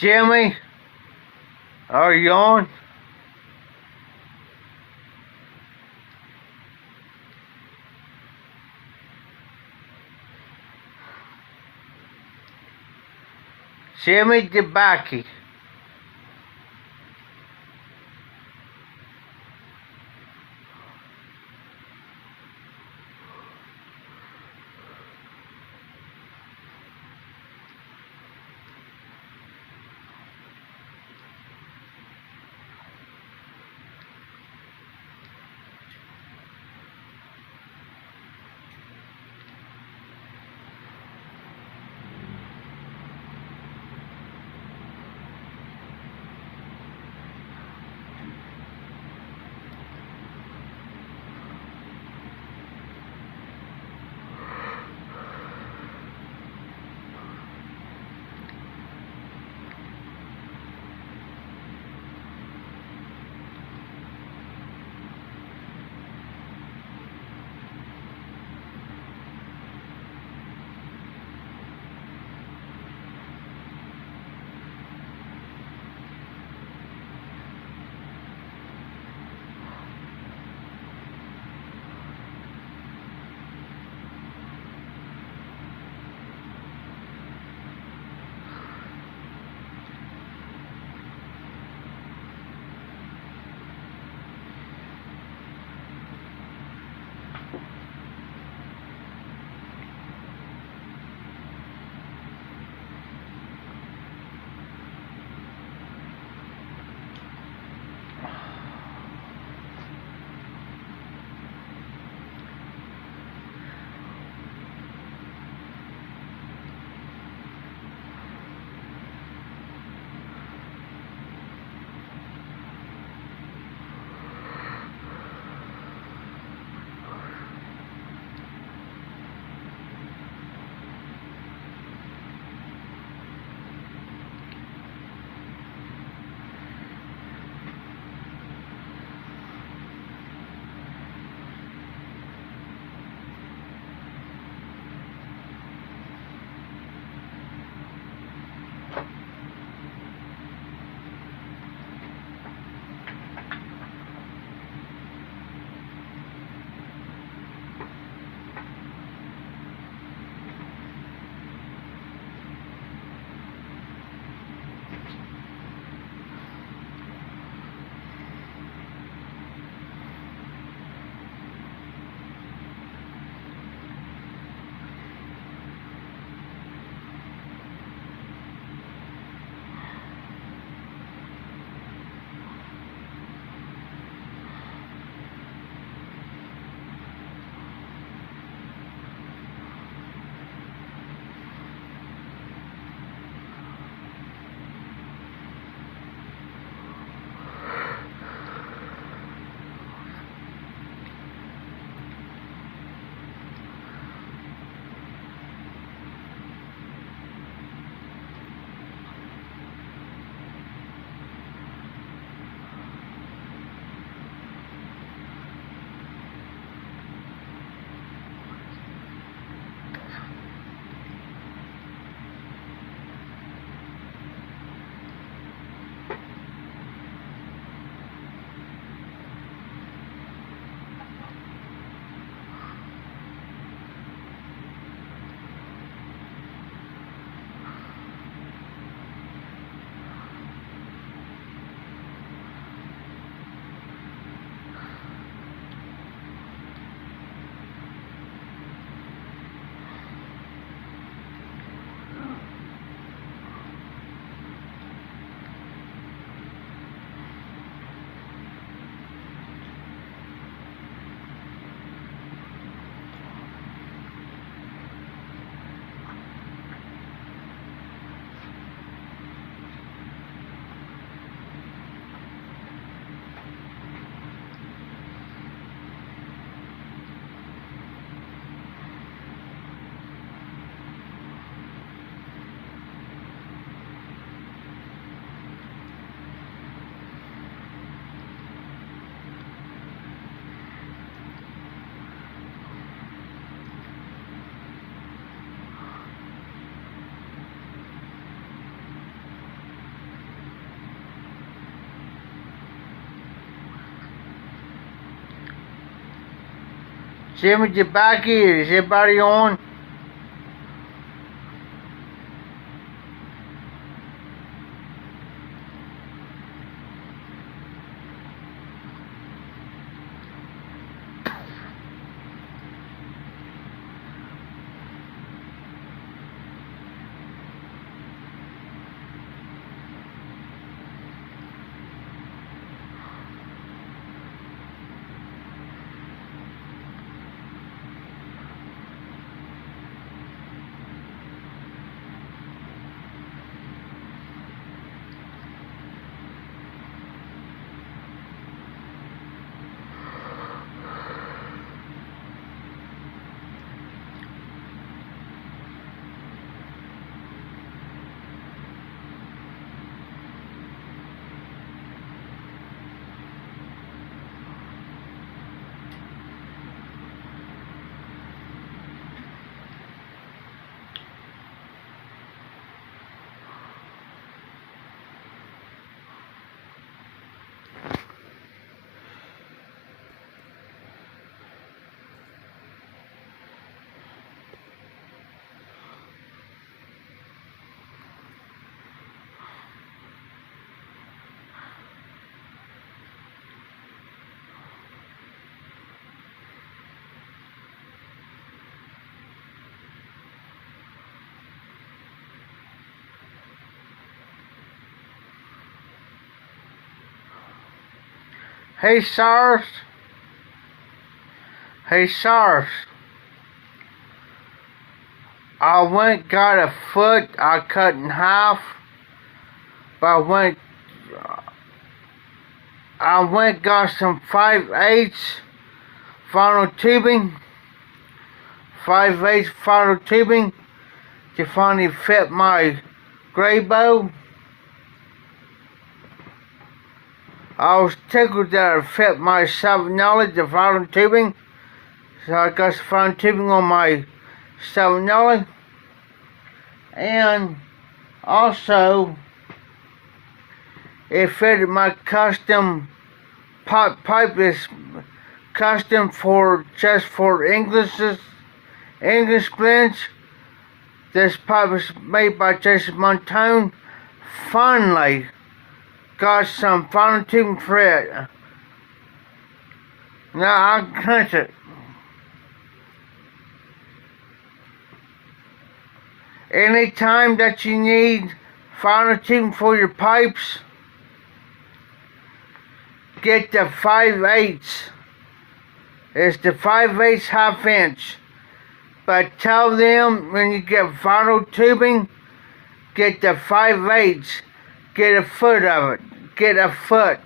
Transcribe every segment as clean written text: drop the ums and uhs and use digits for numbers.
Jimmy, are you on? Jimmy DeBacchi. Jimmy Jabaki, is everybody on? Hey, SARS. Hey, SARS. I went got a foot I cut in half. But I went got some 5/8 final tubing. 5/8 final tubing to finally fit my gray bow. I was tickled that it fit my 7 the final tubing. So I got some final tubing on my 7 and also it fitted my custom pipe is custom for just for English blends. This pipe is made by Jason Montone. Finally got some final tubing for it. Now I cut it. Anytime that you need final tubing for your pipes, get the 5/8. It's the 5/8 half inch. But tell them when you get final tubing, get the 5/8. Get a foot of it. Get a foot.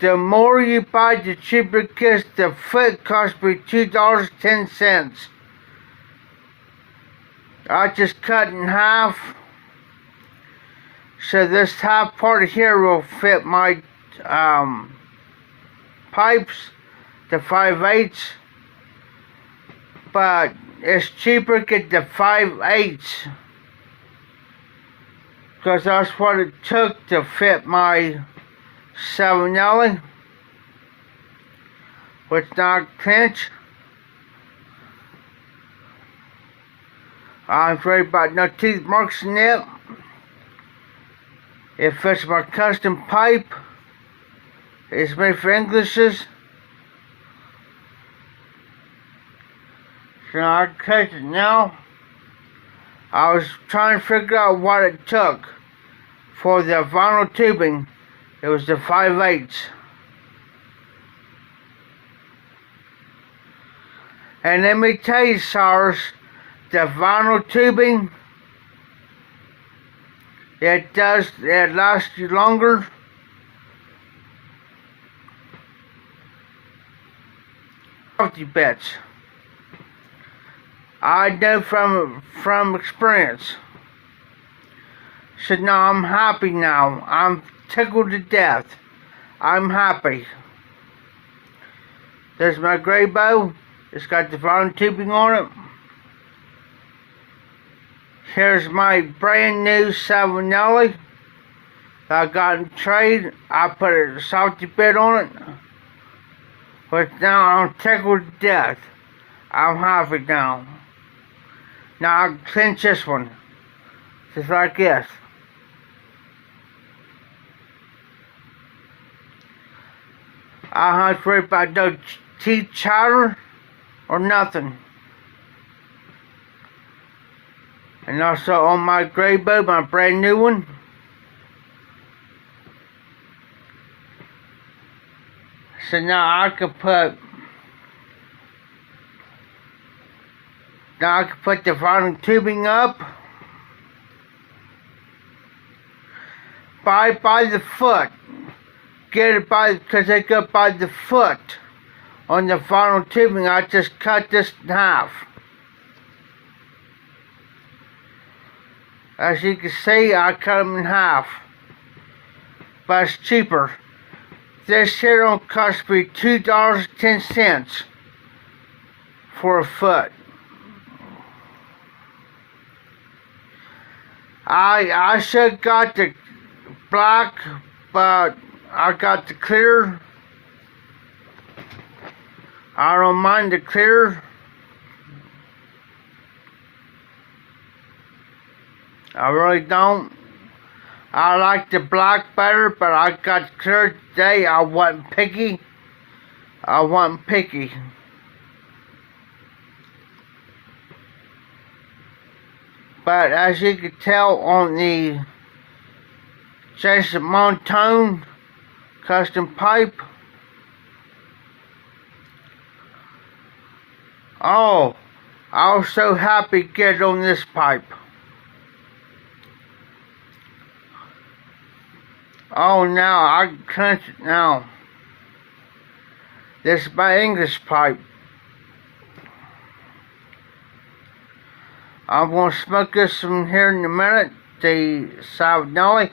The more you buy, the cheaper it gets. The foot costs me $2.10. I just cut in half. So this half part here will fit my pipes, the 5/8. But it's cheaper to get the 5/8. Because that's what it took to fit my 7 with not pinch. I'm worried about no teeth marks in it. It fits my custom pipe. It's made for Englishes. So I cut it now. I was trying to figure out what it took for the vinyl tubing. It was the 5/8. And let me tell you, SARS, the vinyl tubing, it lasts you longer. Bets. I know from experience. So now I'm happy now. I'm tickled to death. I'm happy. There's my gray bow. It's got the vinyl tubing on it. Here's my brand new 7 that I got in trade. I put a salty bit on it. But now I'm tickled to death. I'm happy now. Now I can clench this one. Just like this. I don't have to worry about no teeth chatter or nothing. And also on my gray boat, my brand new one. So now I can put the vinyl tubing up by the foot. Get it because they go by the foot on the vinyl tubing. I just cut this in half. As you can see, I cut them in half. But it's cheaper. This here don't cost me $2.10 for a foot. I should have got the black, but I got the clear. I don't mind the clear. I really don't. I like the black better, but I got clear today. I wasn't picky. But as you can tell on the Jason Montone custom pipe, oh, I was so happy to get it on this pipe. Oh, now I can clench it now. This is my English pipe. I'm going to smoke this from here in a minute, the Savinelli.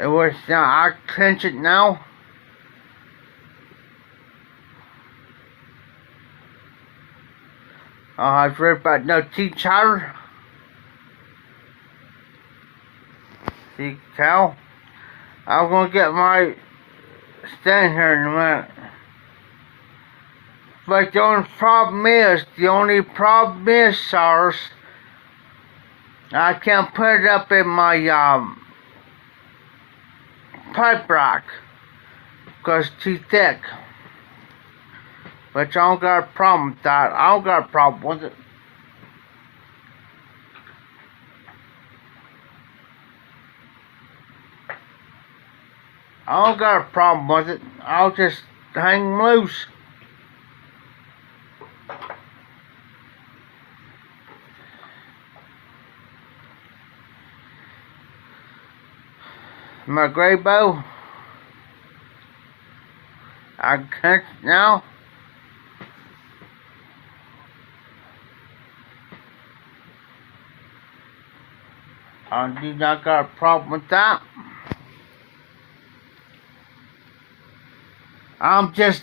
It was now, I clench it now. I've read about no teeth chatter. You can tell. I'm going to get my stand here in a minute. But the only problem is, Cyrus, I can't put it up in my pipe rack because it's too thick. But I don't got a problem with that. I don't got a problem with it. I don't got a problem with it. I'll just hang them loose. My gray bow. I can catch it now. I do not got a problem with that. I'm just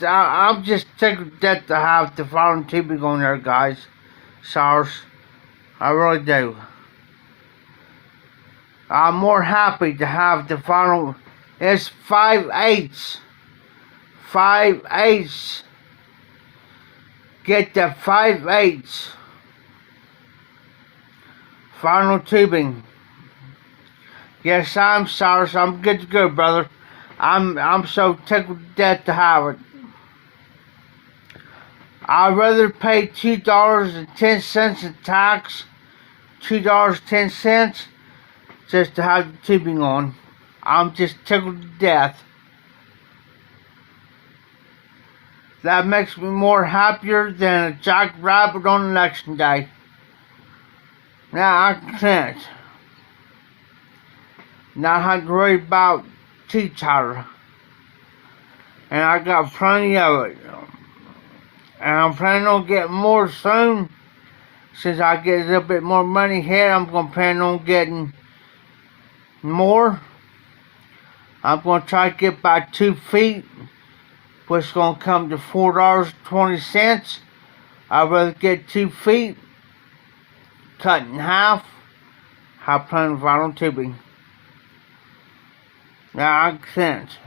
tickled to death to have the vinyl tubing on there, guys. Cyrus, I really do. I'm more happy to have the vinyl. It's 5/8. 5/8. Get the 5/8 vinyl tubing. Yes, I'm Cyrus. I'm good to go, brother. I'm so tickled to death to have it. I'd rather pay $2.10 in tax, $2.10, just to have the tubing on. I'm just tickled to death. That makes me more happier than a jackrabbit on election day. Now I can't. Not have to worry about teeth chatter. And I got plenty of it. And I'm planning on getting more soon. Since I get a little bit more money here, I'm going to plan on getting more. I'm going to try to get about 2 feet, which is going to come to $4.20. I'd rather get 2 feet, cut in half, High plane vinyl tubing. That makes sense.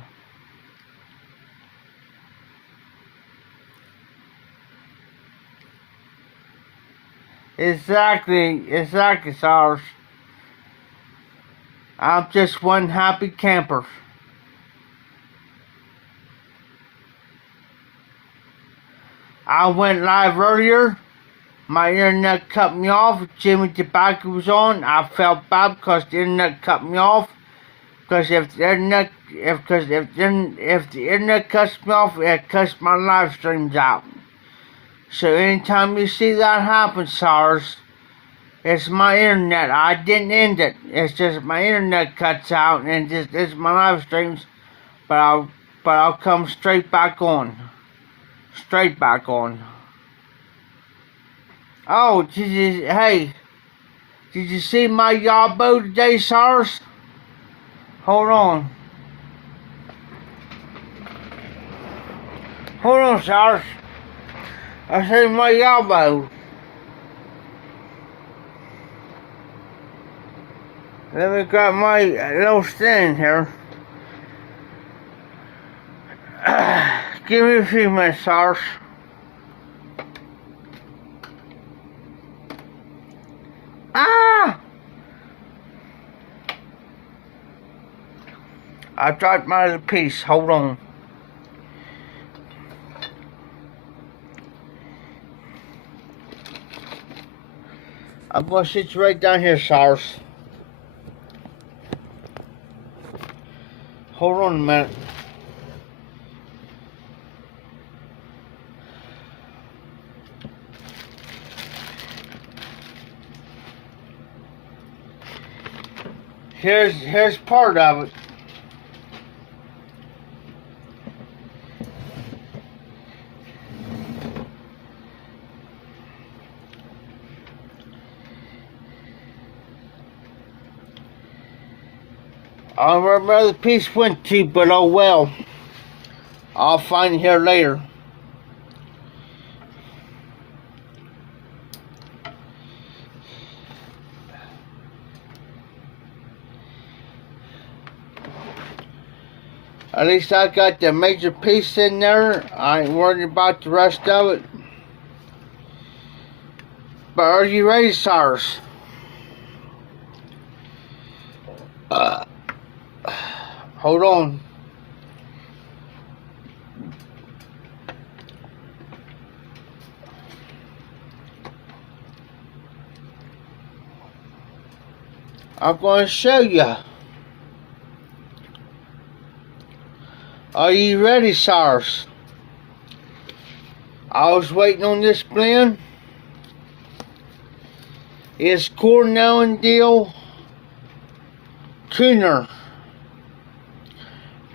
Exactly, Cyrus. I'm just one happy camper. I went live earlier. My internet cut me off. Jimmy Tobacco was on. I felt bad because the internet cut me off. Because if the internet cuts me off, it cuts my live streams out. So anytime you see that happen, Cyrus, it's my internet. I didn't end it. It's just my internet cuts out and it's my live streams. But I'll come straight back on. Straight back on. Oh, did you see my yabo today, Cyrus? Hold on. Hold on, Cyrus. I see my yabo. Let me grab my little stand here. Give me a few minutes, Cyrus. Ah! I dropped my little piece. Hold on. I'm going to sit you right down here, Cyrus. Hold on a minute. Here's part of it. I don't remember where the piece went to, but oh well. I'll find it here later. At least I got the major piece in there. I ain't worried about the rest of it. But are you ready, Cyrus? Hold on. I'm going to show you. Are you ready, Cyrus? I was waiting on this blend. It's Cornell and Deal Cooner.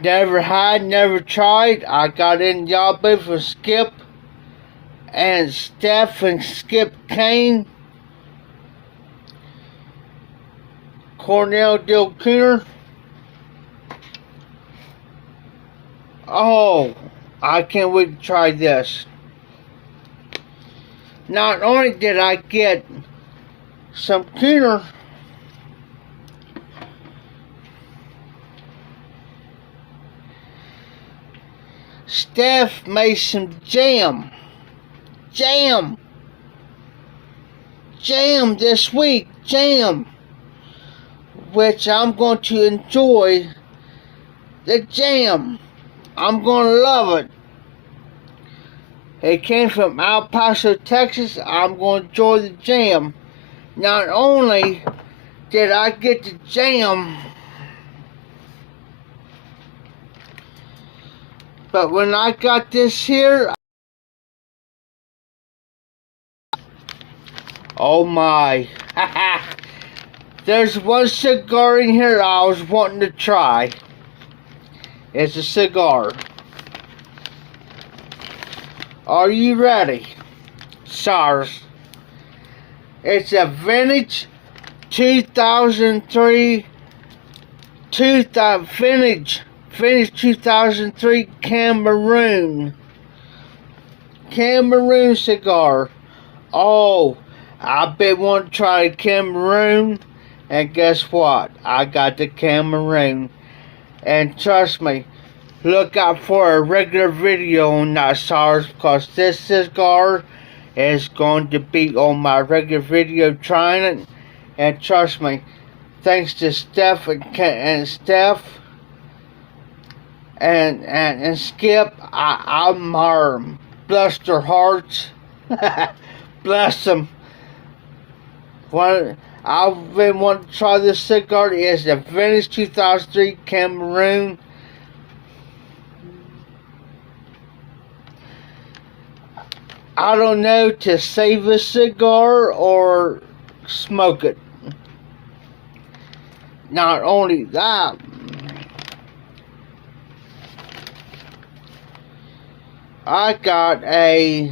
Never had, never tried. I got in y'all both for Skip and Steph and Skip Kane. Cornell Deal Cooner. Oh, I can't wait to try this. Not only did I get some cooner, Steph made some jam this week, which I'm going to enjoy the jam. I'm going to love it. It came from El Paso, Texas. I'm going to enjoy the jam. Not only did I get the jam, but when I got this here, oh my. There's one cigar in here I was wanting to try. It's a cigar. Are you ready, Cyrus? It's a vintage 2003 vintage 2003 Cameroon cigar. Oh, I've been wanting to try Cameroon And guess what? I got the Cameroon. And trust me, look out for a regular video on that SARS, because this cigar is going to be on my regular video trying it. And trust me, thanks to Steph and Skip, I admire them. Bless their hearts. Bless them. I've been wanting to try this cigar. It's the vintage 2003 Cameroon. I don't know to save a cigar or smoke it. Not only that, I got a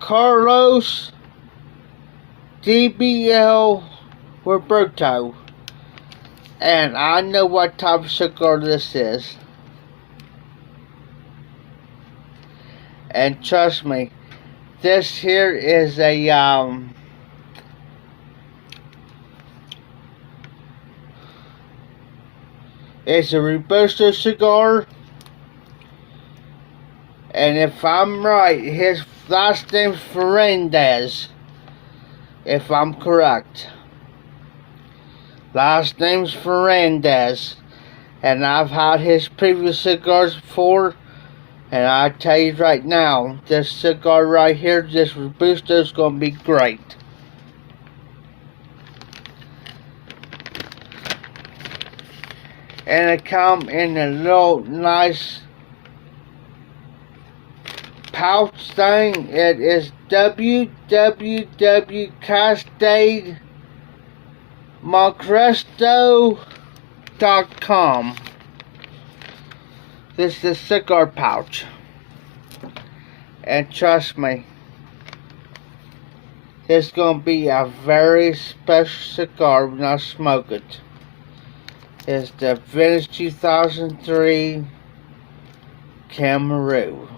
Carlos DBL Roberto, and I know what type of cigar this is. And trust me, this here is a it's a Robusto cigar, and if I'm right, his last name's Fernandez, if I'm correct. Last name's Fernandez, and I've had his previous cigars before, and I tell you right now, this cigar right here, this Robusto, is going to be great. And it come in a little nice pouch thing. It is www.castademoncresto.com. This is the cigar pouch. And trust me, it's going to be a very special cigar when I smoke it. It's the vintage 2003 Cameroon.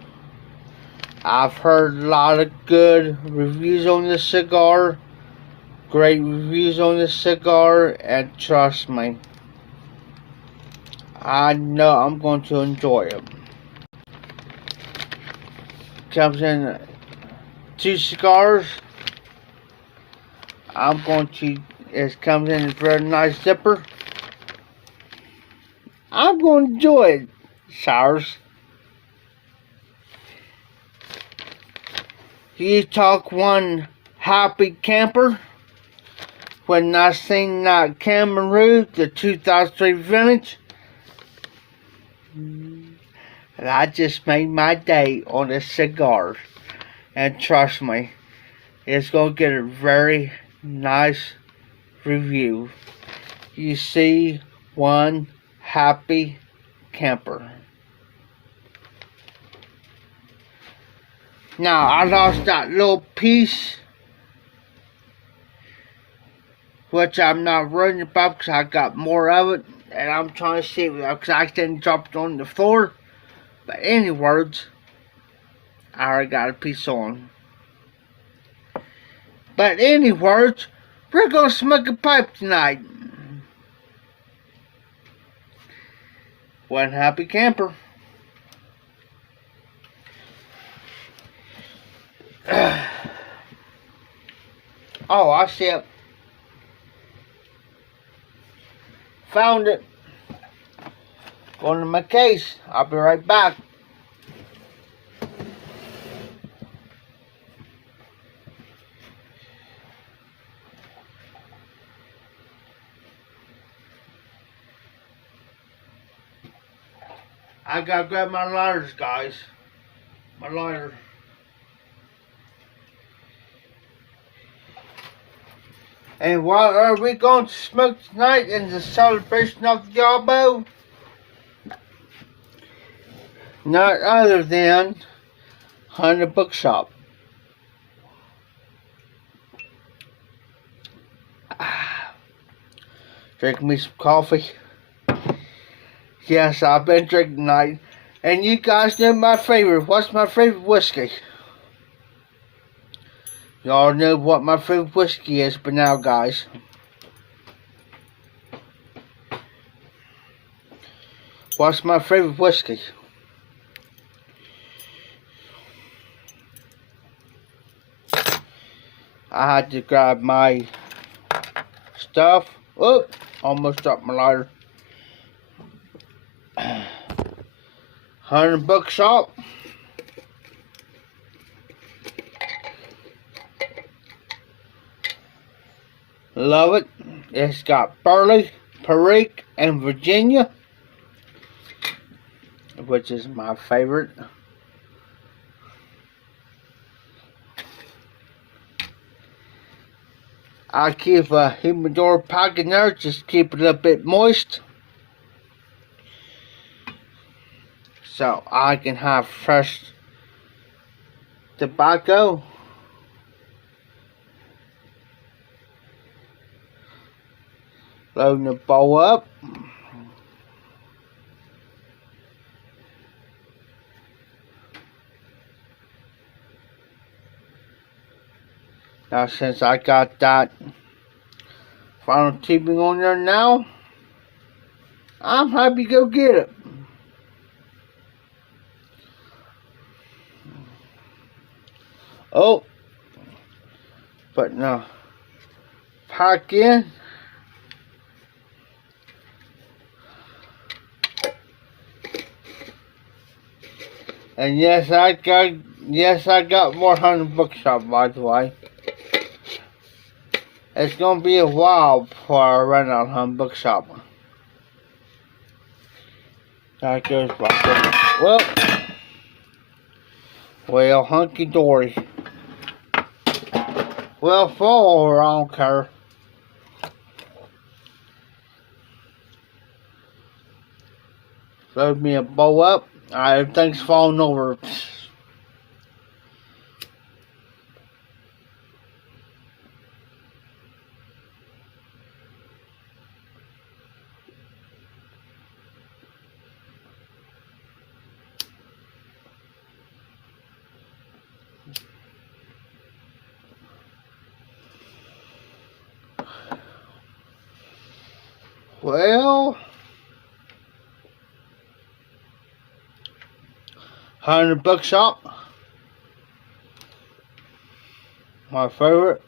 I've heard a lot of good reviews on this cigar. Great reviews on this cigar, and trust me, I know I'm going to enjoy it. Comes in 2 cigars. It comes in a very nice zipper. I'm going to enjoy it, SARS. You talk one happy camper when I seen that Cameroon, the 2003 vintage. And I just made my day on a cigar. And trust me, it's going to get a very nice review. You see, one happy camper. Now, I lost that little piece, which I'm not worried about because I got more of it, and I'm trying to see it because I accidentally dropped it on the floor. But any words, I already got a piece on. But any words, we're going to smoke a pipe tonight. One happy camper. Oh, I see it. Found it. Going to my case. I'll be right back. I gotta grab my lighters, guys. My lighter. And what are we going to smoke tonight in the celebration of the Yabo? Not other than Hunter Bookshop. Drinking me some coffee. Yes, I've been drinking tonight. And you guys know my favorite. What's my favorite whiskey? Y'all know what my favorite whiskey is, but now, guys, what's my favorite whiskey? I had to grab my stuff. Oh, almost dropped my lighter. 100 Bookshop. Love it. It's got Burley, Perique, and Virginia, which is my favorite. I keep a humidor pack in there, just keep it a bit moist, so I can have fresh tobacco. Loading the bowl up. Now, since I got that final tubing on there now, I'm happy to go get it. Oh, putting the pack in. And yes, I got more 100 Bookshop, by the way. It's gonna be a while before I run out of 100 Bookshop. That goes back there. Well, hunky dory. Well, for I don't care. Load me a bowl up. Everything's falling over. Well, 100 Bookshop, my favorite.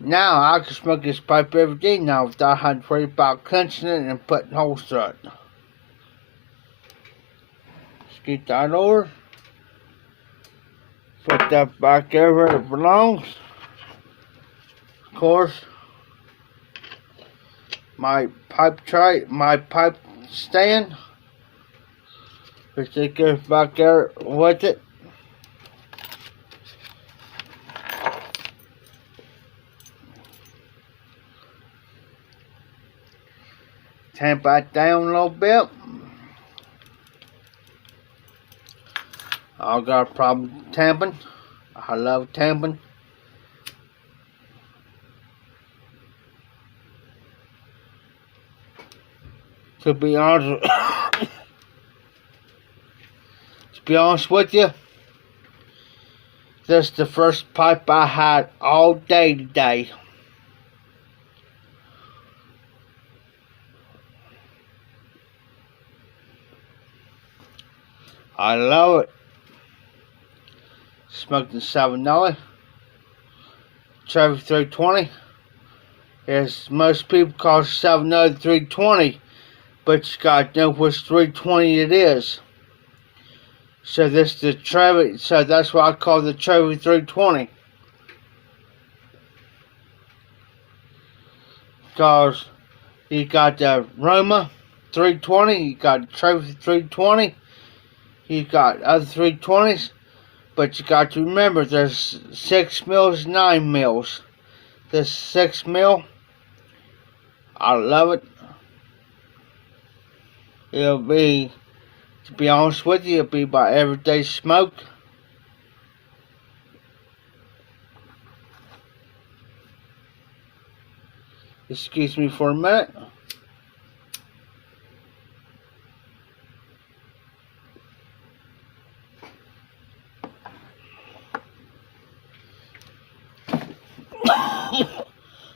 Now I can smoke this pipe every day now without having to worry about clenching it and putting holes through it. Let's get that over. Put that back there where it belongs. Of course, my pipe tray, my pipe stand, which it goes back there with it. Tamp that down a little bit. I got a problem tamping. I love tamping. To be honest, with you, this is the first pipe I had all day today. I love it. Smoked the $7 Chevy 320. As most people call it 7 320, but you got to know which 320 it is. So this is the Chevy, so that's why I call the Chevy 320. Because you got the Roma 320, you got the Chevy 320, you got other 320s, but you got to remember there's 6 mils, 9 mils. This 6 mil, I love it. It'll be, to be honest with you, it'll be my everyday smoke. Excuse me for a minute.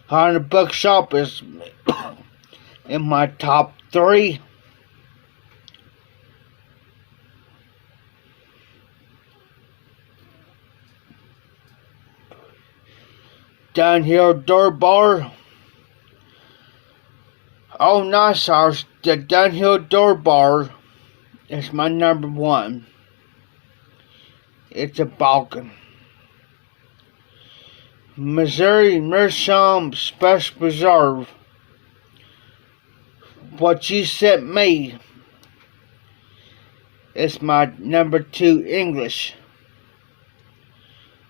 Haunted Bookshop is in my top 3. Downhill Door Bar. Oh, no, sorry. The Downhill Door Bar is my number 1. It's a Balkan. Missouri Meerschaum Special Preserve. What you sent me is my number 2 English.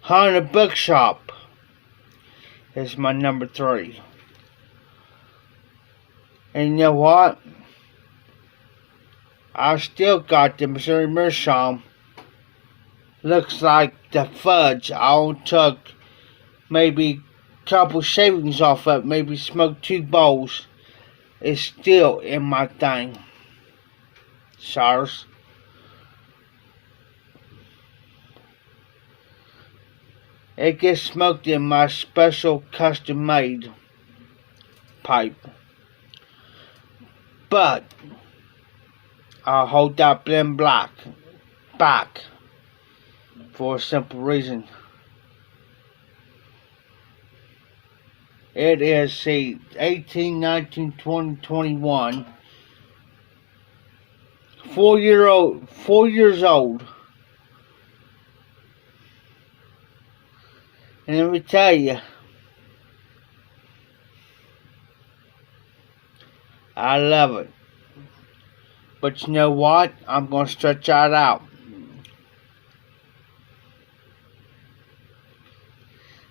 Haunted Bookshop is my number 3. And you know what? I still got the Missouri Meerschaum. Looks like the fudge. I took maybe a couple shavings off of it, maybe smoked 2 bowls. It's still in my thing. SARS. It gets smoked in my special custom made pipe. But I'll hold that blend black back for a simple reason. It is the 18, 19, 20, 21. 4 years old. And let me tell you, I love it. But you know what? I'm going to stretch that out.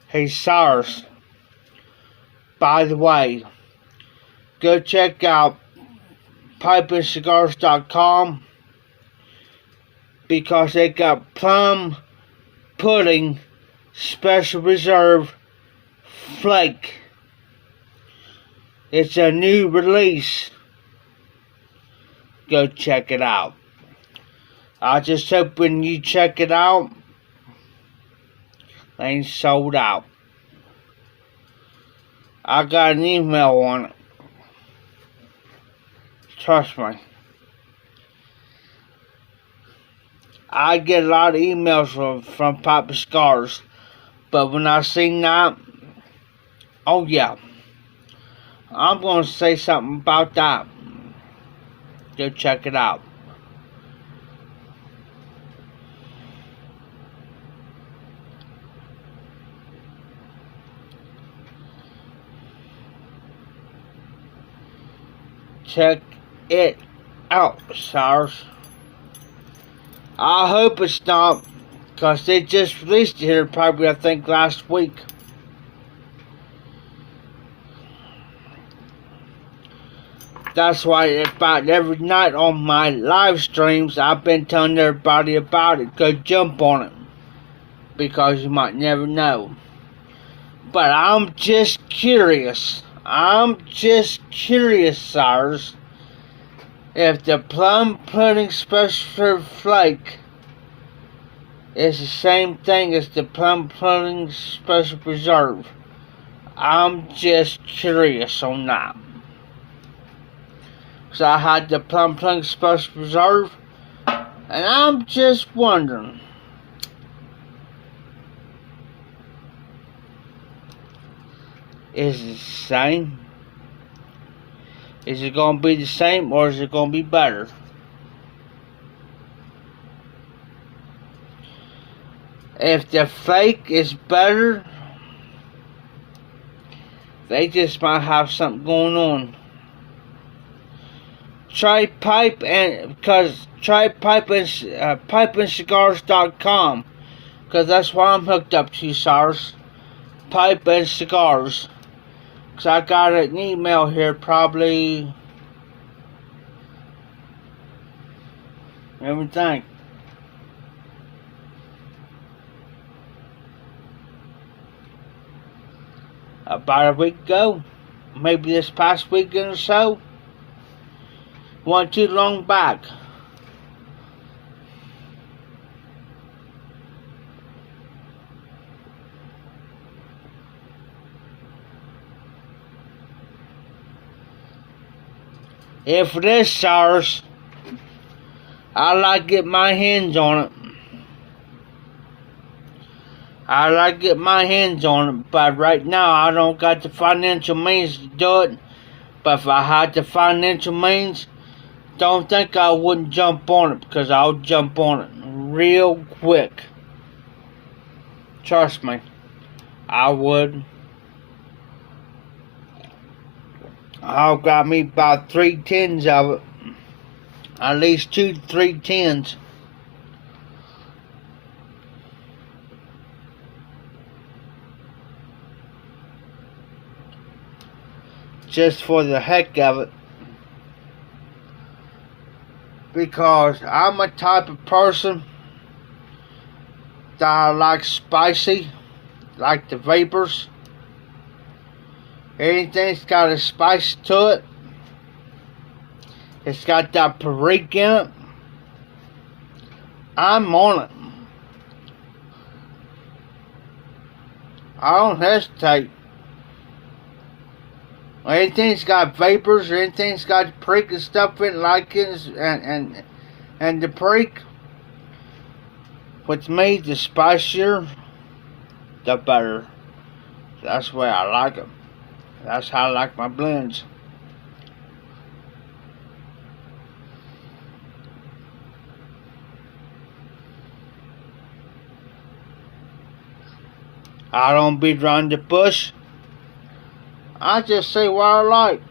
Hey, SARS. By the way, go check out pipeandcigars.com because they got plum pudding special reserve flake. It's a new release. Go check it out. I just hope when you check it out, they ain't sold out. I got an email on it. Trust me. I get a lot of emails from Pipe and Cigars, but when I seen that, oh yeah, I'm going to say something about that. Go check it out. Check it out, SARS. I hope it's not, because they just released it here probably, I think, last week. That's why about every night on my live streams, I've been telling everybody about it. Go jump on it, because you might never know. But I'm just curious. SARS. If the plum pudding special flake is the same thing as the plum pudding special preserve. I'm just curious on that. So I had the plum pudding special preserve, and I'm just wondering, is it the same? Is it going to be the same, or is it going to be better? If the flake is better, they just might have something going on. Try pipe and pipeandcigars.com, because that's why I'm hooked up to, SARS. Pipe and Cigars. Because I got an email here probably, let me think, about a week ago. maybe this past weekend or so. Wasn't too long back. If it is SARS, I like to get my hands on it. But right now I don't got the financial means to do it. But if I had the financial means, don't think I wouldn't jump on it, because I'll jump on it real quick. Trust me, I would. I've got me about 3 tins of it. At least 2 to 3 tins. Just for the heck of it. Because I'm a type of person that I like spicy, like the vapors. Anything's got a spice to it. It's got that paprika in it. I'm on it. I don't hesitate. Anything's got vapors, or anything's got paprika stuff in it, like it, and the paprika. With me, the spicier, the better. That's the way I like them. That's how I like my blends. I don't beat around the bush. I just say what I like.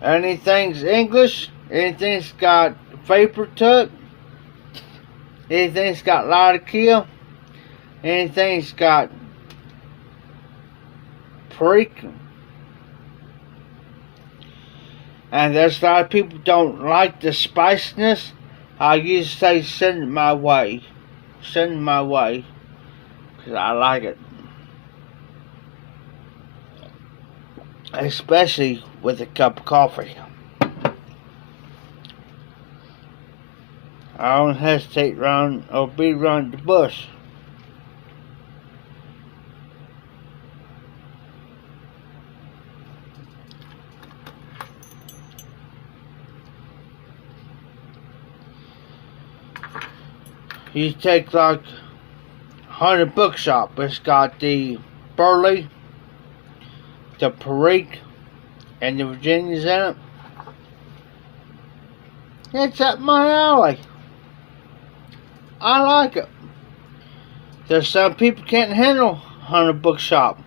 Anything's English, anything's got vapor to it, anything's got lare, anything's got paprika. And there's a lot of people don't like the spiciness. I used to say send it my way. Send it my way. Because I like it. Especially with a cup of coffee. I don't hesitate around or beat around the bush. You take like 100 Bookshop. It's got the burley, the paprika, and the Virginias in it. It's up my alley. I like it. There's some people can't handle 100 Bookshop.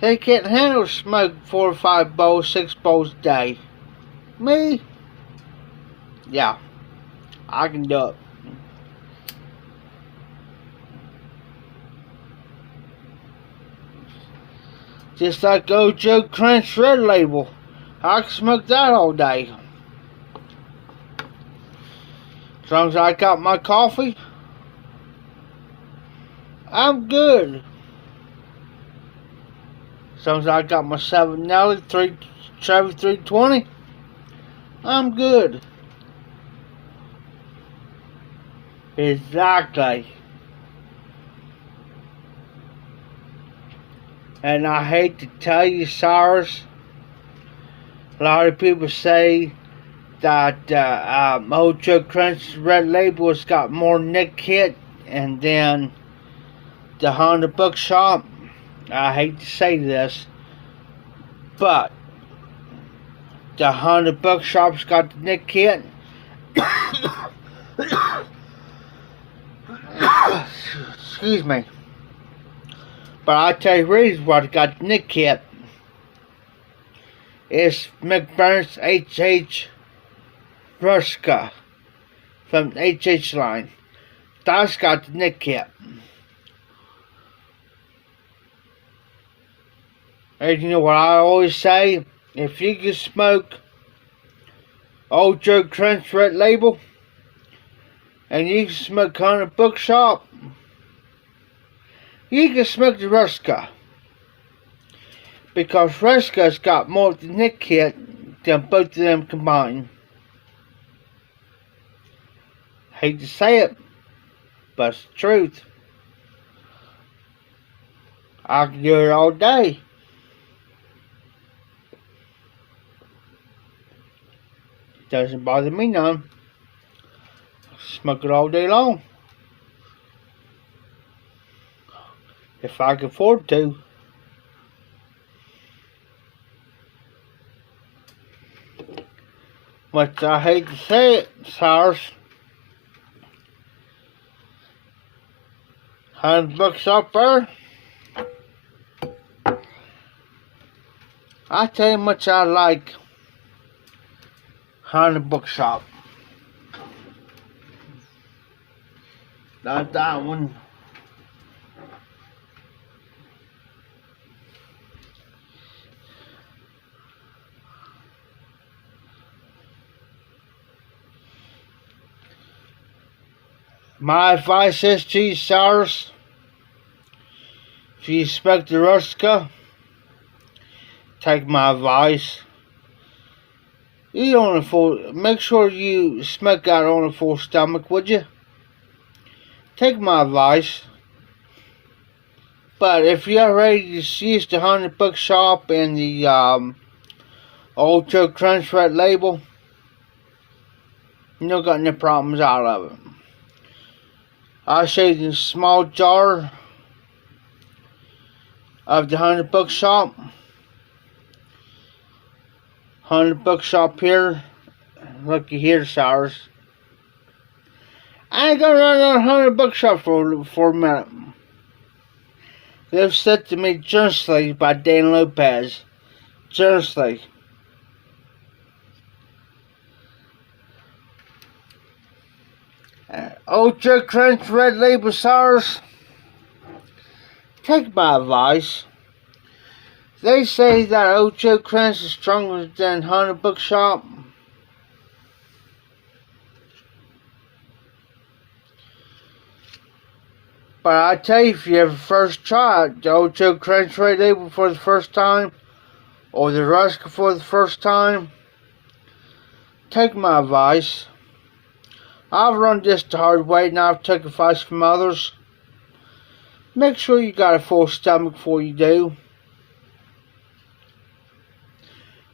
They can't handle smoke 4 or 5 bowls, 6 bowls a day. Me? Yeah. I can do it. Just like old Joe Crunch Red Label. I can smoke that all day. As long as I got my coffee, I'm good. As long as I got my 7 Nelly, 3 Chevy 320, I'm good. Exactly. And I hate to tell you, SARS, a lot of people say that Old Joe Crunch Red Label has got more nick hit, and then the Honda Bookshop. I hate to say this, but the Honda Bookshop's got the nick hit. Excuse me. But I'll tell you the reason why it got the nick hit. It's McBurn's HH Ruska from the HH line. That's got the nick hit. And you know what I always say? If you can smoke Old Joe Crunch Red Label, and you can smoke Honda Bookshop, you can smoke the Ruska. because Fresco's got more of the Nick kit than both of them combined. Hate to say it, but it's the truth. I can do it all day. Doesn't bother me none. Smoke it all day long. If I can afford to. But I hate to say it, Cyrus. $100 up there. I tell you how much I like $100 shop. Not that one. My advice is to you, Cyrus. If you expect the Rustica, take my advice. Eat on a full. Make sure you smoke out on a full stomach, would you? Take my advice. But if you're already used to $100 shop and the Ultra Crunch Red label, you don't got any problems out of it. I'll show you the small jar of the $100 shop. $100 shop here. Looky here, Cyrus. I ain't gonna run on $100 shop for a minute. They've said to me generously by Dan Lopez. Generously. Ultra Crunch Red Label, Cyrus. Take my advice. They say that Ultra Crunch is stronger than $100 shop. But I tell you, if you ever first try it, the Ultra Crunch Red Label for the first time, or the Ruska for the first time, take my advice. I've run this the hard way, and I've taken advice from others. Make sure you got a full stomach before you do.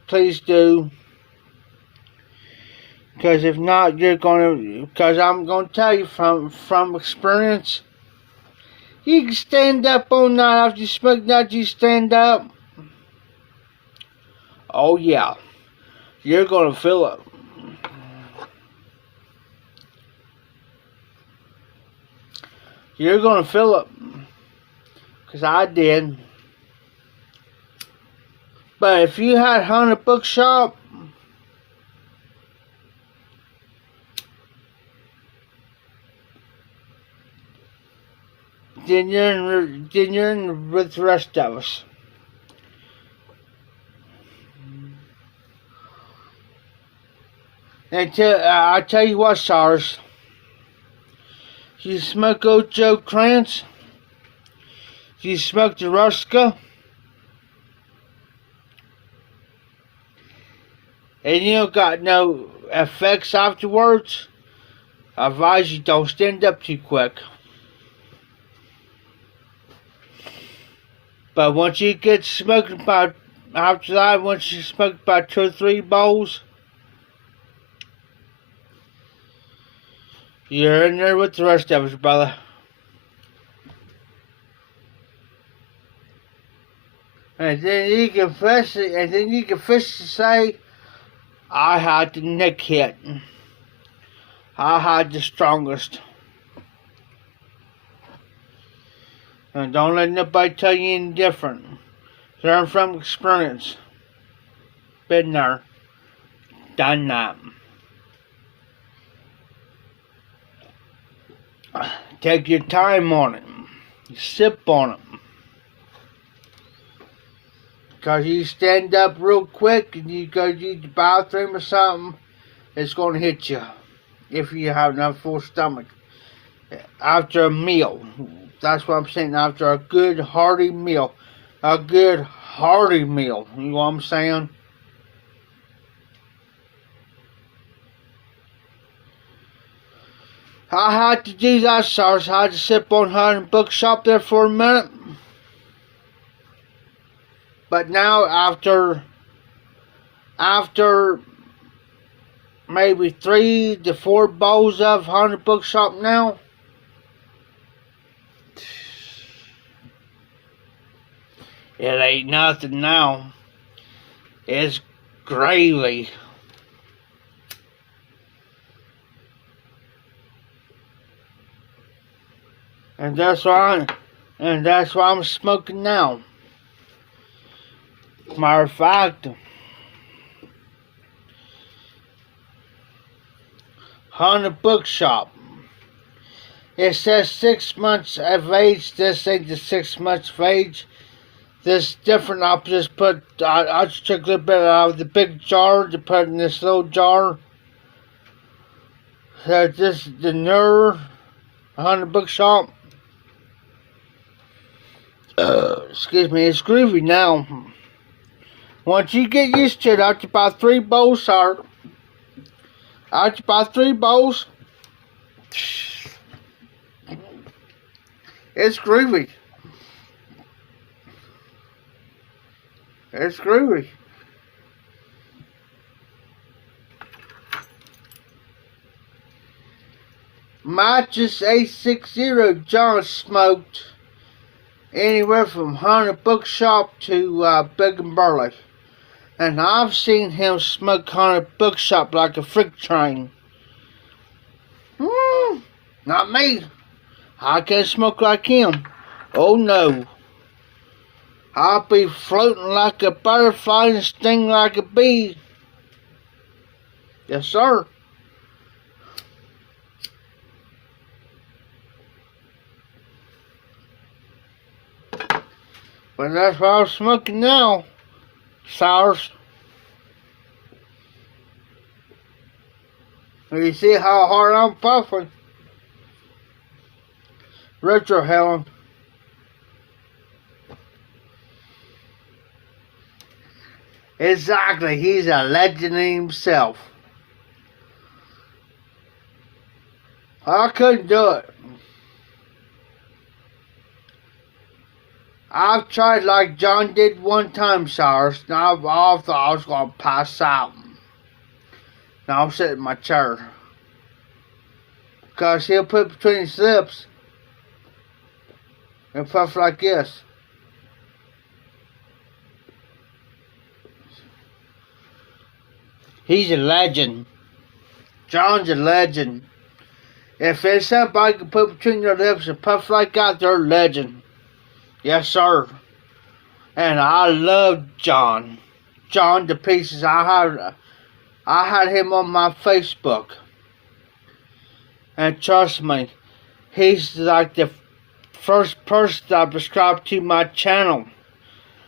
Please do. Because if not, you're gonna. Because I'm gonna tell you from experience. You can stand up all night after you smoke that. You stand up. Oh yeah, you're gonna feel it. You're gonna feel it, cause I did. But if you had $100 shop, then you're in with the rest of us. And I tell you what, Cyrus. You smoke old Joe Krantz, you smoke the Ruska, and you don't got no effects afterwards, I advise you don't stand up too quick. But once you get smoking about, after that, once you smoke about 2 or 3 bowls, you're in there with the rest of us, brother. And then you can fish it, and then you can fish to say, I had the Nick hit. I had the strongest. And don't let nobody tell you any different. Learn from experience. Been there. Done that. Take your time on it. Sip on it. Because you stand up real quick and you go to the bathroom or something, it's going to hit you. If you have enough full stomach. After a meal. That's what I'm saying. After a good hearty meal. A good hearty meal. You know what I'm saying? I had to do that, sirs. I had to sit behind the bookshop there for a minute. But now, after maybe 3 to 4 bowls of Haunted Bookshop now, it ain't nothing now. It's gravy. And that's why I'm smoking now. Matter of fact, Haunted Bookshop. It says 6 months of age. This ain't the 6 months of age. This different. I just took a little bit out of the big jar to put in this little jar. So this is the newer Haunted Bookshop. Excuse me, it's groovy now. Once you get used to it, after about 3 bowls, sir. After about 3 bowls, it's groovy. It's groovy. Matches A60 John smoked anywhere from Haunted Bookshop to Big and Burley. And I've seen him smoke Haunted Bookshop like a freight train. Not me. I can't smoke like him. Oh no. I'll be floating like a butterfly and sting like a bee. Yes, sir. But that's what I'm smoking now. Sours. You see how hard I'm puffing? Retro Helen. Exactly, he's a legend himself. I couldn't do it. I've tried like John did one time, Cyrus. Now I thought I was going to pass out. Now I'm sitting in my chair. Because he'll put between his lips and puff like this. He's a legend. John's a legend. If there's somebody can put between their lips and puff like that, they're a legend. Yes, sir. And I love John. John to pieces. I had him on my Facebook. And trust me, he's like the first person that subscribed to my channel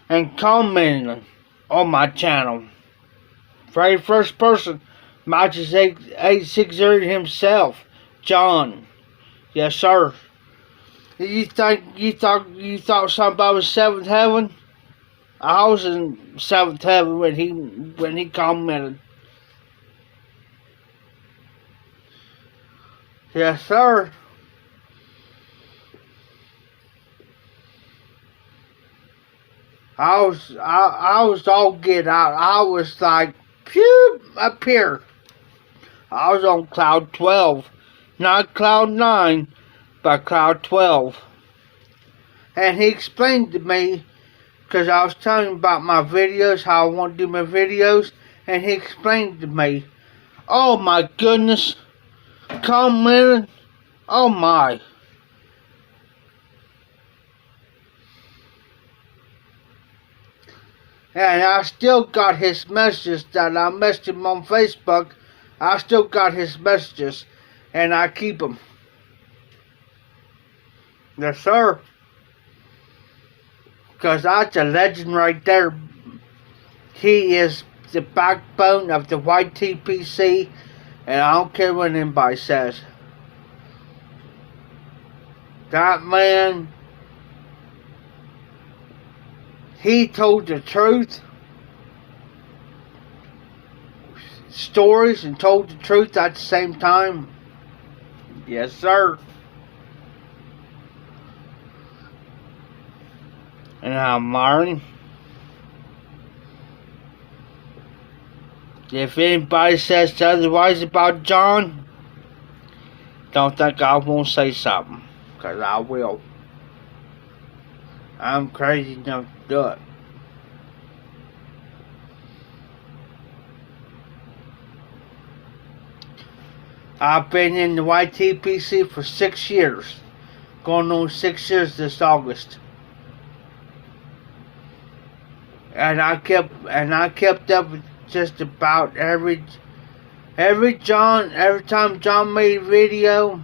and commented on my channel. Very first person, Matches 860 himself, John. Yes, sir. You thought somebody was seventh heaven? I was in seventh heaven when he commented. Yes, sir. I was all get out. I was like, phew, up here. I was on cloud 12, not cloud 9. By cloud 12. And he explained to me, because I was telling him about my videos, how I want to do my videos, and he explained to me, oh my goodness, commenting, oh my. And I still got his messages that I messaged him on Facebook. I still got his messages, and I keep them. Yes, sir. Because that's a legend right there. He is the backbone of the YTPC, and I don't care what anybody says. That man he told the truth, stories, and told the truth at the same time. Yes, sir. And I'm learning. If anybody says otherwise about John, don't think I won't say something, because I will. I'm crazy enough to do it. I've been in the YTPC for 6 years. Going on 6 years this August. And I kept up with just about every time John made a video,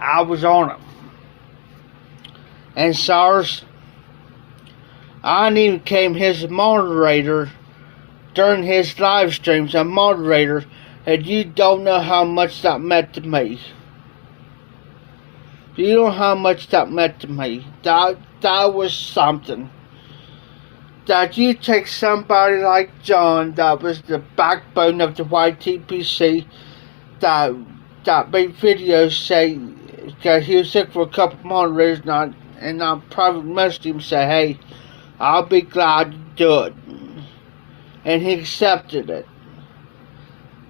I was on it. And SARS, I even became his moderator during his live streams. A moderator, and you don't know how much that meant to me. You know how much that meant to me. That was something. That you take somebody like John, that was the backbone of the YTPC, that made videos say, because he was looking for a couple of moderators, and I private messaged him and say, hey, I'll be glad to do it. And he accepted it.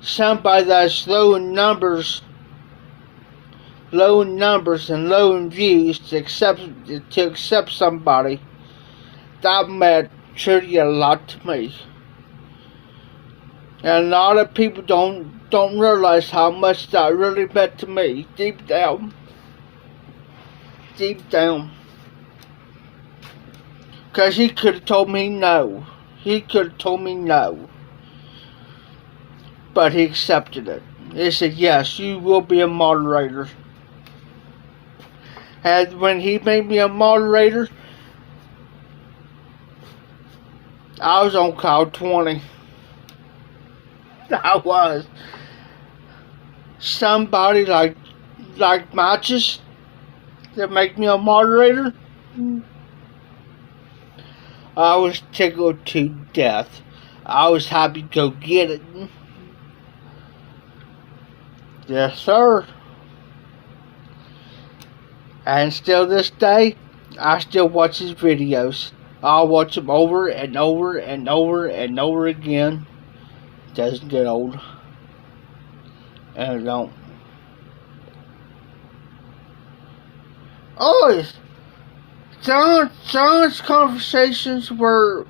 Somebody that's low in numbers and low in views to accept somebody, that meant truly a lot to me. And a lot of people don't realize how much that really meant to me, deep down. Because he could have told me no. But he accepted it. He said, yes, you will be a moderator. And when he made me a moderator, I was on cloud 20. I was. Somebody like Matches that make me a moderator, I was tickled to death. I was happy to go get it. Yes, sir. And still this day, I still watch his videos. I'll watch them over and over and over and over again. Doesn't get old. And it don't. Always. John's conversations were,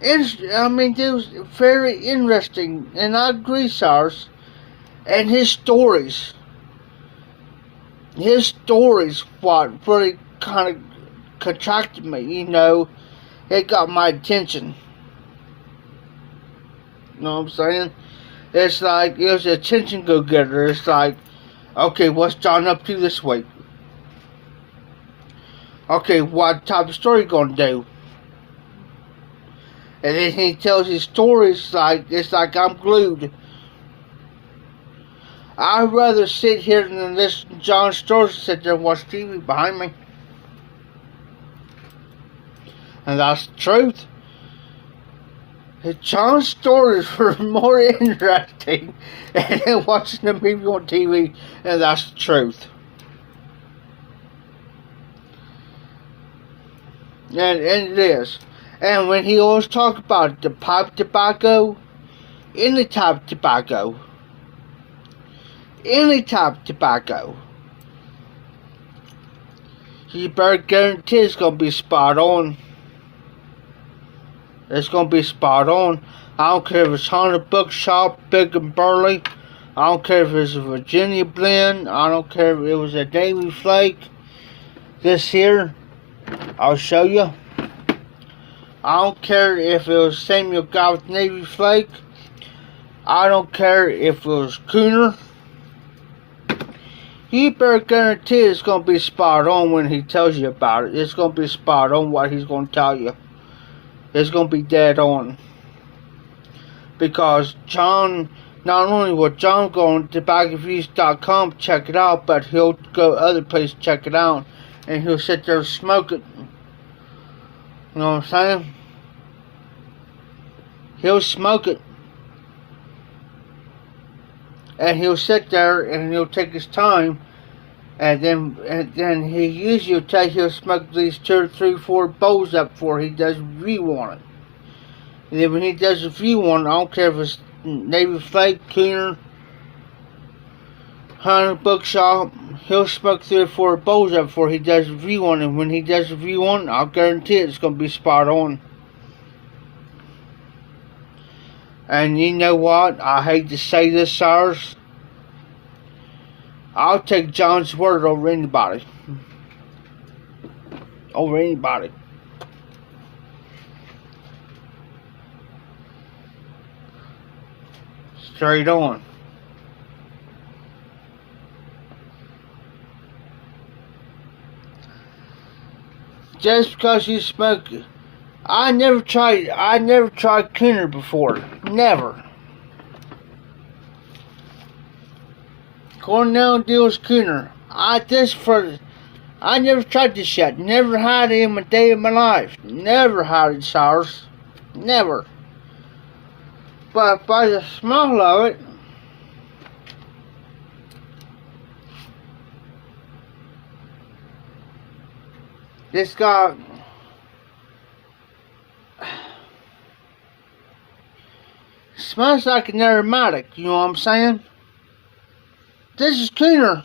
they was very interesting, and I agree, SARS. And his stories what really kind of contracted me, it got my attention. You know what I'm saying? It's like, it was an attention go-getter. It's like, okay, what's John up to this week? Okay, what type of story you gonna do? And then he tells his stories like, it's like I'm glued. I'd rather sit here than listen to John's stories, sit there and watch TV behind me. And that's the truth. John's stories were more interesting than watching the movie on TV, and that's the truth. And it is. And when he always talked about the pipe tobacco, any type of tobacco, you better guarantee it's going to be spot on. It's going to be spot on. I don't care if it's Honda Bookshop, Big and Burley. I don't care if it's a Virginia blend. I don't care if it was a Navy Flake. This here, I'll show you. I don't care if it was Samuel Guy with Navy Flake. I don't care if it was Cooner. You better guarantee it's going to be spot on when he tells you about it. It's going to be spot on what he's going to tell you. It's going to be dead on. Because John, not only will John go on tobaccoviews.com check it out, but he'll go other places check it out. and he'll sit there and smoke it. You know what I'm saying? He'll smoke it. And he'll sit there and he'll take his time. And then he usually he'll smoke these 2 or 3, 4 bowls up before he does a review on it. And then when he does a review on it, I don't care if it's Navy Flake, Keener, Hunter, Bookshop, he'll smoke 3 or 4 bowls up before he does a review on it. And when he does a review on it, I'll guarantee it's going to be spot on. And you know what? I hate to say this, sirs. I'll take John's word over anybody. Over anybody. Straight on. Just because you smoke, I never tried Keener before. Never. Cornell deals Keener. I never tried this yet. Never had it in a day of my life. Never had it, sirs. Never. But by the smell of it, this guy smells like an aromatic, you know what I'm saying? This is Keener.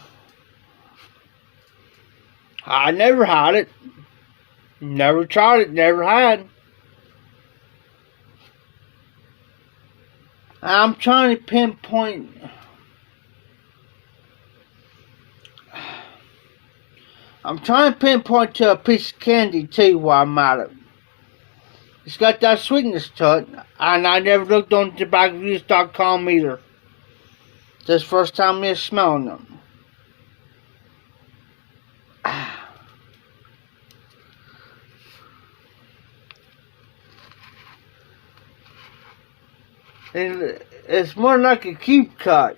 I never had it. Never tried it, never had. I'm trying to pinpoint. I'm trying to pinpoint to a piece of candy too while I'm at it. It's got that sweetness to it, and I never looked on tobaccoviews.com either. This first time me smelling them. It's more like a cube cut.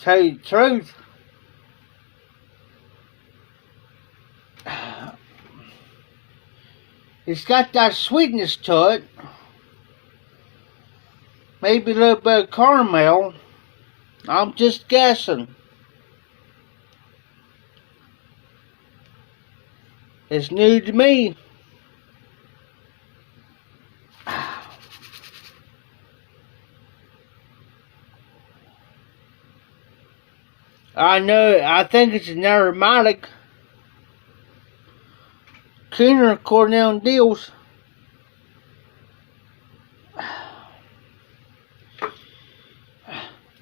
Tell you the truth. It's got that sweetness to it. Maybe a little bit of caramel. I'm just guessing. It's new to me. I know, I think it's an aromatic. Keener, Cornell and Deals.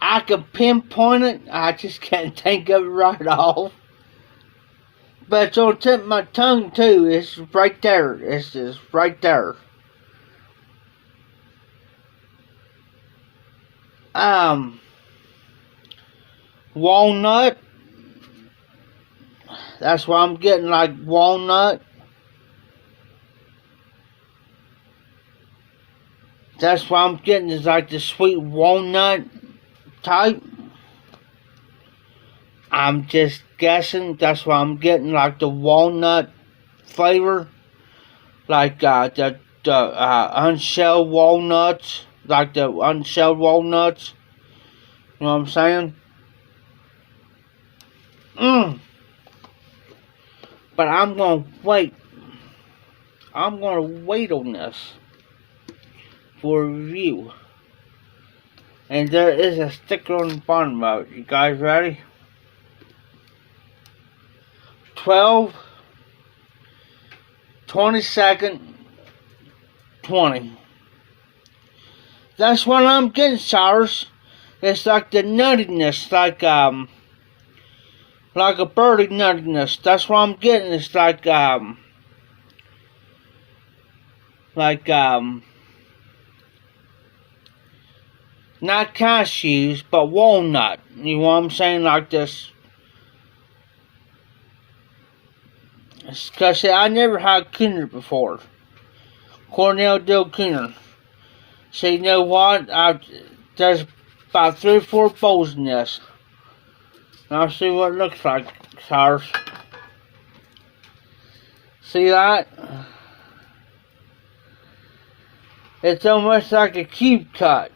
I can pinpoint it, I just can't think of it right off. But it's on the tip of my tongue too. It's right there. It's just right there. Walnut. That's why I'm getting like walnut. That's why I'm getting is like the sweet walnut type. I'm just guessing. That's why I'm getting like the walnut flavor. Like the unshelled walnuts. Like the unshelled walnuts. You know what I'm saying? But I'm gonna wait. I'm gonna wait on this for a review. And there is a sticker on the bottom of it. You guys ready? 12/22/20. That's what I'm getting, sirs. It's like the nuttiness, like a birdie nuttiness. That's what I'm getting. It's like not cashews, but walnut. You know what I'm saying? Like this. Because I never had Keener before. Cornell Dill Keener. So you know what? There's about 3 or 4 bowls in this. Now see what it looks like, Cyrus. See that? It's almost like a cube cut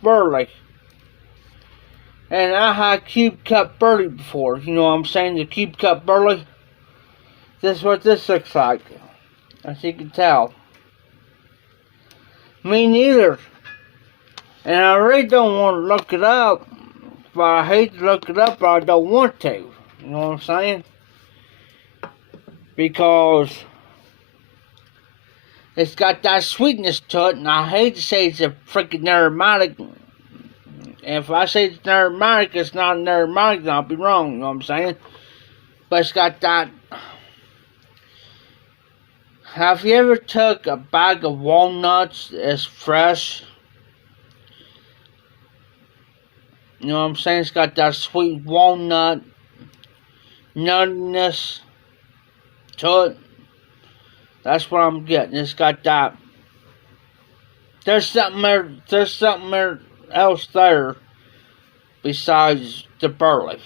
burley. And I had cube cut burley before. You know what I'm saying? The cube cut burley. This is what this looks like, as you can tell. Me neither. And I really don't want to look it up, but I hate to look it up, but I don't want to. You know what I'm saying? Because it's got that sweetness to it, and I hate to say it's a freaking aromatic. And if I say it's an aromatic, it's not an aromatic, then I'll be wrong, you know what I'm saying? But it's got that. Have you ever took a bag of walnuts that's fresh? You know what I'm saying? It's got that sweet walnut nuttiness to it. That's what I'm getting. It's got that. There's something else there besides the burley.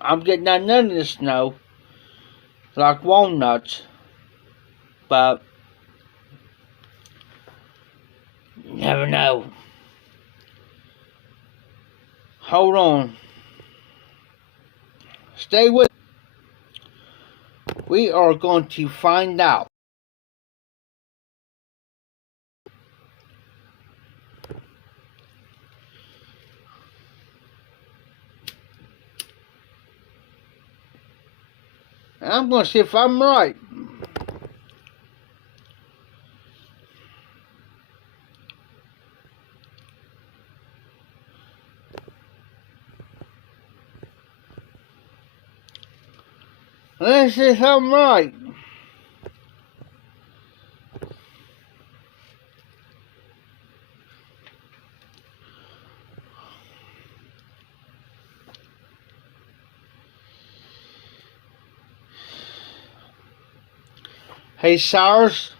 I'm getting that nuttiness now, like walnuts, but you never know. Hold on. Stay with me. We are going to find out. And I'm going to see if I'm right. Let's see if I'm right. Hey, Cyrus.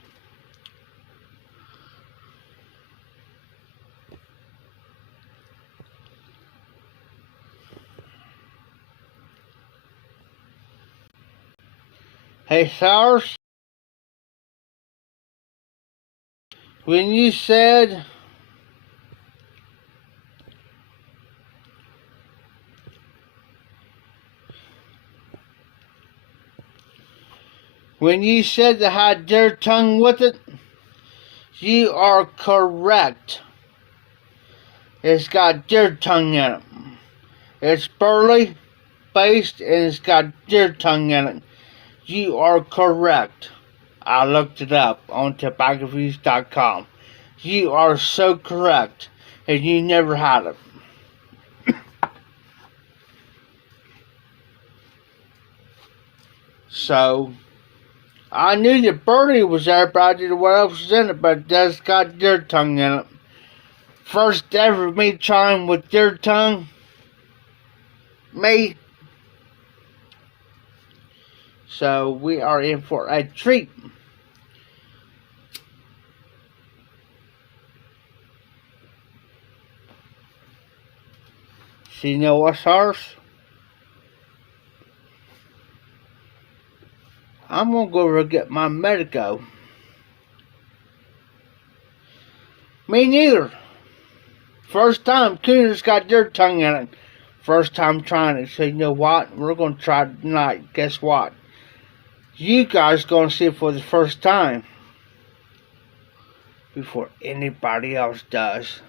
Hey, Cyrus. When you said that had deer tongue with it, you are correct. It's got deer tongue in it. It's burley based and it's got deer tongue in it. You are correct. I looked it up on tobaccoviews.com. You are so correct, and you never had it. So, I knew the birdie was there, but I didn't know what else was in it, but it does got deer tongue in it. First ever me trying with deer tongue. Me. So, we are in for a treat. So, you know what's ours? I'm going to go over and get my Medico. Me neither. First time, Cooner's got deer tongue in it. First time trying it. So you know what? We're going to try it tonight. Guess what? You guys going to see it for the first time. Before anybody else does.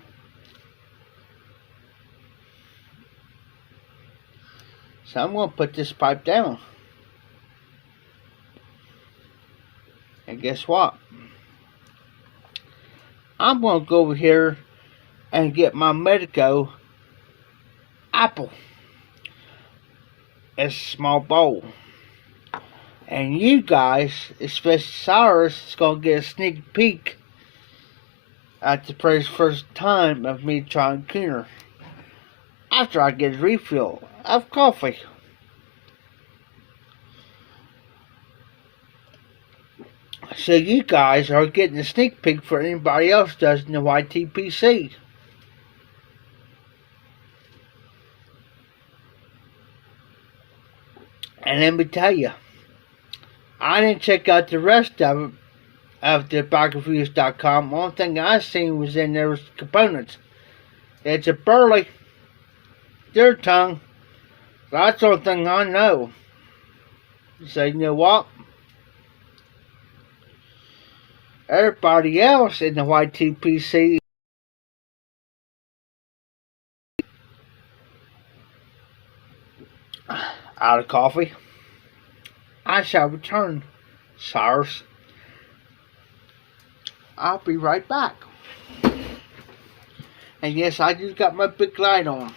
So I'm going to put this pipe down. And guess what? I'm going to go over here and get my Medico apple. It's a small bowl. And you guys, especially Cyrus, is going to get a sneak peek at the very first time of me trying Cooner. After I get a refill of coffee. So you guys are getting a sneak peek for anybody else does in the YTPC. And let me tell you, I didn't check out the rest of it of the backreviews.com. Only thing I seen was in there was components. It's a burley, deer tongue. That's the only thing I know. So you know what? Everybody else in the YTPC out of coffee. I shall return, sirs. I'll be right back. And yes, I just got my big light on.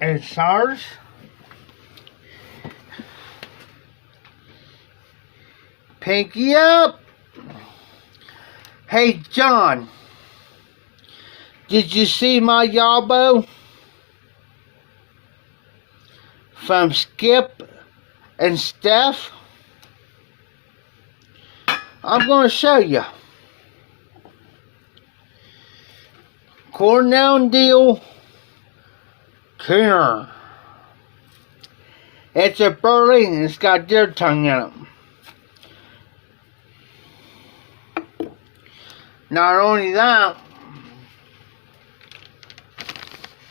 And sirs, pinky up. Hey John, did you see my yabo from Skip and Steph? I'm going to show you. Cornell deal. Keener. It's a burley and it's got deer tongue in it. Not only that,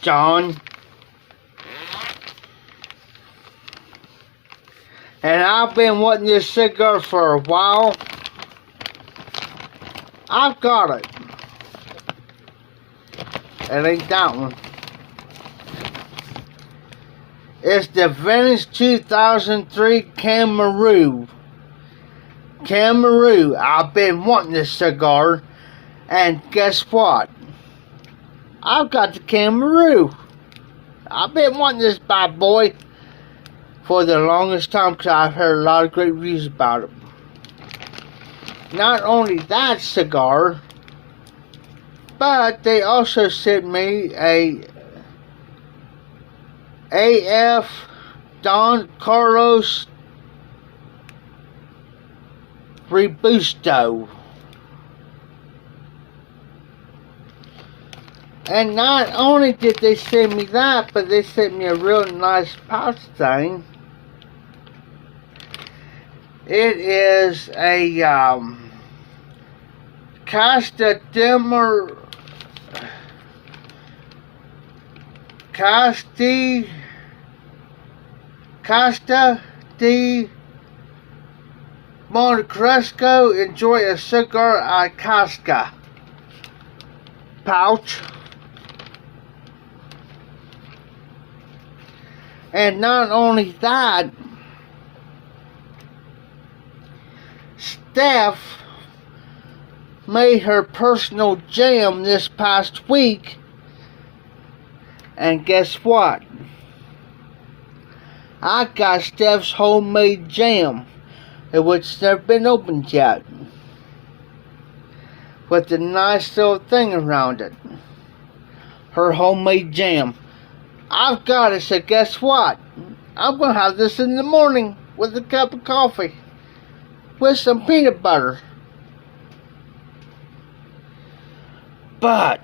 John, and I've been wanting this cigar for a while. I've got it. It ain't that one. It's the vintage 2003 Camaroo. Camaroo. I've been wanting this cigar, and guess what? I've got the Camaroo. I've been wanting this bad boy for the longest time because I've heard a lot of great reviews about it. Not only that cigar, but they also sent me a AF Don Carlos Robusto. And not only did they send me that, but they sent me a real nice pouch thing. It is a Costa di Montecresco. Enjoy a cigar at Casca pouch. And not only that, Steph made her personal jam this past week. And guess what? I got Steph's homemade jam, which has never been opened yet, with a nice little thing around it. Her homemade jam. I've got it, so guess what? I'm going to have this in the morning with a cup of coffee with some peanut butter. But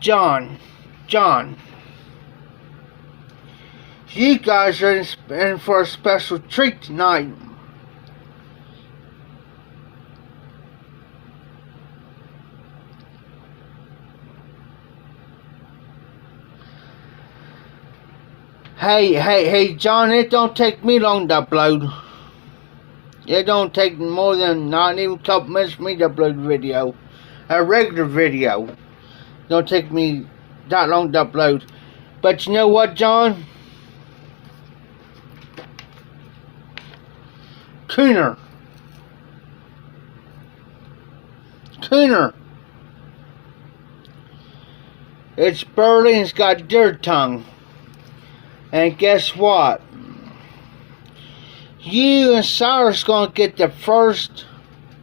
John, you guys are in for a special treat tonight. Hey, John, it don't take me long to upload. It don't take more than not even a couple minutes for me to upload a video. A regular video. Don't take me that long to upload. But you know what, John? Cooner. It's burly and it's got deer tongue. And guess what? You and Cyrus gonna get the first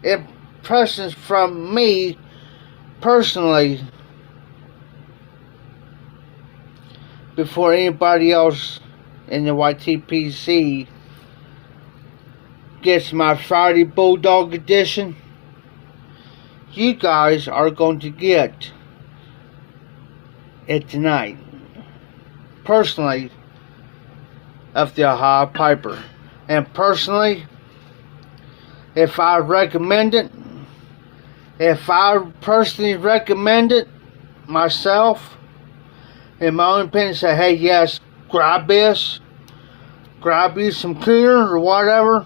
impressions from me personally before anybody else in the YTPC gets my Friday Bulldog edition. You guys are going to get it tonight. Personally, of the Ohio Piper. And personally, if I personally recommend it myself, in my own opinion, say, hey, yes, grab this, grab you some cooner or whatever,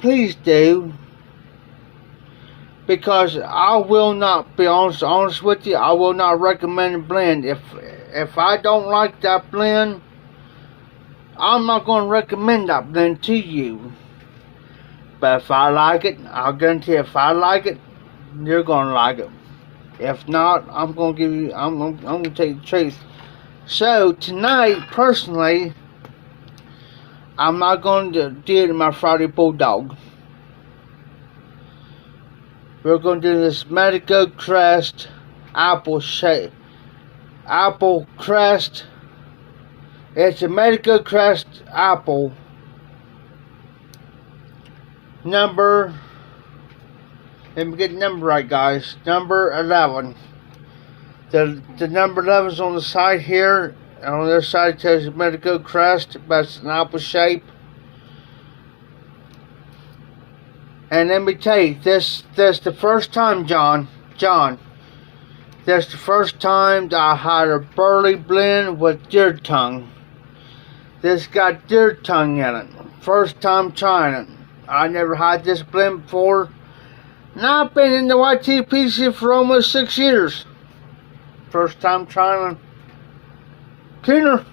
please do. Because I will not be honest with you, I will not recommend a blend. If I don't like that blend, I'm not going to recommend that blend to you. But if I like it, I'll guarantee if I like it, you're going to like it. If not, I'm going to I'm going to tell you the truth. So tonight, personally, I'm not going to do it in my Friday Bulldog. We're going to do this Medico Crest apple crest. It's a Medico Crest apple. Let me get the number right, guys. Number 11. The number 11 is on the side here. And on the other side it tells you Medico Crest, but it's an apple shape. And let me tell you, this the first time, John, that's the first time that I had a burley blend with deer tongue. This got deer tongue in it. First time trying it. I never had this blend before. Now I've been in the YTPC for almost 6 years. First time trying a cooner.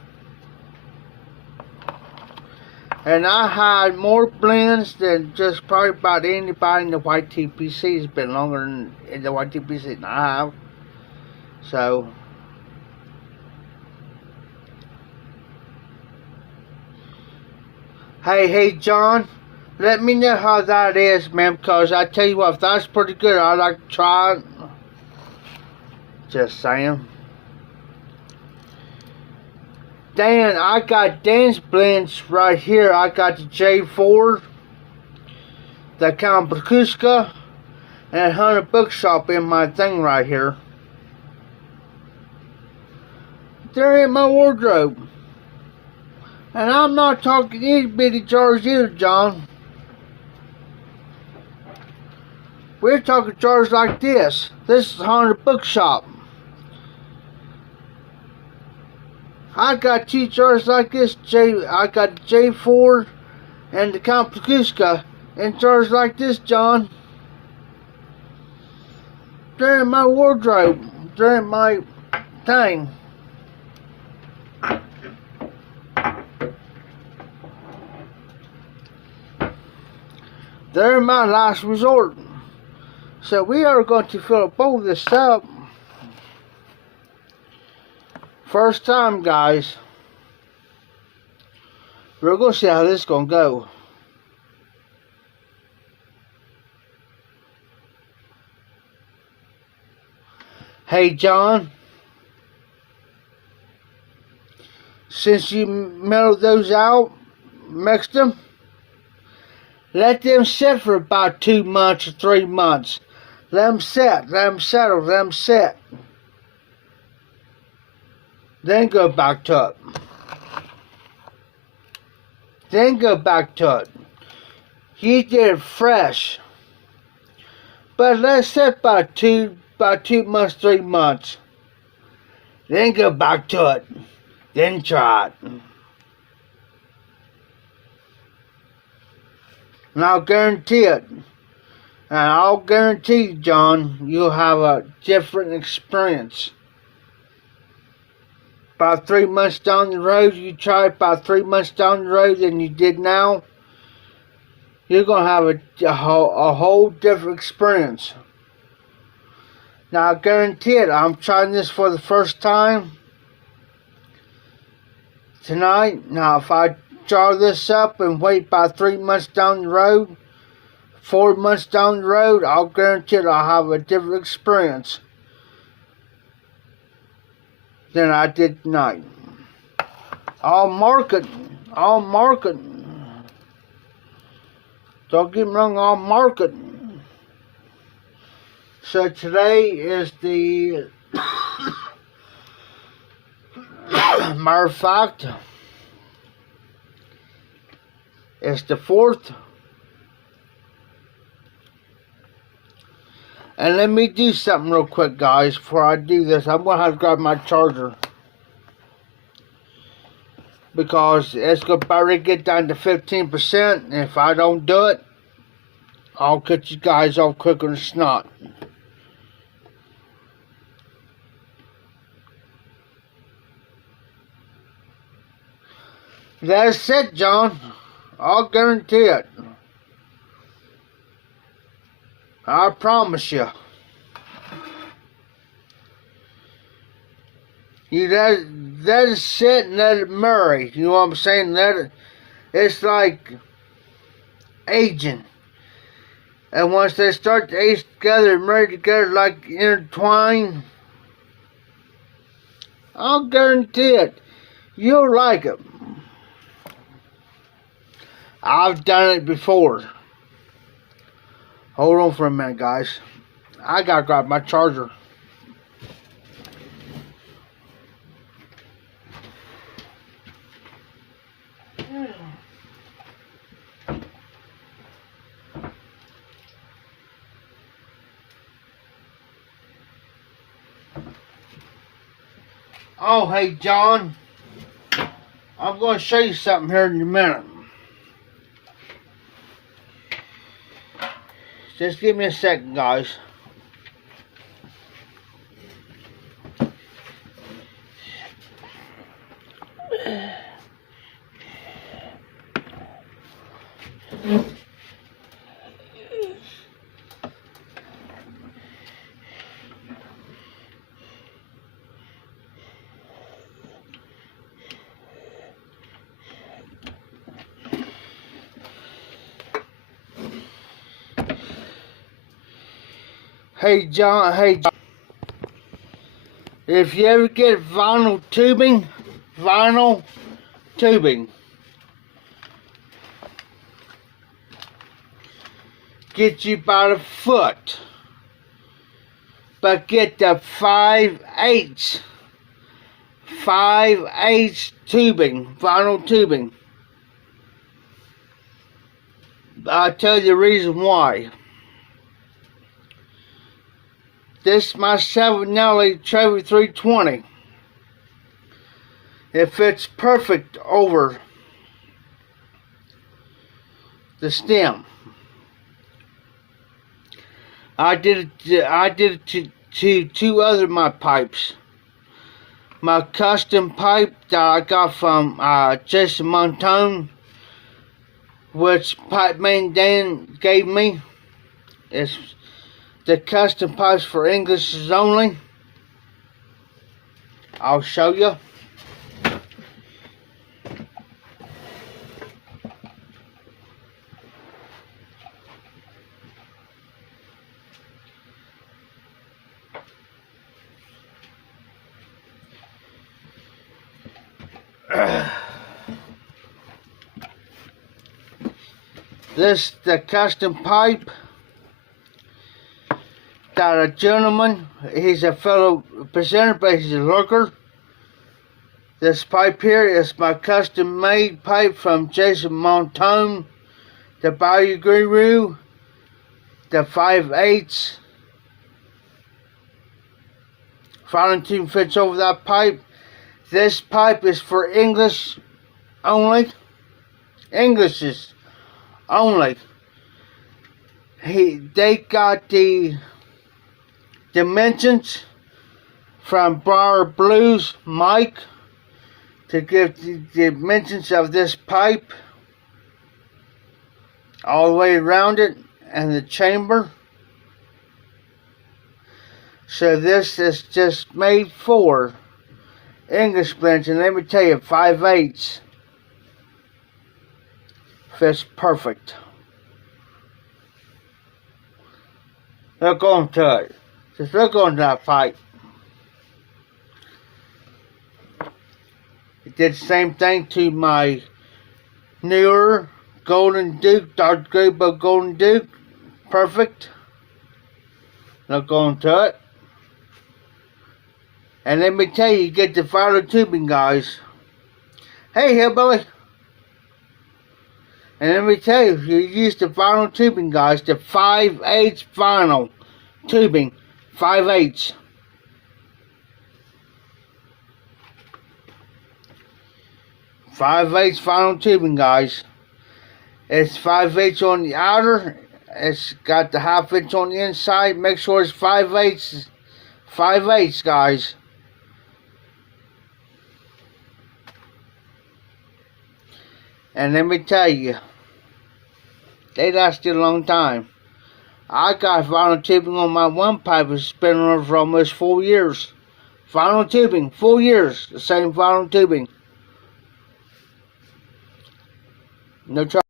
And I had more blends than just probably about anybody in the YTPC. Has been longer in the YTPC than I have. So, hey John, let me know how that is, man, because I tell you what, if that's pretty good, I'd like to try it. Just saying. Dan, I got Dan's blends right here. I got the J4, the Kampukuska, and Hunter Bookshop in my thing right here. They're in my wardrobe. And I'm not talking itty bitty jars either, John. We're talking jars like this. This is Hunter Bookshop. I got 2 jars like this. I got the J4 and the Kampukuska in jars like this, John. They're in my wardrobe. They're in my thing. They're my last resort. So we are going to fill up both this up. First time, guys. We're going to see how this is going to go. Hey, John. Since you mellowed those out, mixed them, let them sit for about 2 months or 3 months. Let them set, let them settle, let them set. Then go back to it. Then go back to it. You did it fresh. But let's set about 2 months, 3 months. Then go back to it. Then try it. And I'll guarantee it. And I'll guarantee you, John, you'll have a different experience. about 3 months down the road, you try it about 3 months down the road than you did now, you're going to have a whole different experience. Now, I guarantee it, I'm trying this for the first time tonight. Now, if I draw this up and wait about 3 months down the road, 4 months down the road, I'll guarantee it I'll have a different experience than I did tonight. All marketing. Don't get me wrong, all marketing. So today is the matter of fact, it's the 4th. And let me do something real quick, guys. Before I do this, I'm going to have to grab my charger, because it's going to probably get down to 15%. And if I don't do it, I'll cut you guys off quicker than snot. That's it, John. I'll guarantee it. I promise you. You let it sit and let it marry. You know what I'm saying? It's like aging. And once they start to age together and marry together, like intertwine, I'll guarantee it, you'll like it. I've done it before. Hold on for a minute, guys. I gotta grab my charger. Oh, hey, John. I'm going to show you something here in a minute. Just give me a second, guys. Hey John, if you ever get vinyl tubing, get you about a foot, but get the 5/8 tubing, vinyl tubing. I'll tell you the reason why. This is my 7 Nelly Chevy 320. It fits perfect over the stem. I did it to 2 other my pipes. My custom pipe that I got from Jason Montone, which Pipe Man Dan gave me, is the custom pipes for Englishes only. I'll show you. This the custom pipe that a gentleman, he's a fellow presenter, but he's a lurker. This pipe here is my custom made pipe from Jason Montone, the Bayou Guru, the 5/8. Valentine fits over that pipe. This pipe is for English only. Englishes only. They got the dimensions from Briar Blues Mike to give the dimensions of this pipe all the way around it and the chamber. So this is just made for English blends, and let me tell you, 5/8 fits perfect. Look onto it. Just look on that pipe. It did the same thing to my newer Golden Duke, Dr. Grabo Golden Duke. Perfect. Look onto it. And let me tell you, get the vinyl tubing, guys. Hey, hillbilly. And let me tell you, if you use the vinyl tubing, guys, the 5/8 vinyl tubing, 5/8. Vinyl tubing, guys. It's 5/8 on the outer. It's got the 1/2 inch on the inside. Make sure it's 5/8. 5/8, guys. And let me tell you, they lasted a long time. I got vinyl tubing on my one pipe. It's been on for almost 4 years. Vinyl tubing, 4 years. The same vinyl tubing. No trouble.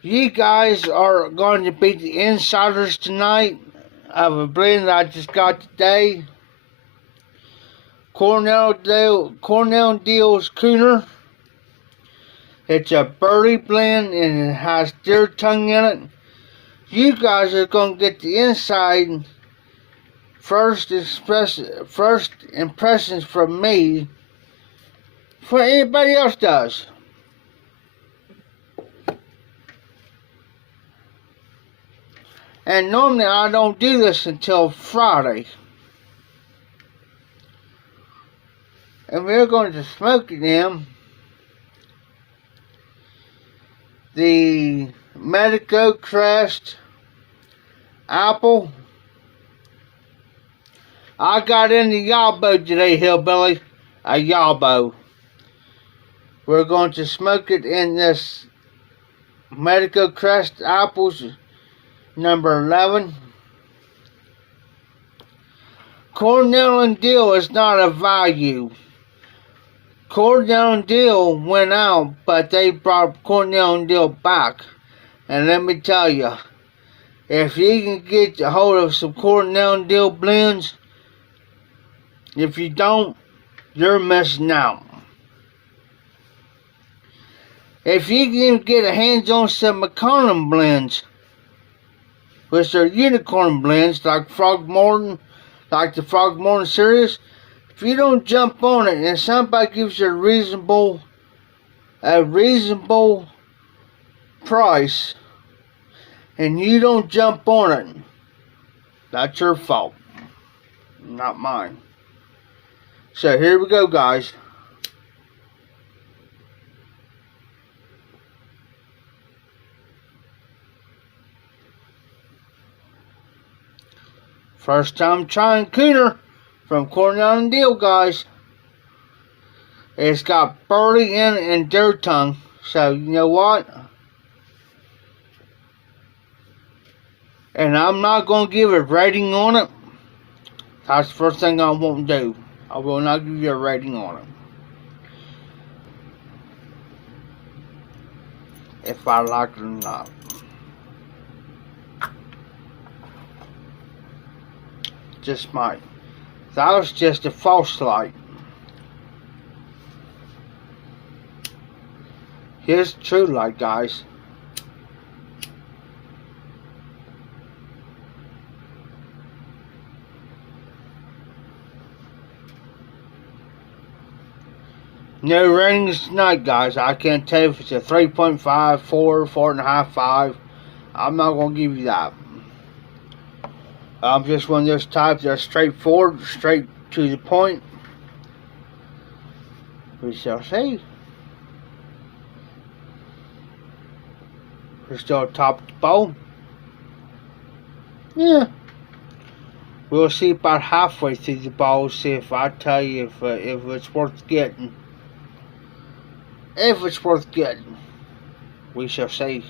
You guys are going to be the insiders tonight of a blend that I just got today. Cornell Deal's Cooner. It's a birdie blend and it has deer tongue in it. You guys are going to get the inside first impressions from me before anybody else does. And normally I don't do this until Friday. And we're going to smoke them the Medico Crest Apple. I got in the Yalbo today, hillbilly. A Yalbo. We're going to smoke it in this Medico Crest Apples number 11. Cornell and Deal is not a value. Cornell and Deal went out, but they brought Cornell and Deal back. And let me tell you, if you can get a hold of some Cornell and Deal blends, if you don't, you're missing out. If you can get a hands on some McConnell blends, which are unicorn blends like the Frog Morton series, if you don't jump on it and somebody gives you a reasonable price and you don't jump on it, that's your fault, not mine. So here we go, guys. First time trying Cooner from Cornell and Deal, guys. It's got birdie in it and deer tongue. So, you know what? And I'm not going to give a rating on it. That's the first thing I won't do. I will not give you a rating on it. If I like it or not. Just might. That was just a false light. Here's the true light, guys. No ratings tonight, guys. I can't tell you if it's a 3.5, 4, 4.5, 5. I'm not going to give you that. I'm just one of those types that's straightforward, straight to the point. We shall see. We're still top of the bowl. Yeah. We'll see about halfway through the bowl, see if I tell you if it's worth getting. If it's worth getting, we shall see.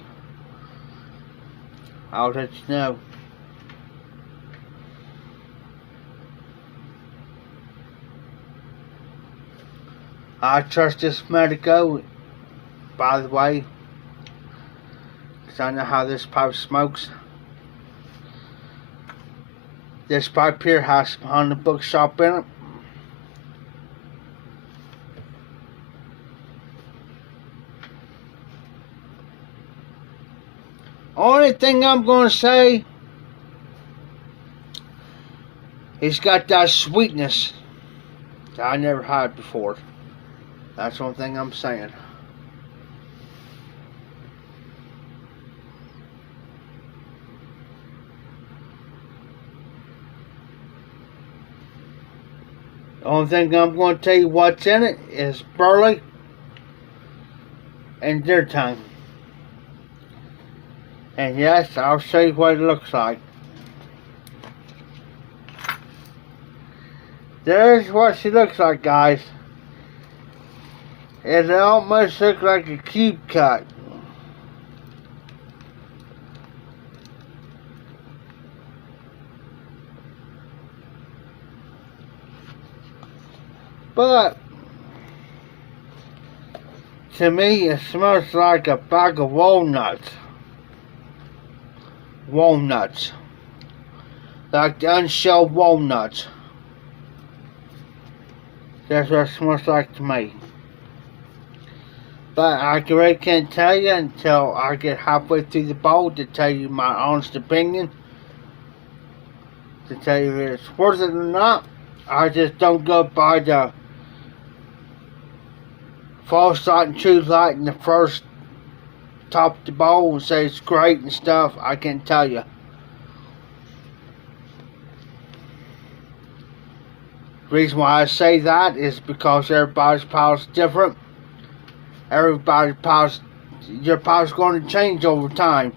I'll let you know. I trust this medico, by the way, because I know how this pipe smokes. This pipe here has behind the bookshop in it. Only thing I'm going to say, it's got that sweetness that I never had before. That's one thing I'm saying. The only thing I'm going to tell you what's in it is burley and deer tongue. And yes, I'll show you what it looks like. There's what she looks like, guys. It almost looks like a cube cut. But to me, it smells like a bag of walnuts. Walnuts. Like the unshelled walnuts. That's what it smells like to me. But I really can't tell you until I get halfway through the bowl to tell you my honest opinion. To tell you if it's worth it or not. I just don't go by the false light and true light in the first top of the bowl and say it's great and stuff. I can't tell you. The reason why I say that is because everybody's palate's different. Everybody's palate, your palate's going to change over time.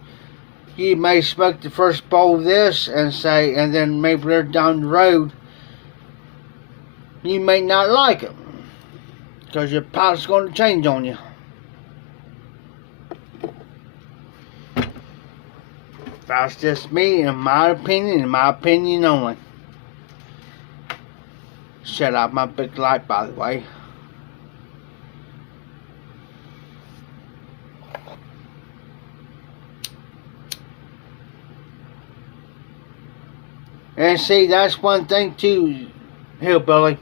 You may smoke the first bowl of this and say, and then maybe later down the road, you may not like it. Because your palate's going to change on you. That's just me, in my opinion only. Shut out my big light, by the way. And see, that's one thing too, Hillbilly.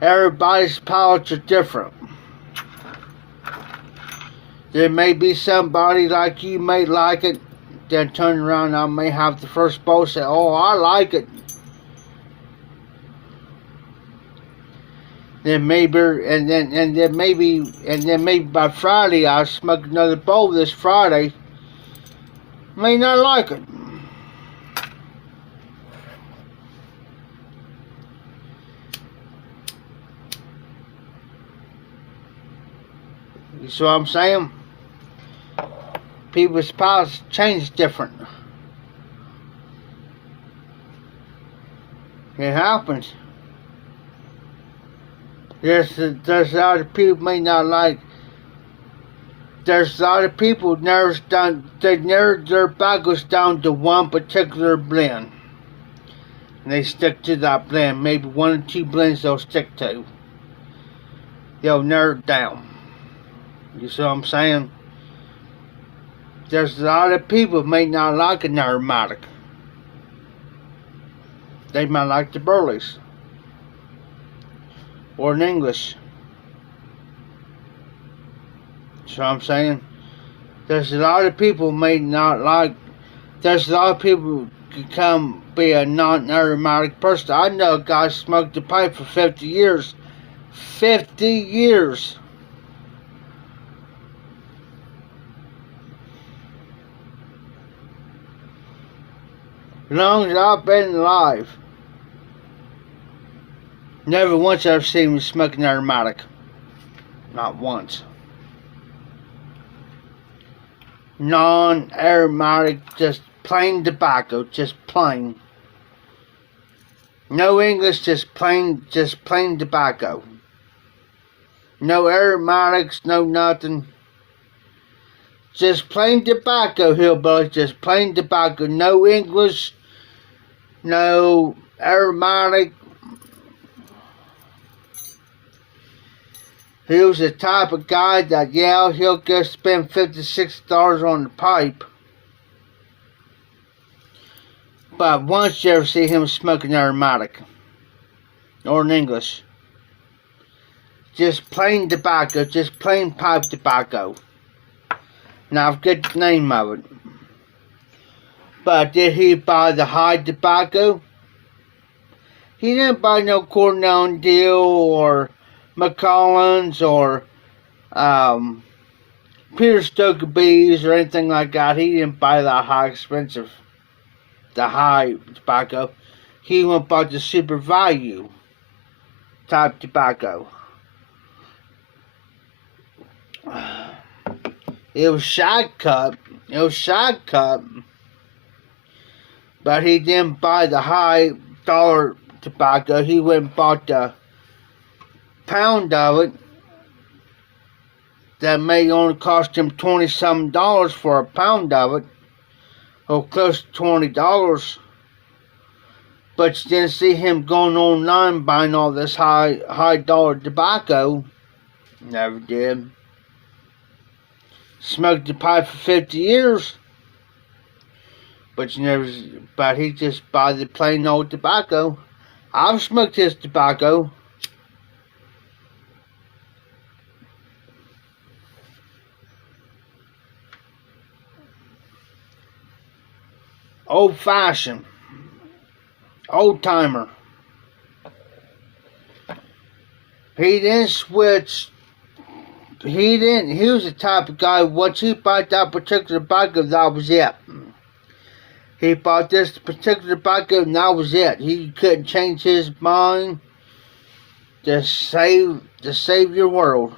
Everybody's palates are different. There may be somebody like you may like it, then turn around, I may have the first bowl say, oh, I like it. Then maybe, and then maybe by Friday I'll smoke another bowl this Friday. May not like it. You see what I'm saying? People's palates change different. It happens. There's a lot of people may not like. There's a lot of people narrows down. They narrow their bagels down to one particular blend, and they stick to that blend. Maybe one or two blends they'll stick to. They'll narrow it down. You see what I'm saying? There's a lot of people may not like an aromatic. They might like the burleys. Or in English. See what I'm saying? There's a lot of people may not like. There's a lot of people who can come be a non-aromatic person. I know a guy smoked a pipe for 50 years. 50 years. As long as I've been alive, never once I've seen him smoking aromatic. Not once. Non-aromatic, just plain tobacco, just plain. No English, just plain tobacco. No aromatics, no nothing. Just plain tobacco, hillbilly. Just plain tobacco. No English, no aromatic. He was the type of guy that, yeah, he'll go spend $56 on the pipe. But once you ever see him smoking aromatic, or in English, just plain tobacco, just plain pipe tobacco. Now I forget the name of it. But did he buy the high tobacco? He didn't buy no Cornell Deal or McCollins or Peter Stokebees or anything like that. He didn't buy the high tobacco. He went bought the super value type tobacco. It was shag cut. But he didn't buy the high dollar tobacco. He went and bought the pound of it that may only cost him $20-something for a pound of it, or close to $20. But you didn't see him going online buying all this high dollar tobacco. Never did. Smoked the pipe for 50 years. But he just buy the plain old tobacco. I've smoked his tobacco. Old fashioned. Old timer. He didn't switch. He was the type of guy, once he bought that particular tobacco, that was it. He bought this particular tobacco and that was it. He couldn't change his mind to save your world.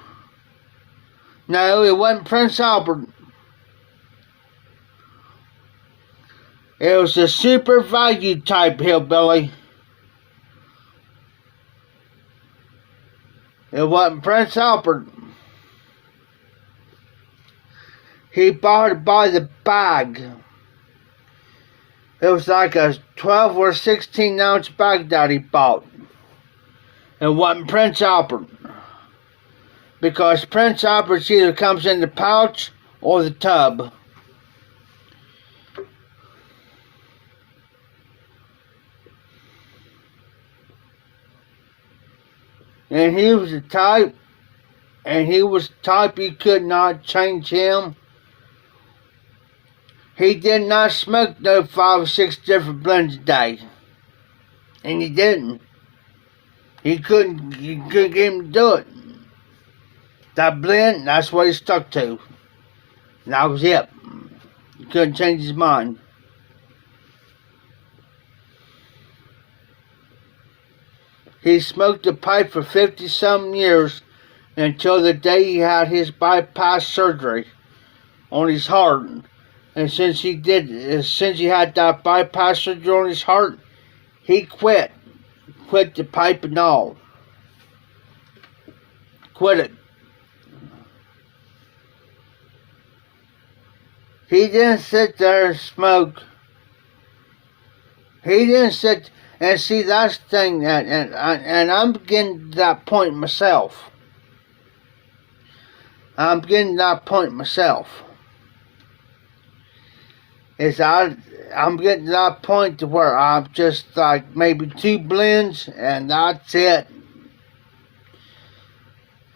No, it wasn't Prince Albert. It was the super value type hillbilly. It wasn't Prince Albert. He bought it by the bag. It was like a 12 or 16 ounce bag that he bought. It wasn't Prince Albert. Because Prince Albert either comes in the pouch or the tub. And he was the type, you could not change him. He did not smoke no 5 or 6 different blends a day. And he didn't. You couldn't get him to do it. That blend, that's what he stuck to. And that was it. He couldn't change his mind. He smoked the pipe for 50-some years until the day he had his bypass surgery on his heart. And since he had that bypass surgery on his heart, he quit the pipe and all. Quit it. He didn't sit there and smoke. He didn't sit. And see, that's the thing, and I'm getting to that point myself. I'm getting to that point myself. I'm getting to that point to where I'm just like maybe 2 blends, and that's it.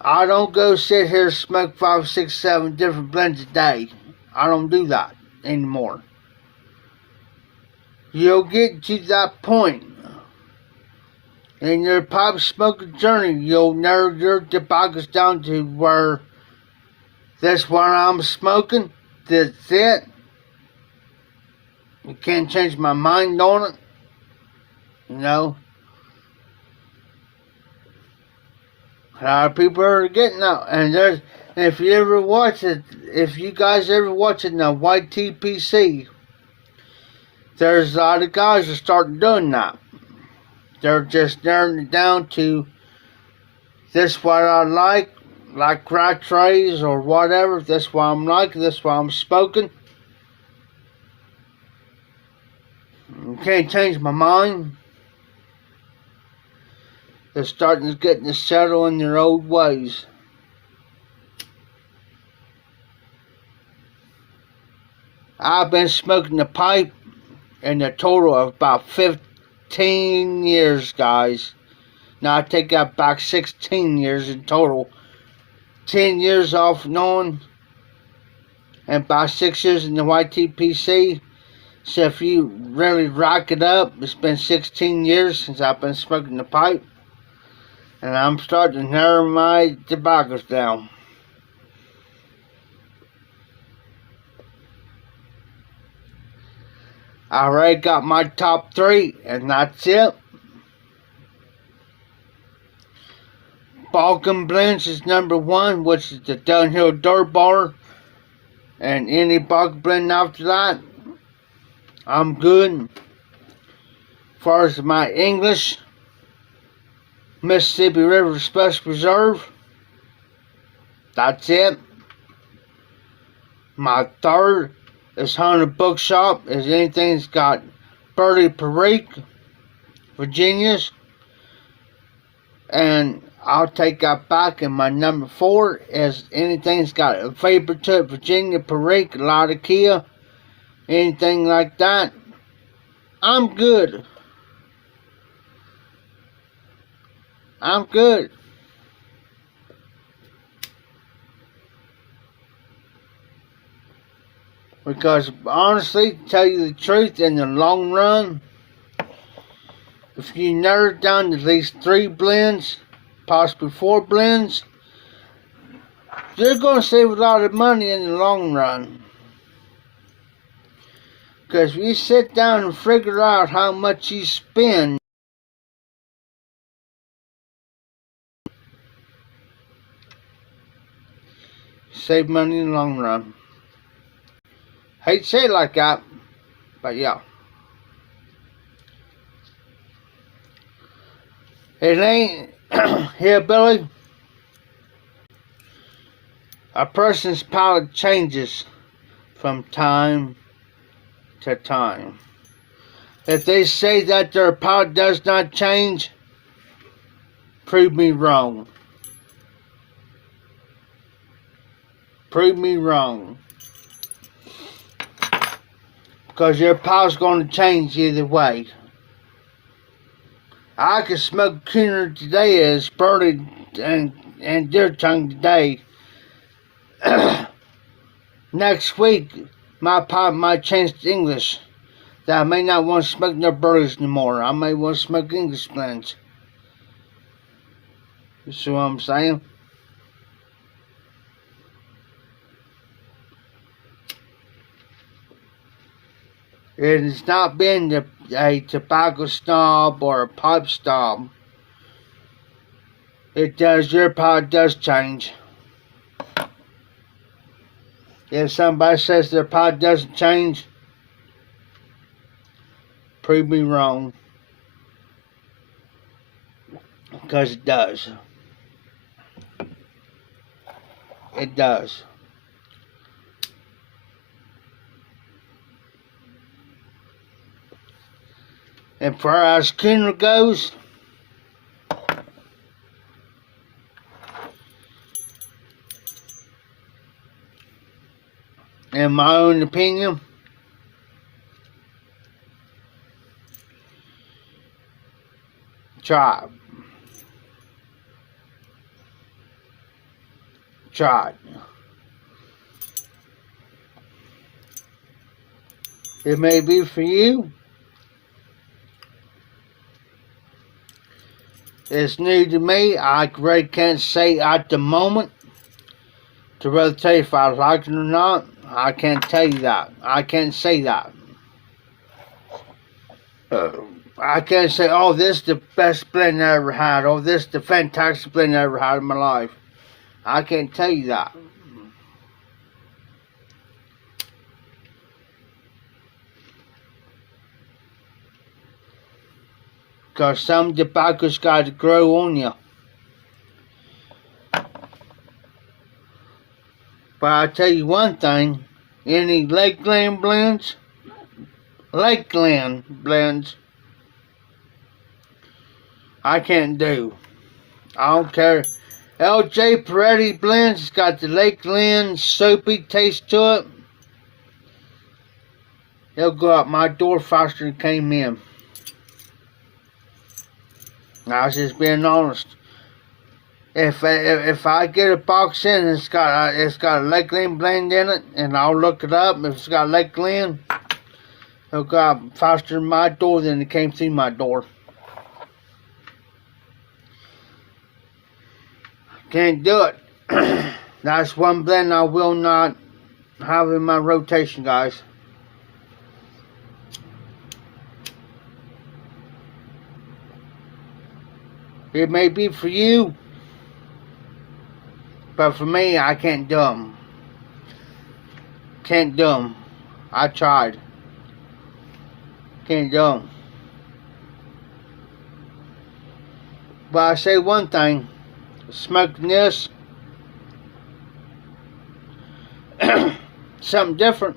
I don't go sit here and smoke 5, 6, 7 different blends a day. I don't do that anymore. You'll get to that point in your pipe smoking journey. You'll narrow your tobaccos down to where that's what I'm smoking. That's it. You can't change my mind on it. You know. A lot of people are getting out, and if you guys ever watch it now, YTPC. There's a lot of guys that are starting doing that. They're just narrowing it down to this what I like right trays or whatever. This what I'm like, this what I'm smoking. You can't change my mind. They're starting to get to settle in their old ways. I've been smoking the pipe in a total of about 15 years, guys. Now I take that back, 16 years in total. 10 years off and on, and about 6 years in the YTPC. So if you really rack it up, it's been 16 years since I've been smoking the pipe. And I'm starting to narrow my tobaccos down. I already got my top 3, and that's it. Balkan Blends is number 1, which is the Dunhill Dirt Bar. And any Balkan blend after that, I'm good. As far as my English, Mississippi River Special Reserve, that's it. My third is Haunted Bookshop, is anything that's got Birdie Perique, Virginia's. And I'll take that back, and my number 4 is anything that's got a vapor to it, Virginia Perique, Latakia, anything like that. I'm good. I'm good. Because honestly, to tell you the truth, in the long run, if you narrow it down to at least 3 blends, possibly 4 blends, you're going to save a lot of money in the long run. Because if you sit down and figure out how much you spend, save money in the long run. Hate to say it like that, but yeah. It ain't hillbilly. A person's palate changes from time to time. If they say that their palate does not change, prove me wrong. Prove me wrong. Because your palate's going to change either way. I could smoke Cooner today as Birdie and Deer Tongue today. Next week, my palate might change to English. That I may not want to smoke no birdies anymore. I may want to smoke English blends. You see what I'm saying? It has not been a tobacco snob or a pipe snob. It does, your palate does change. If somebody says their palate doesn't change, prove me wrong. Because it does. It does. And for as Cooner goes, in my own opinion, try it. Try it. It may be for you. It's new to me. I really can't say at the moment to really tell you if I like it or not. I can't tell you that. I can't say that. I can't say, oh, this is the best blend I ever had. Oh, this is the fantastic blend I ever had in my life. I can't tell you that. because some tobacco's got to grow on you. But I'll tell you one thing, any Lakeland blends, I can't do. I don't care. LJ Peretti blends, it's got the Lakeland soapy taste to it. It'll go out my door faster than it came in. I was just being honest. If I get a box in and it's got a Lakeland blend in it, and I'll look it up. If it's got Lakeland, it'll go out faster than my door than it came through my door. Can't do it. That's one blend I will not have in my rotation, guys. It may be for you, but for me, I can't do them. Can't do them. I tried. Can't do them. But I say one thing. Smoking this, something different.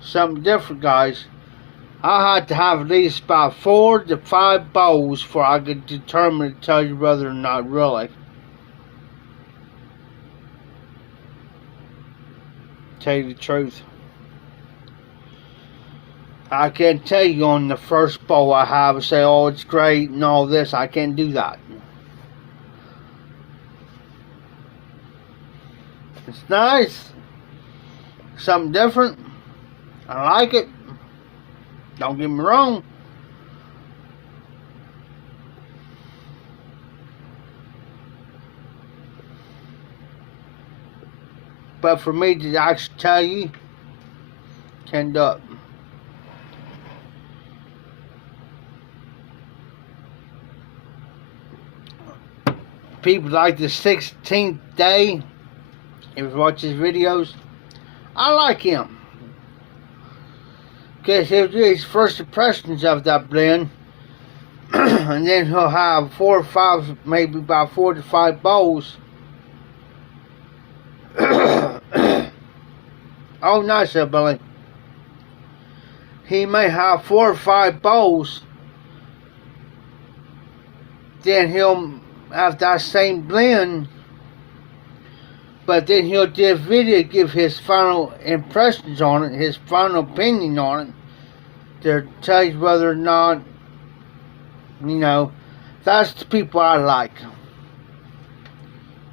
Something different, guys. I had to have at least about 4 to 5 bowls before I could determine to tell you whether or not really. Tell you the truth. I can't tell you on the first bowl I have and say, oh, it's great and all this. I can't do that. It's nice. Something different. I like it. Don't get me wrong. But for me to actually tell you, can't do it. People like the 16th day, if you watch his videos, I like him. Because he'll do his first impressions of that blend, and then he'll have 4 or 5, maybe about 4 to 5 bowls. Oh, nice, Billy. He may have 4 or 5 bowls. Then he'll have that same blend. But then he'll do a video, give his final impressions on it, his final opinion on it, to tell you whether or not, you know, that's the people I like.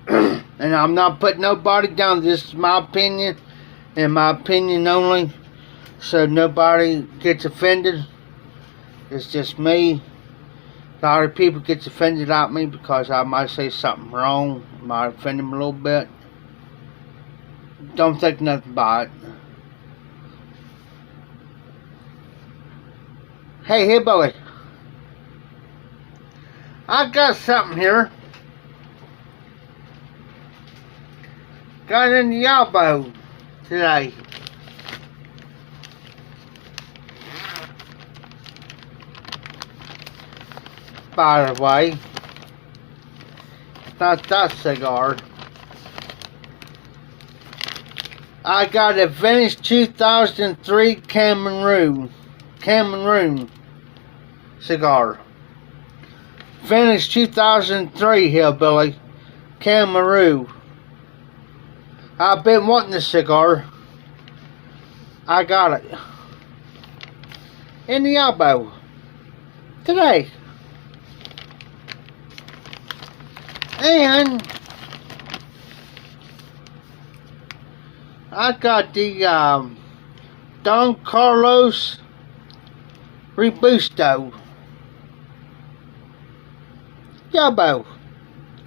And I'm not putting nobody down. This is my opinion, and my opinion only, so nobody gets offended. It's just me. A lot of people gets offended at me because I might say something wrong, might offend them a little bit. Don't think nothing about it. Hey, Billy. I got something here. Got in the elbow today. By the way, not that cigar. I got a vintage 2003 Cameroon cigar. Vintage 2003 Hillbilly Cameroon. I've been wanting this cigar. I got it in the elbow today. And I got the Don Carlos Robusto elbow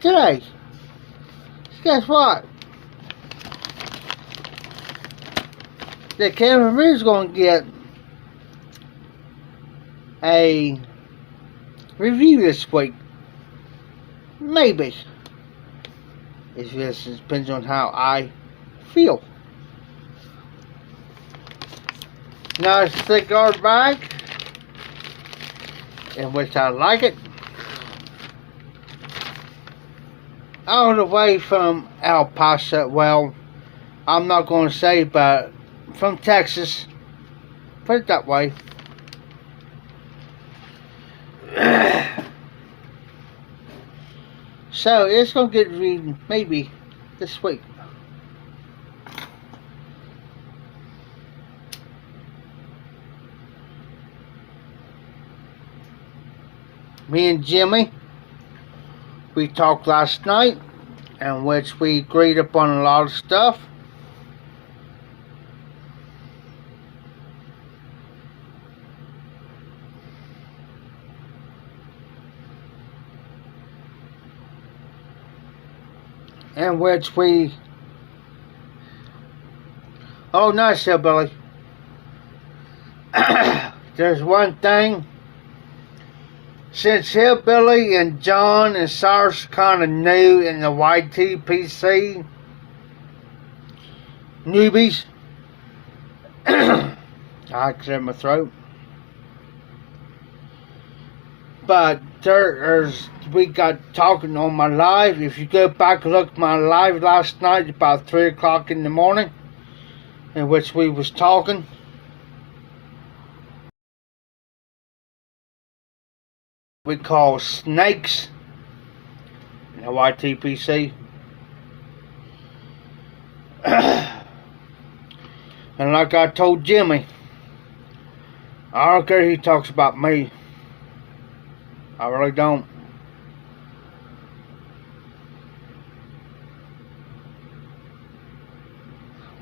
today. Guess what? The Cameroon's gonna get a review this week. Maybe. It just depends on how I feel. Now, a cigar bag, in which I like it. All the way from El Paso, well, I'm not going to say, but from Texas, put it that way. So it's going to get read maybe this week. Me and Jimmy, we talked last night, in which we agreed upon a lot of stuff. In which we... Oh, nice, Hillbilly. There's one thing. Since Hillbilly and John and Cyrus kind of new in the YTPC, newbies, I clear my throat. But we got talking on my live. If you go back and look at my live last night, about 3 o'clock in the morning, in which we was talking. We call snakes in the YTPC. And like I told Jimmy, I don't care if he talks about me. I really don't.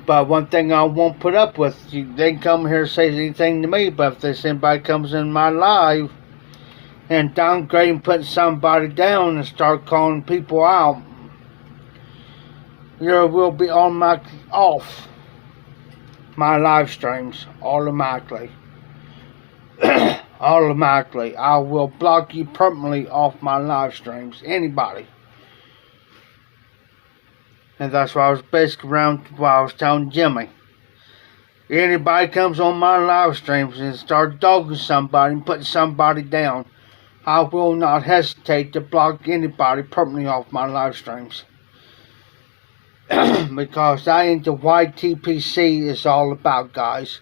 But one thing I won't put up with, they can come here and say anything to me, but if anybody comes in my live and downgrading, putting somebody down and start calling people out, you will be automatically off my live streams, automatically. Automatically. I will block you permanently off my live streams. Anybody. And that's why I was basically around what I was telling Jimmy. Anybody comes on my live streams and starts dogging somebody and putting somebody down, I will not hesitate to block anybody permanently off my live streams. Because that ain't the YTPC is all about, guys.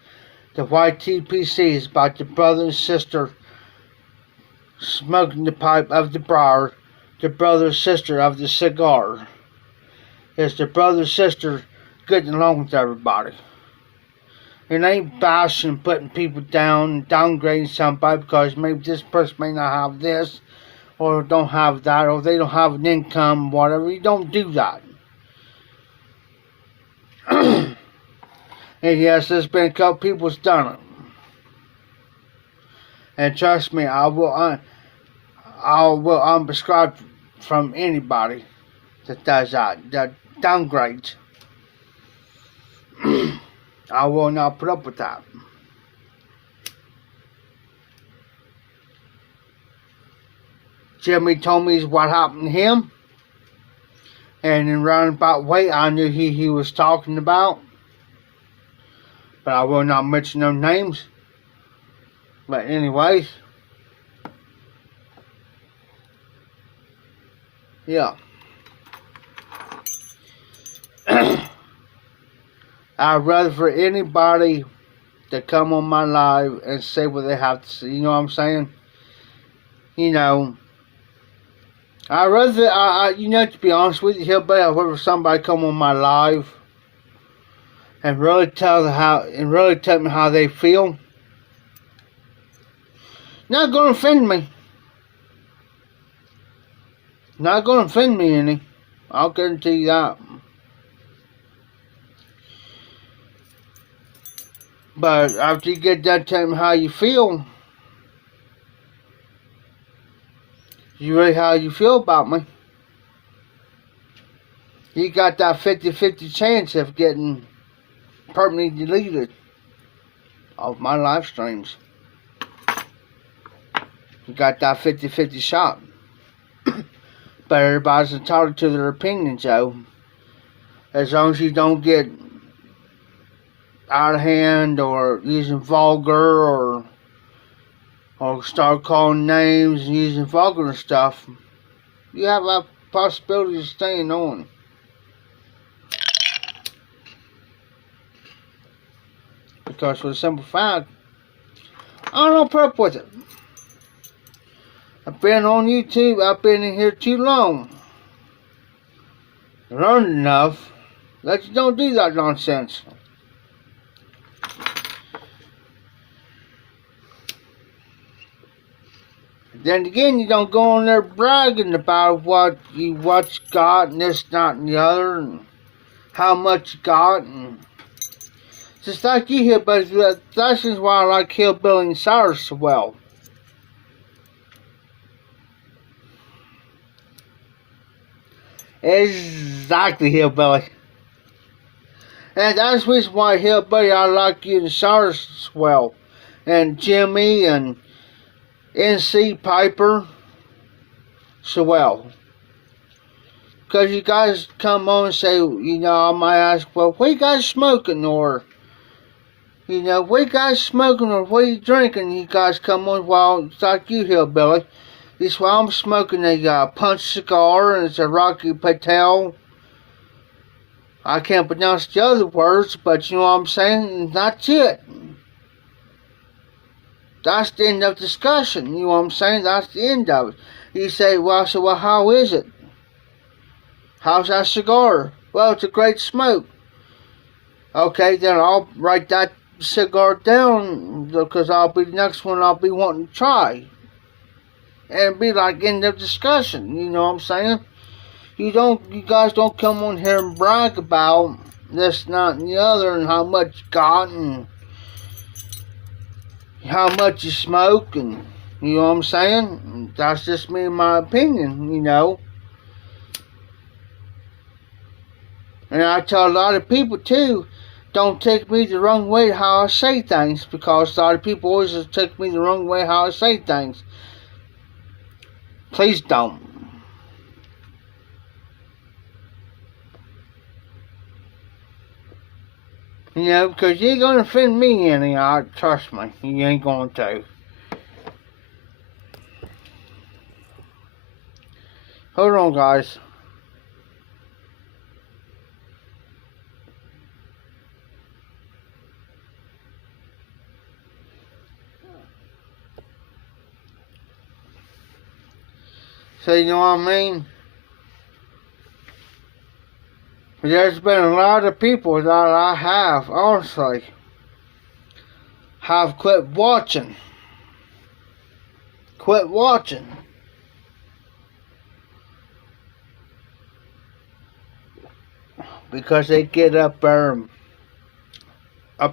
The YTPC is about the brother and sister smoking the pipe of the briar, the brother and sister of the cigar. It's the brother and sister getting along with everybody. It ain't bashing, putting people down, and downgrading somebody because maybe this person may not have this, or don't have that, or they don't have an income, whatever. You don't do that. And yes, there's been a couple people that's done it. And trust me, I will unsubscribe from anybody that does that downgrades. I will not put up with that. Jimmy told me what happened to him, and in roundabout way I knew he was talking about. But I will not mention no names. But anyways, yeah. I'd rather for anybody to come on my live and say what they have to say. You know what I'm saying? You know, I'd rather, you know, to be honest with you, Hillbilly, I'd rather somebody come on my live and really tell me how they feel. Not gonna offend me. Not gonna offend me any. I'll guarantee you that. But after you get done telling me how you feel, how you feel about me, you got that 50-50 chance of getting permanently deleted of my live streams. You got that 50-50 shot. But everybody's entitled to their opinions, though. As long as you don't get out of hand or using vulgar or start calling names and using vulgar stuff, you have a possibility of staying on. Because for the simple fact, I don't put up with it. I've been on YouTube, I've been in here too long. Learned enough that you don't do that nonsense. Then again, you don't go on there bragging about what you got and this, that, and the other, and how much you got, and just like you hillbillies. That's just why I like Hillbilly and Cyrus so well. Exactly, Hillbilly. And that's the reason why, Hillbilly, I like you and Cyrus as well, and Jimmy and NC Piper so well. Because you guys come on and say, I might ask, well, what you guys smoking? Or, what you guys smoking or what you drinking? You guys come on, well, it's like you, Hillbilly. This is why I'm smoking a punch cigar, and it's a Rocky Patel. I can't pronounce the other words, but you know what I'm saying? That's it. That's the end of the discussion. You know what I'm saying? That's the end of it. You say, well, how is it? How's that cigar? Well, it's a great smoke. Okay, then I'll write that cigar down, because I'll be the next one I'll be wanting to try. And it'll be like end of discussion. You know what I'm saying? You guys don't come on here and brag about this, that, and the other, and how much you got, and how much you smoke, and you know what I'm saying? That's just me and my opinion, And I tell a lot of people too, don't take me the wrong way how I say things, because a lot of people always take me the wrong way how I say things. Please don't. Because you ain't going to offend me any, trust me, you ain't going to. Hold on, guys. So, you know what I mean? There's been a lot of people that I have, honestly, have quit watching. Because they get up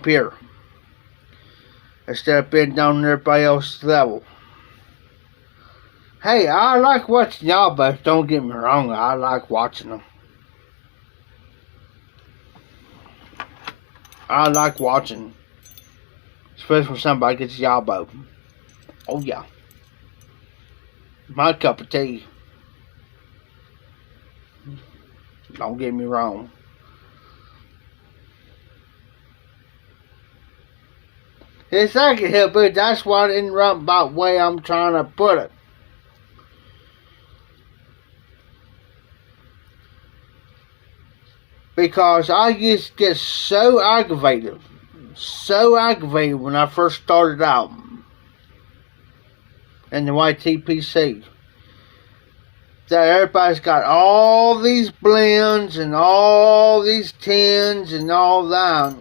here, instead of being down there by else's level. Hey, I like watching y'all, but don't get me wrong, I like watching them. I like watching, especially when somebody gets a job open. Oh yeah, my cup of tea. Don't get me wrong. Exactly, Hillbilly. That's what in the roundabout way I'm trying to put it. Because I used to get so aggravated when I first started out in the YTPC, that everybody's got all these blends and all these tins and all that.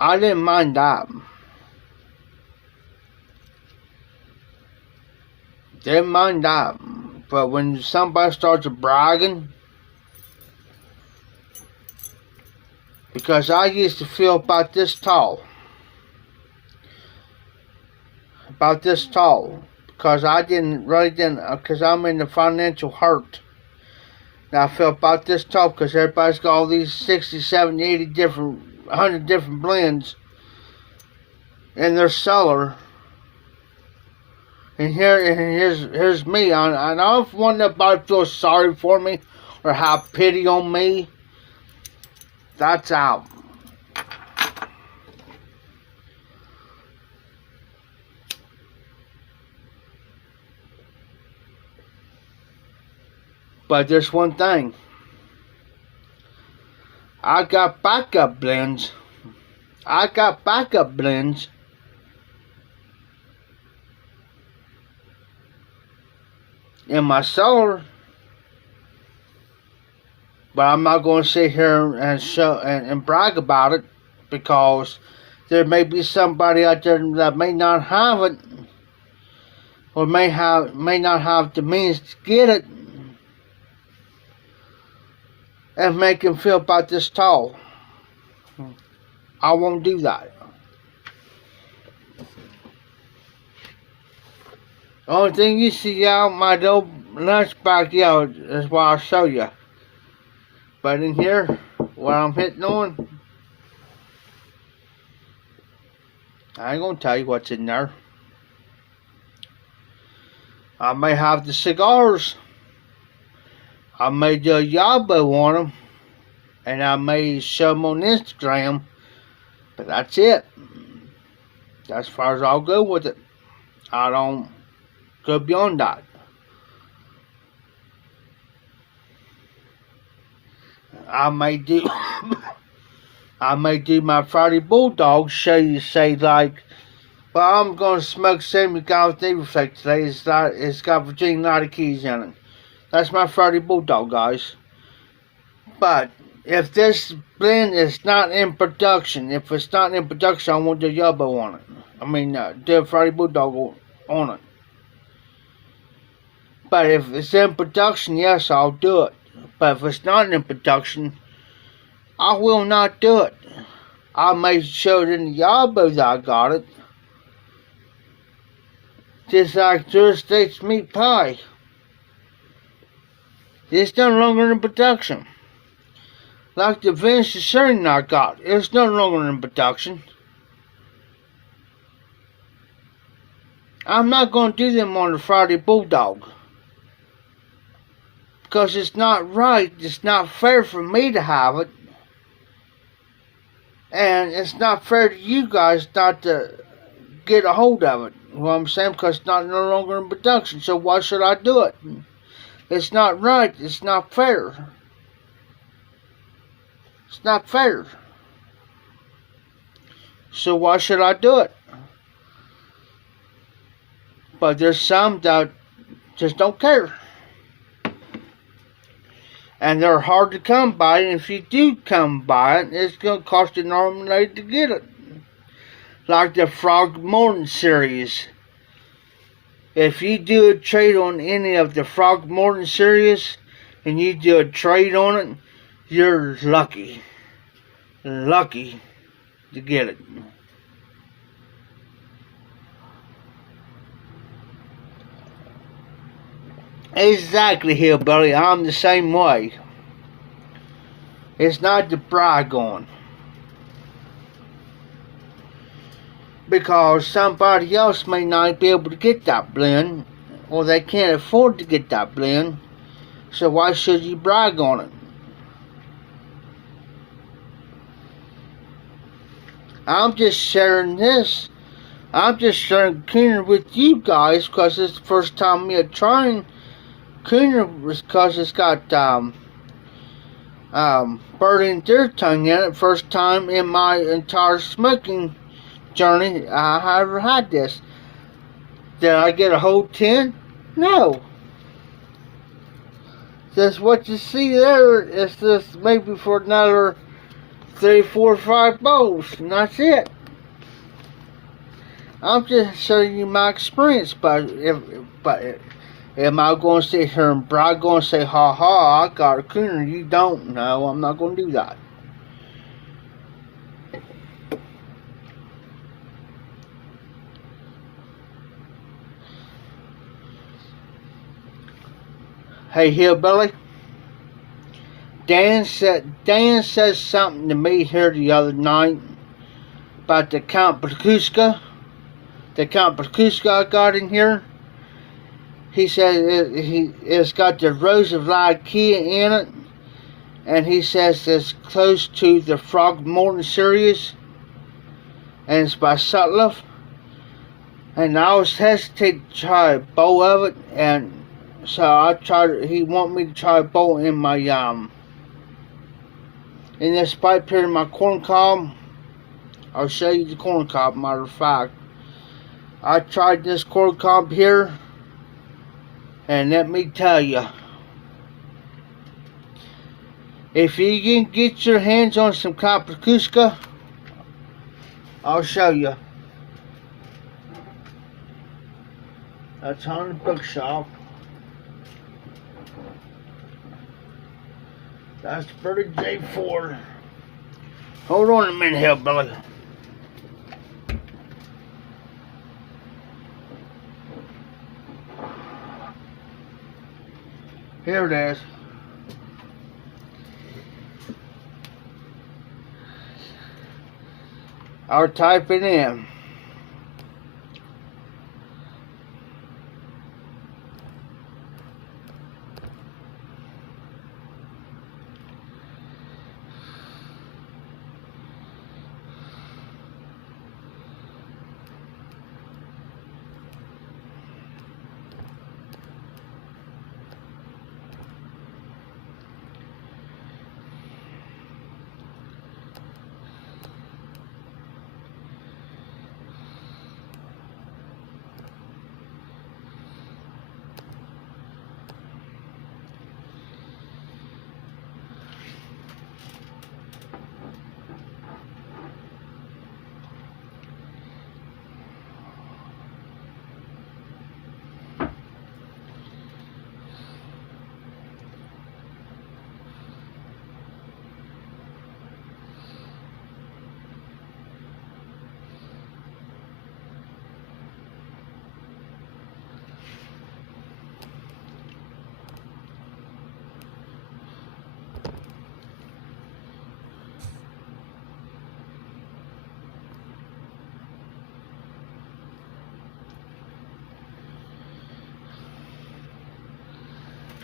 I didn't mind that. Didn't mind that. But when somebody starts bragging, because I used to feel about this tall, because because I'm in the financial hurt. Now I feel about this tall because everybody's got all these 60, 70, 80 different, 100 different blends in their cellar. And here's me. I don't want nobody to feel sorry for me or have pity on me. That's out. But there's one thing. I got backup blends. In my cellar. But I'm not going to sit here and show and brag about it, because there may be somebody out there that may not have it, or may not have the means to get it, and make him feel about this tall. I won't do that. The only thing you see out my old lunch bag, is what I'll show you. But in here, what I'm hitting on, I ain't gonna tell you what's in there. I may have the cigars. I may do a yabo on them, and I may show them on Instagram, but that's it. That's as far as I'll go with it. I don't go beyond that. I may do my Friday Bulldog, say like, well, I'm gonna smoke 70 gallons of Navy Flake today. It's got Virginia Lighter Keys in it. That's my Friday Bulldog, guys. But if this blend is not in production, I won't do Yubbo on it. Do a Friday Bulldog on it. But if it's in production, yes, I'll do it. But if it's not in production, I will not do it. I may show it in the Yubbo that I got it. Just like Georgia State's meat pie. It's no longer in production. Like the Vince Discerning I got, it's no longer in production. I'm not going to do them on the Friday Bulldog. Because it's not right, it's not fair for me to have it. And it's not fair to you guys not to get a hold of it. You know what I'm saying? Because it's no longer in production, so why should I do it? It's not right, it's not fair. It's not fair. So why should I do it? But there's some that just don't care. And they're hard to come by, and if you do come by it, it's going to cost you an arm and leg to get it. Like the Frog Morton series. If you do a trade on any of the Frog Morton series, and you do a trade on it, you're lucky. Lucky to get it. Exactly, Hillbilly. I'm the same way. It's not to brag on. Because somebody else may not be able to get that blend, or they can't afford to get that blend, so why should you brag on it? I'm just sharing this. I'm just sharing Cooner with you guys because it's the first time me trying Cooner, was because it's got bird and deer tongue in it. First time in my entire smoking journey I ever had this. Did I get a whole 10? No. Just what you see there is just maybe for another 3, 4, 5 bowls, and that's it. I'm just showing you my experience, but am I going to sit here and brag, going to say, ha ha, I got a Cooner, you don't? No, I'm not going to do that. Hey, Hillbilly. Dan said something to me here the other night about the Count Blakuska. The Count Blakuska I got in here. He says it's got the Rose of Lycia in it, and he says it's close to the Frogmorton series, and it's by Sutliff. And I was hesitating to try a bowl of it, and so I tried. He wanted me to try a bowl in my in this pipe here in my corn cob. I'll show you the corn cob. Matter of fact, I tried this corn cob here, and let me tell you, if you can get your hands on some Kaprakuska, I'll show you. That's on the bookshop. That's for the J4. Hold on a minute, hillbilly. Here it is. I'll type it in.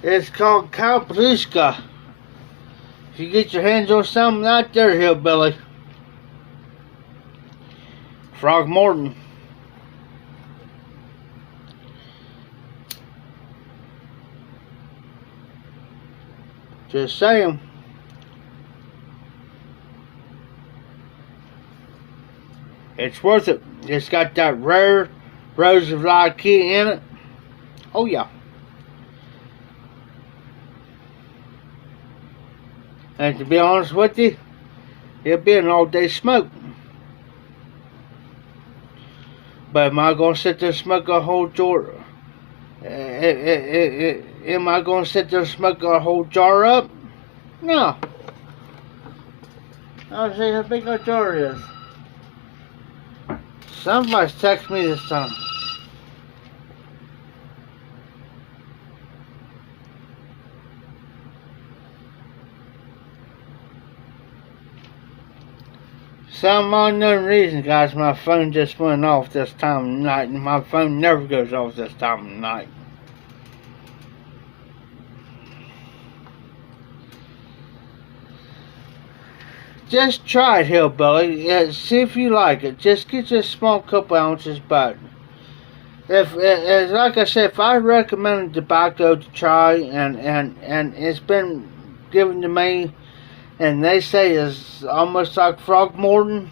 It's called Kaprakuska. If you get your hands on something out there, hillbilly. Frogmorton. Just saying. It's worth it. It's got that rare Rose of Lycia in it. Oh yeah. And to be honest with you, it'll be an all-day smoke. But am I going to sit there and smoke a whole jar? Am I going to sit there and smoke a whole jar up? No. I'll see how big that jar is. Somebody's texted me this time. Some unknown reason, guys, my phone just went off this time of night, and my phone never goes off this time of night. Just try it, hillbilly. Yeah, see if you like it. Just get you a small couple ounces, but if like I said, if I recommend tobacco to try, and it's been given to me, and they say it's almost like Frogmorton,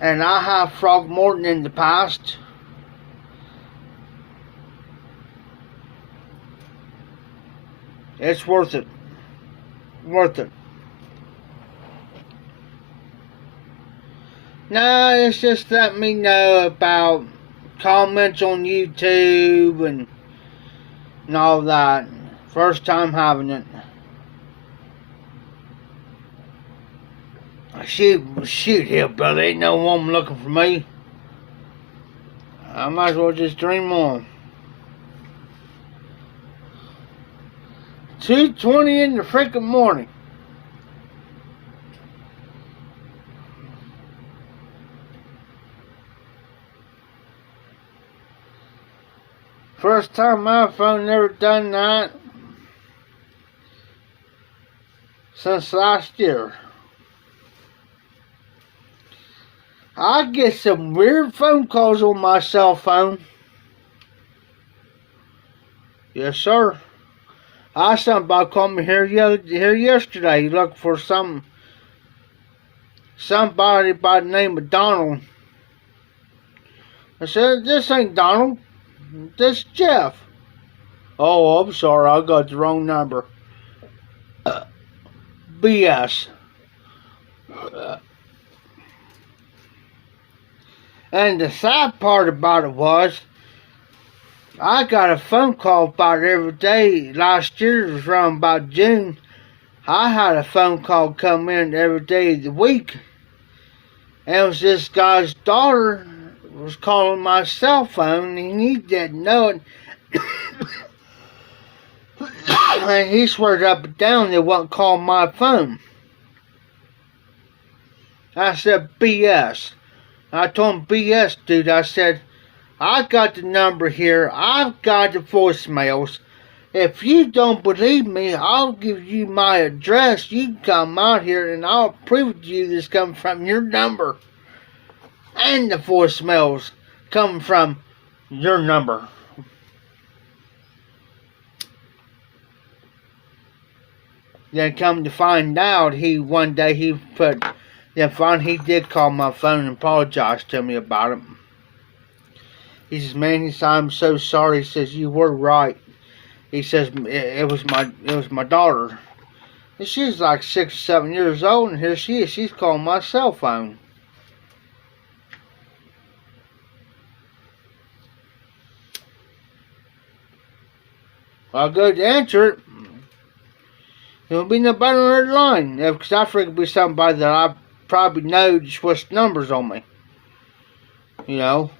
and I have Frogmorton in the past. It's worth it. Worth it. No, it's just let me know about comments on YouTube and all that. First time having it. Shoot, hillbilly, ain't no woman looking for me. I might as well just dream on. 2:20 in the freaking morning. First time my phone never done that since last year. I get some weird phone calls on my cell phone. Yes, sir. I somebody called me here yesterday looking for somebody by the name of Donald. I said, this ain't Donald. This is Jeff. Oh, I'm sorry. I got the wrong number. BS. And the sad part about it was, I got a phone call about every day. Last year, it was around about June. I had a phone call come in every day of the week. And it was this guy's daughter was calling my cell phone, and he didn't know it. And he swears up and down they won't call my phone. I said, BS. I told him, BS, dude. I said, I got the number here. I've got the voicemails. If you don't believe me, I'll give you my address. You can come out here and I'll prove to you this coming from your number. And the voicemails come from your number. Then come to find out, one day he did call my phone and apologize to me about it. He says, man, I'm so sorry. He says, you were right. He says, it was my daughter. And she's like 6 or 7 years old, and here she is. She's calling my cell phone. I'll go to answer it. There'll be nobody on that line. Because I figured it'd be somebody that I probably know to switch numbers on me. You know.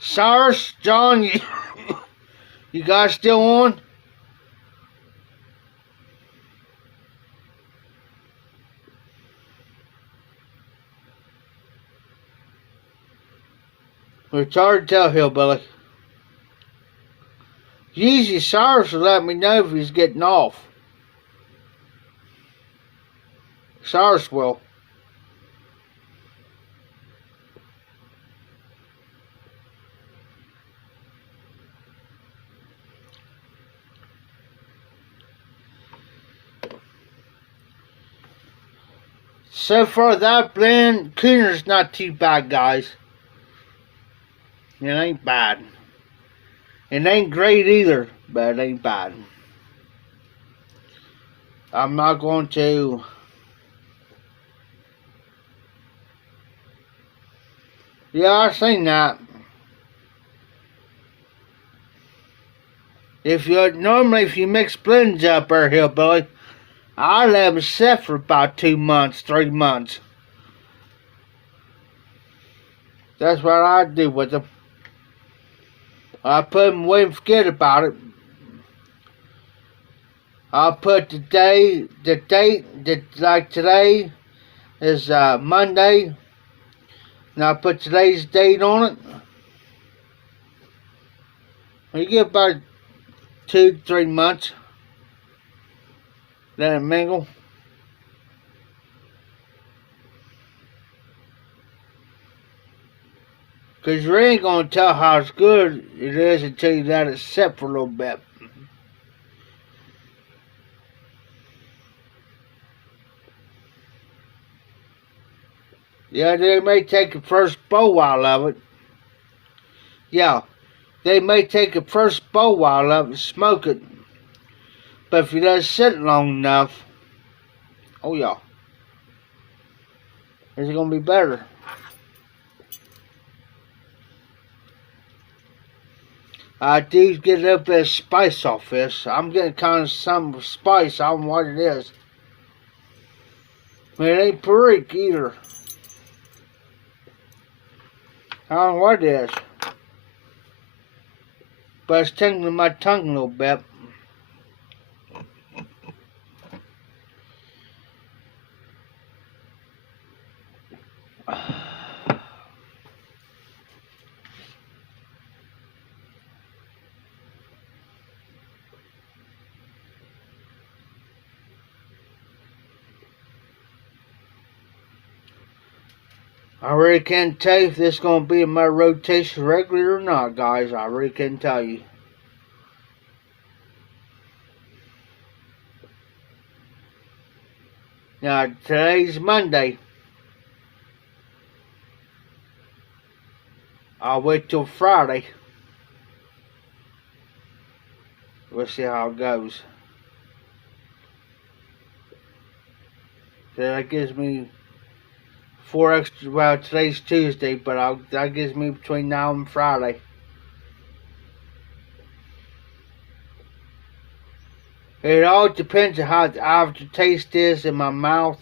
Cyrus, John, you guys still on? It's hard to tell, Hillbilly. Usually Cyrus will let me know if he's getting off. Cyrus will. So far, that blend Cooner's not too bad, guys. It ain't bad. It ain't great either, but it ain't bad. I'm not going to... Yeah, I've seen that. Normally if you mix blends up there, Hillbilly, I let them sit for about 2 months, 3 months. That's what I do with them. I put them away and forget about it. I'll put the date, like today is Monday, and I'll put today's date on it. You get about 2 to 3 months. Let it mingle. Because you ain't going to tell how it's good it is until you let it sit for a little bit. Yeah, they may take the first bowl out of it. Yeah, they may take the first bowl out of it and smoke it. But if you let it sit long enough, oh yeah, it's going to be better. I do get a little bit of spice off this. I'm getting kind of some spice. I don't know what it is. It ain't perique either. I don't know what it is. But it's tingling my tongue a little bit. I really can't tell you if this is going to be in my rotation regular or not, guys. I really can't tell you. Now, today's Monday. I'll wait till Friday. We'll see how it goes. So that gives me 4 extra. Well, today's Tuesday, but that gives me between now and Friday. It all depends on how the aftertaste is in my mouth.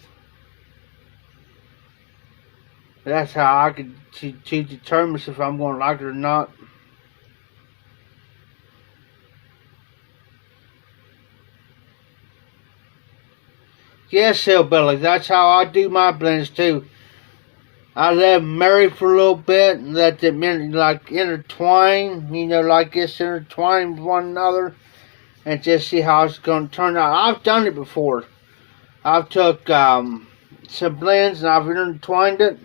That's how I can to determine if I'm going to like it or not. Yes, hillbilly, that's how I do my blends too. I let them marry for a little bit and let them like intertwine, like this intertwine with one another, and just see how it's going to turn out. I've done it before. I've took some blends and I've intertwined it,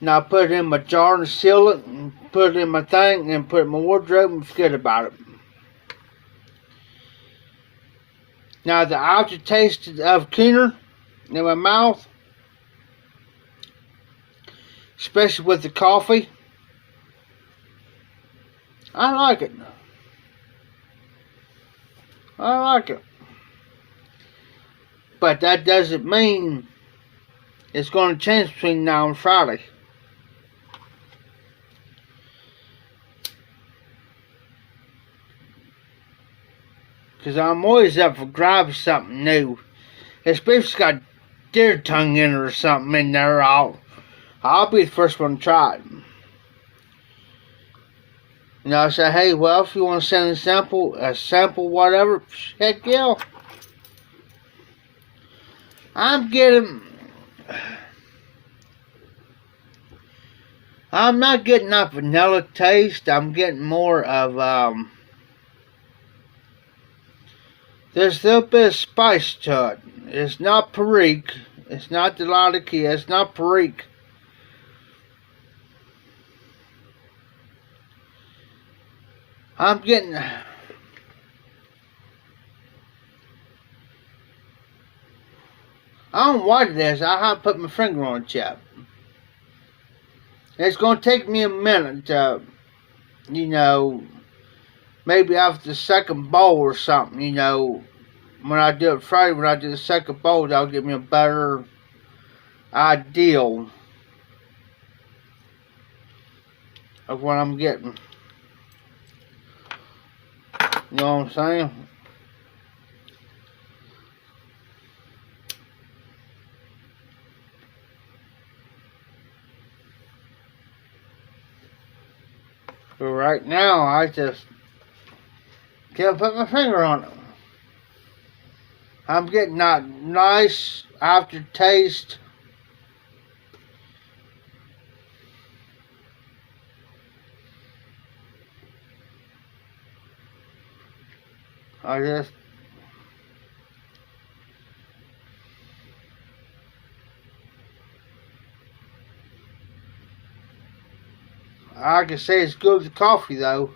and I put it in my jar and seal it, and put it in my thing, and put it in my wardrobe and forget about it. Now the aftertaste of Keener in my mouth, especially with the coffee, I like it. I like it. But that doesn't mean it's going to change between now and Friday. Because I'm always up for grabbing something new. Especially if it's got deer tongue in it or something in there, I'll be the first one to try it. I say, hey, well, if you want to send a sample, whatever, heck yeah. I'm not getting that vanilla taste. I'm getting more of, there's a little bit of spice to it. It's not Perique. It's not the lare. It's not Perique. I'm getting... I don't know what it is. I haven't put my finger on it yet. It's going to take me a minute to, maybe after the second bowl or something, when I do it Friday, when I do the second bowl, that'll give me a better idea of what I'm getting. You know what I'm saying? But right now, I just can't put my finger on it. I'm getting that nice aftertaste. I can say it's good with coffee though.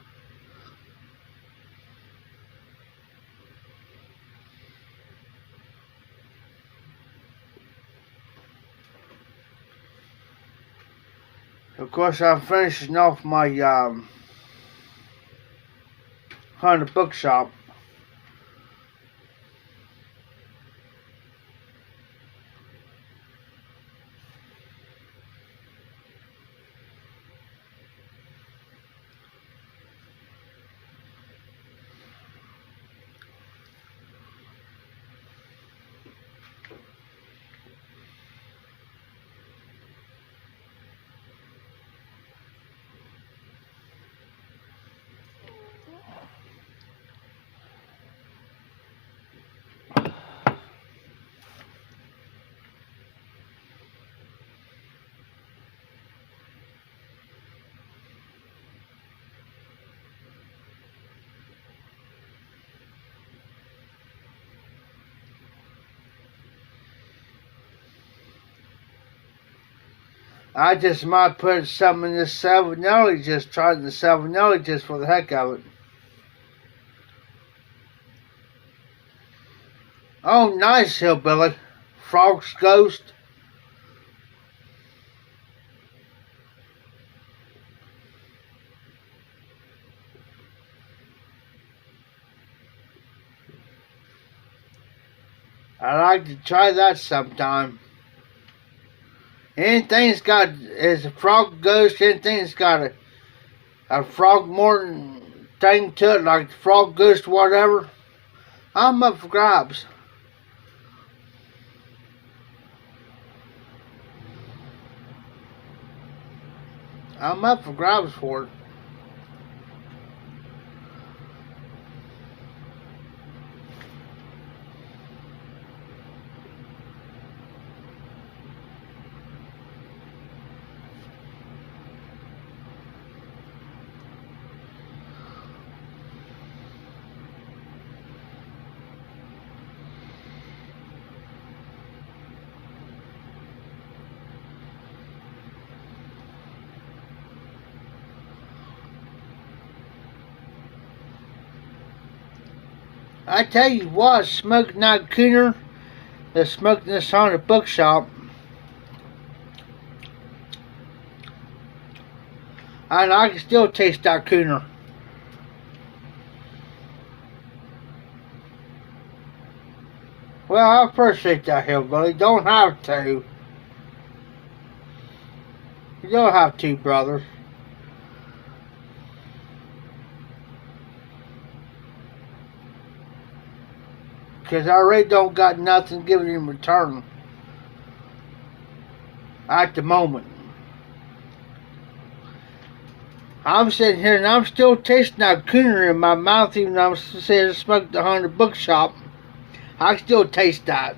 Of course, I'm finishing off my Hunter bookshop. I just might put some in this Salvinelli, just try the Salvinelli just for the heck of it. Oh, nice, hillbilly. Frog's Ghost. I'd like to try that sometime. Anything's got is a Frog Ghost. Anything's got a Frog Morton thing to it, like the Frog Ghost, whatever. I'm up for grabs. I'm up for grabs for it. I tell you what, smoking that cooner, the smoking this on the bookshop, and I can still taste that cooner. Well, I appreciate that, hillbilly. Don't have to. You don't have to, brother. Because I really don't got nothing given in return. At the moment. I'm sitting here and I'm still tasting that cooner in my mouth, even though I'm saying I smoked the 100 bookshop. I can still taste that.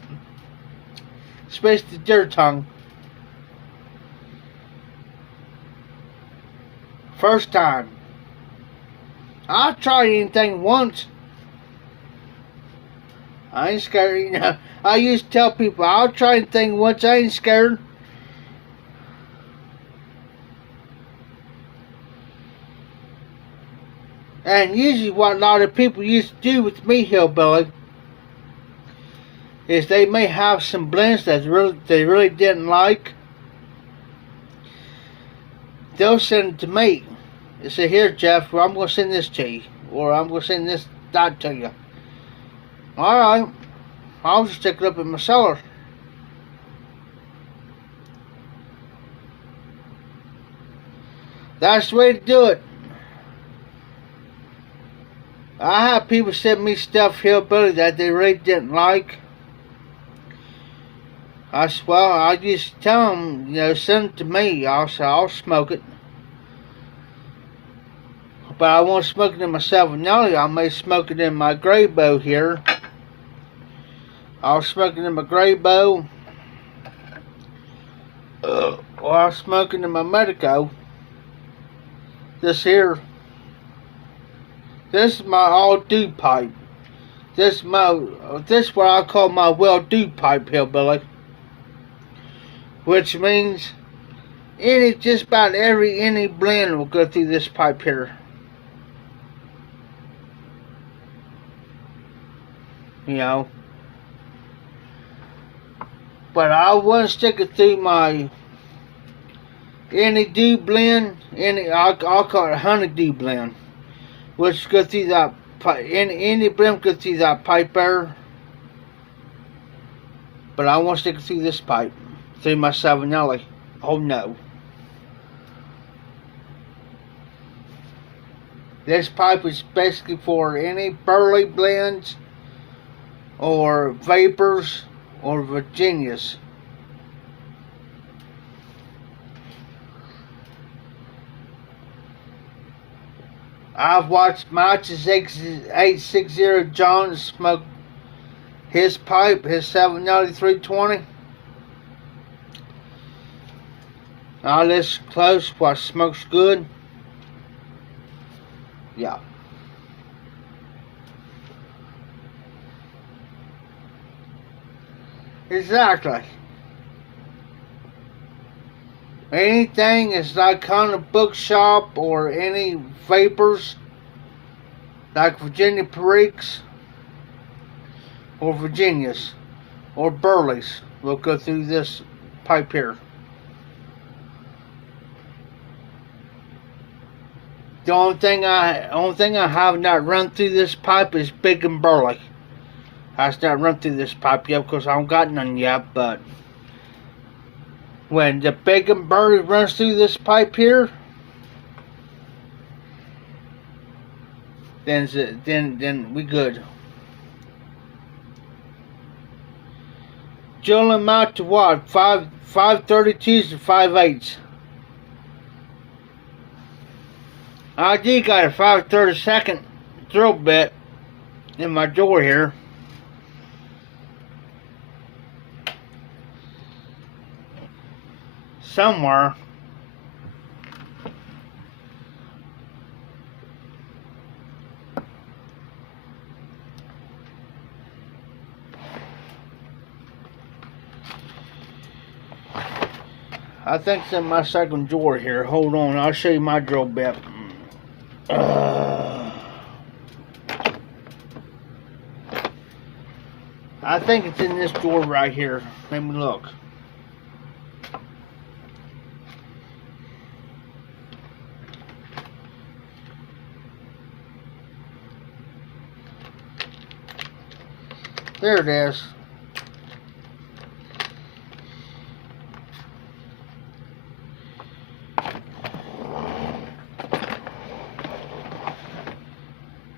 Especially the deer tongue. First time. I'll try anything once. I ain't scared, you know. I used to tell people, I'll try anything once, I ain't scared. And usually what a lot of people used to do with me, hillbilly, is they may have some blends that they really didn't like. They'll send it to me. They say, here, Jeff, well, I'm going to send this to you. Or I'm going to send that to you. Alright. I'll just stick it up in my cellar. That's the way to do it. I have people send me stuff, hillbilly, that they really didn't like. I just tell them, you know, send it to me. I'll smoke it. But I won't smoke it in my Salvinelli. I may smoke it in my Gray Bow here. I'll smoke it in my Gray Bow. Or I'll smoke it in my Medico. This here. This is my all-do pipe. This is what I call my well-do pipe, hillbilly. Which means just about any blend will go through this pipe here. You know. But I wouldn't stick it through my any dew blend. I'll call it a honeydew blend, which go through that any blend go through that pipe there. But I won't stick it through this pipe, through my Salvinelli. Oh no. This pipe is basically for any burley blends or vapors or Virginias. I've watched Matches 860 John smoke his pipe, his 79320. Now listen close, what smokes good. Yeah. Exactly. anything is like on a bookshop or any vapors like Virginia Periques or Virginias or Burleys will go through this pipe here. The only thing I have not run through this pipe is Big and Burley. I've not run through this pipe yet because I don't got none yet, but when the Big and Burley runs through this pipe here, then we good. Drill them out to what? 532s to 5/8. I did got a 5/32 drill bit in my door here. Somewhere. I think it's in my second drawer here. Hold on, I'll show you my drill bit. I think it's in this drawer right here. Let me look. There it is.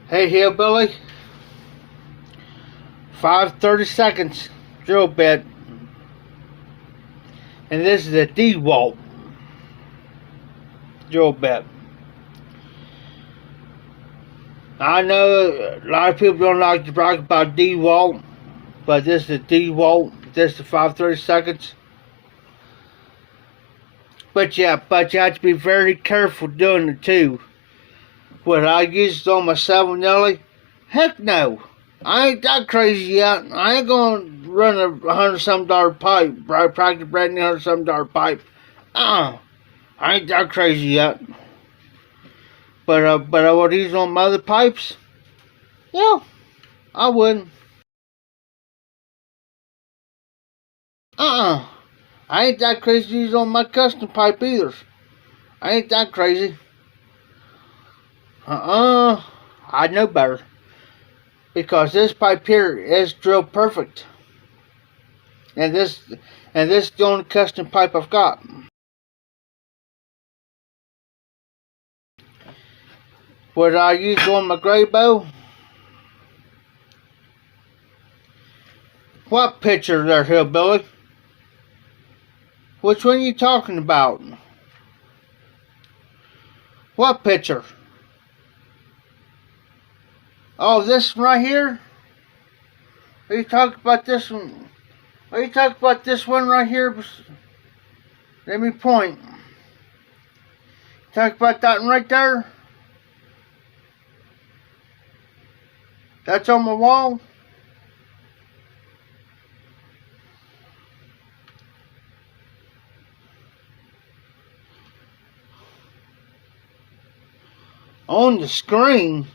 Hey hillbilly, 5/32 drill bit, and this is a DeWalt drill bit. I know a lot of people don't like to brag about DeWalt, but this is a DeWalt. This is the 5/32. But you have to be very careful doing it too. Would I use it on my 7-Nelly? Heck no. I ain't that crazy yet. I ain't gonna run a $100-some pipe, right? Practice brand new $100-some pipe. I ain't that crazy yet. But I would use it on my other pipes? Yeah, I wouldn't. I ain't that crazy to use it on my custom pipe either. I ain't that crazy. I know better. Because this pipe here is drill perfect. And this is the only custom pipe I've got. Would I use it on my gray bow? What picture there, hillbilly? Which one are you talking about? What picture? Oh, this one right here? Are you talking about this one? Are you talking about this one right here? Let me point. Talk about that one right there? That's on my wall? On the screen?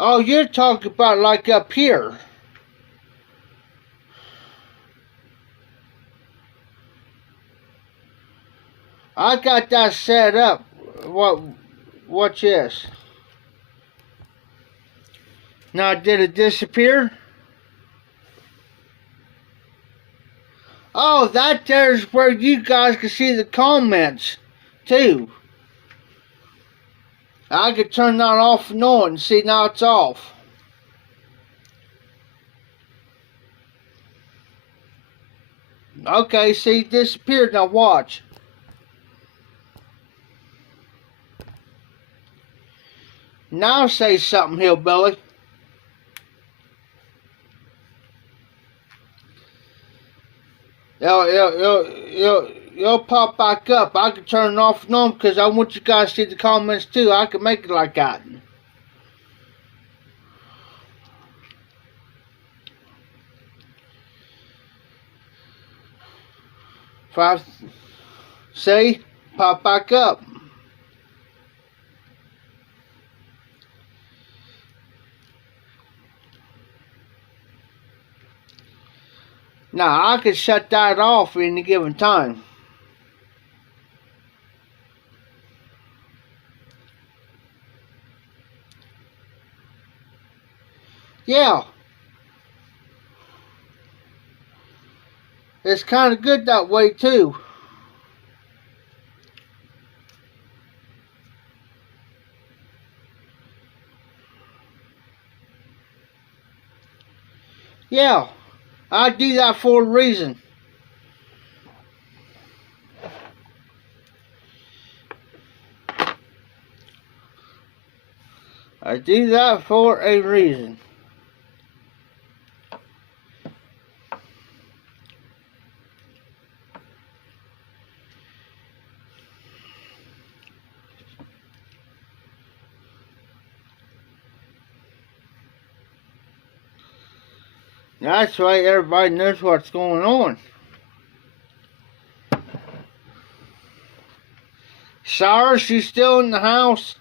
Oh, you're talking about like up here. I got that set up. What's this? Now, did it disappear? Oh, that there's where you guys can see the comments, too. I could turn that off and on and see now it's off. Okay, see, it disappeared. Now watch. Now say something, hillbilly. It'll pop back up. I can turn it off and on because I want you guys to see the comments too. I can make it like that. 5, see, pop back up. Now I could shut that off at any given time. Yeah. It's kind of good that way too. Yeah, I do that for a reason. I do that for a reason. That's why everybody knows what's going on. Sarah, she's still in the house.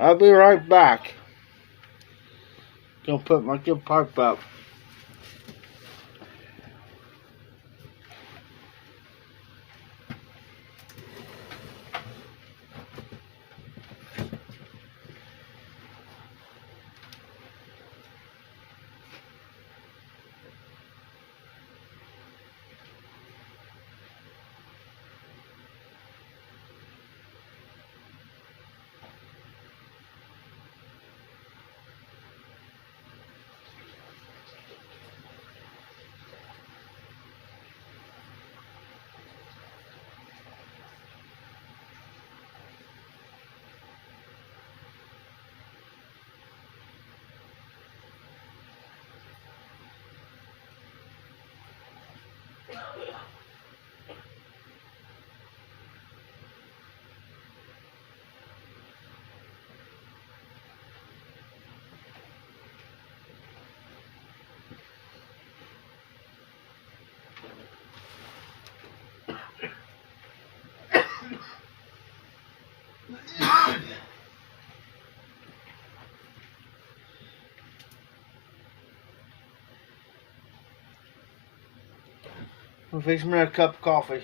I'll be right back. Gonna put my good pipe up. I'll fix me a cup of coffee.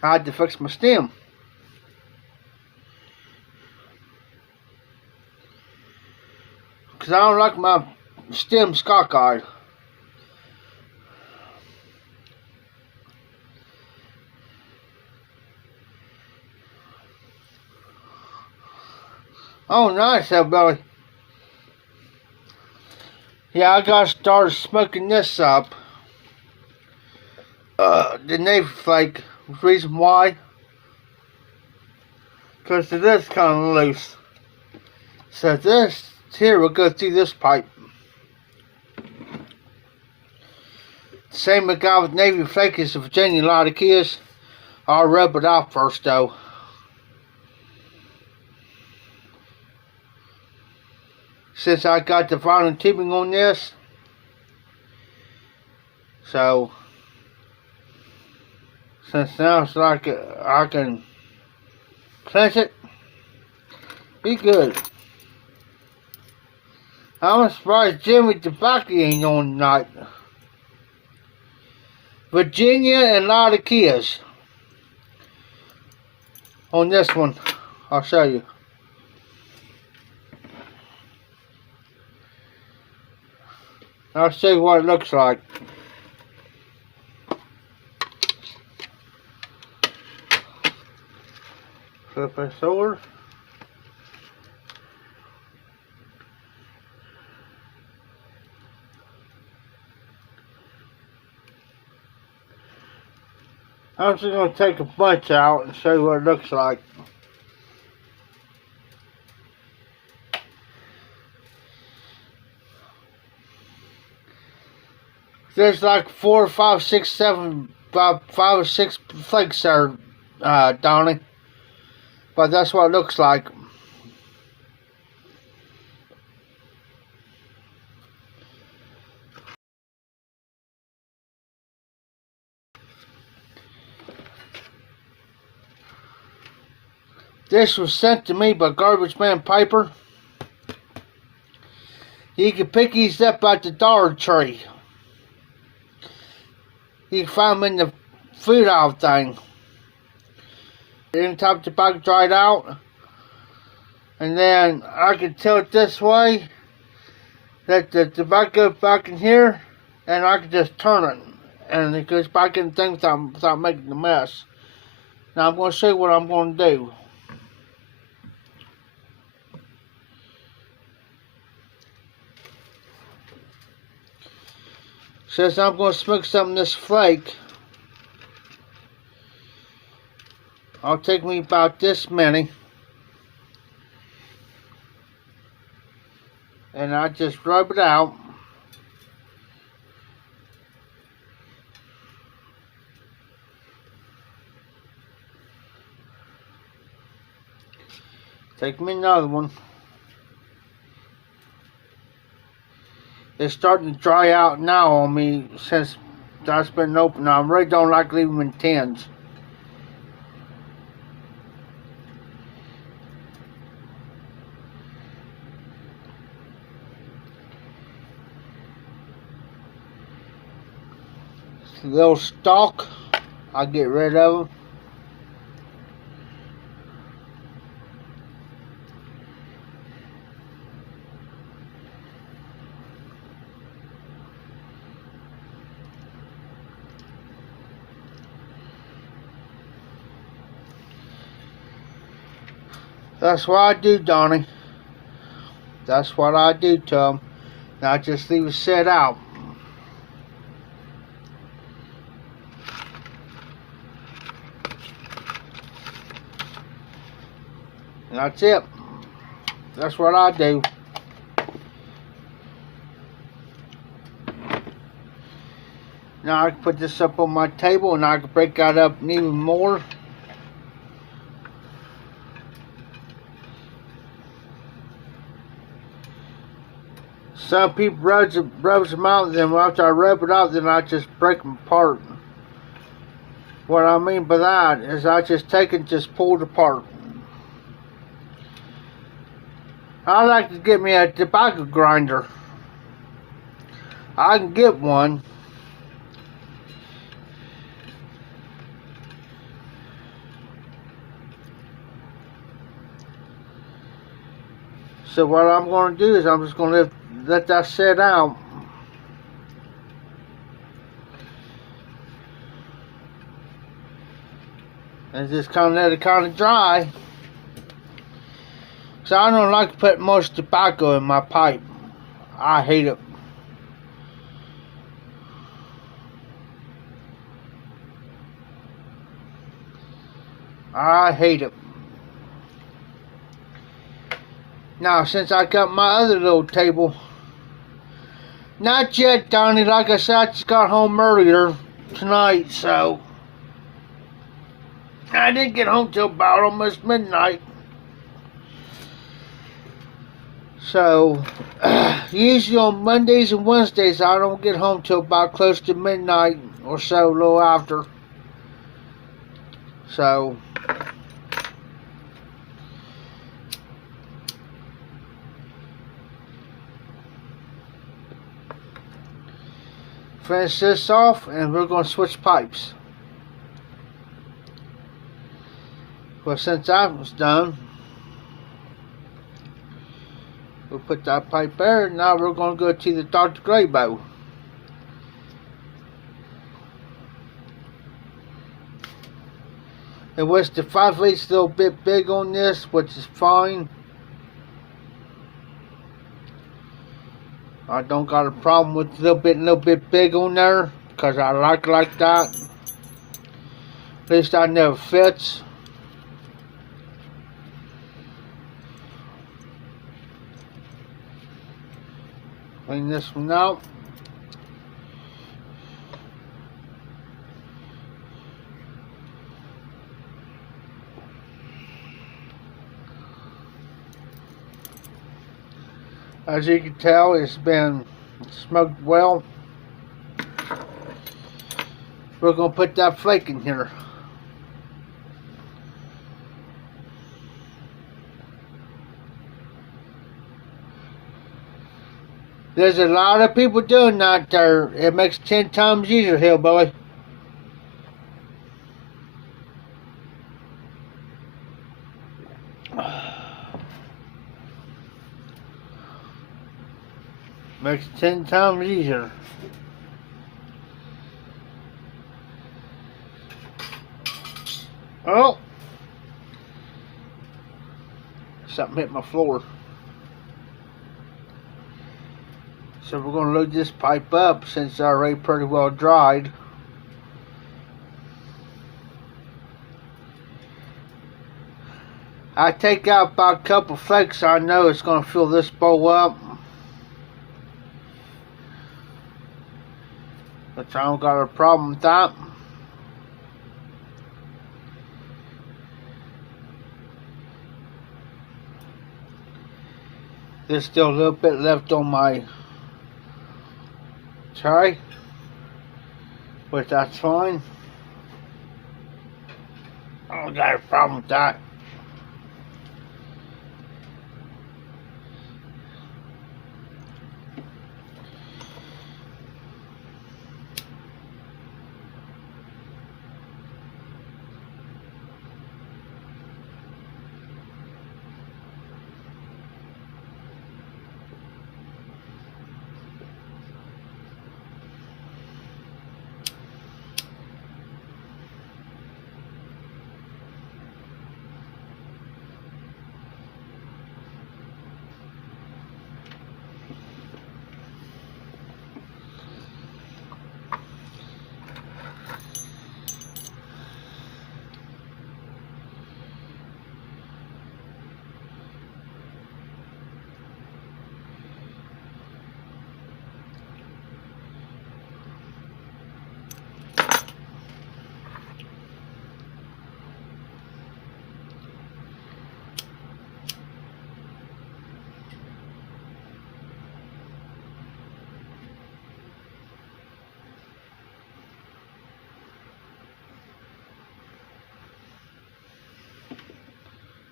I had to fix my stem. Because I don't like my stems cockeyed. Oh, nice, everybody. Yeah, I got started smoking this up. The Navy flake. Reason why? Because it is kind of loose. So this So here we'll go through this pipe. Same with guy with Navy Flake as the Virginia Latikias. I'll rub it off first though. Since I got the vinyl tubing on this, so since now it's like I can cleanse it, be good. I'm surprised Jimmy Tobacco ain't on tonight. Virginia and Latikias on this one. I'll show you. I'll show you what it looks like. Flip this over. I'm just going to take a bunch out and show you what it looks like. There's like 4, 5, 6, 7, 5 or 6 flakes there, Donnie. But that's what it looks like. This was sent to me by Garbage Man Piper. You can pick these up at the Dollar Tree. You can find them in the food aisle thing. Anytime the tobacco dried out, and then I can tilt this way, let the tobacco back in here, and I can just turn it, and it goes back in the thing without making a mess. Now I'm going to show you what I'm going to do. Since I'm going to smoke some of this flake, I'll take me about this many, and I just rub it out. Take me another one. It's starting to dry out now on me since that's been open. I really don't like leaving them in tins. It's a little stalk, I get rid of them. That's what I do, Donnie. That's what I do to them. Now I just leave it set out. And that's it. That's what I do. Now I can put this up on my table and I can break that up even more. Some people rubs them out, and then after I rub it out, then I just break them apart. What I mean by that is I just take and just pull it apart. I like to get me a tobacco grinder. I can get one. So what I'm going to do is I'm just going to let that set out. And just kind of let it kind of dry. So I don't like to put much tobacco in my pipe. I hate it. I hate it. Now, since I got my other little table, not yet, Donnie. Like I said, I just got home earlier tonight, so I didn't get home till about almost midnight. So, usually on Mondays and Wednesdays, I don't get home till about close to midnight or so, a little after. So, finish this off, and we're going to switch pipes. Well, since that was done, we'll put that pipe there. Now we're going to go to the Dr. Graybow. It was the 5/8 a little bit big on this, which is fine. I don't got a problem with a little bit big on there, because I like that. At least I know it fits. Clean this one out. As you can tell, it's been smoked well. We're going to put that flake in here. There's a lot of people doing that there. It makes 10 times easier, hillbilly. Makes it 10 times easier. Oh! Something hit my floor. So we're going to load this pipe up since it's already pretty well dried. I take out about a couple flakes. I know it's going to fill this bowl up. But I don't got a problem with that. There's still a little bit left on my tray, but that's fine. I don't got a problem with that.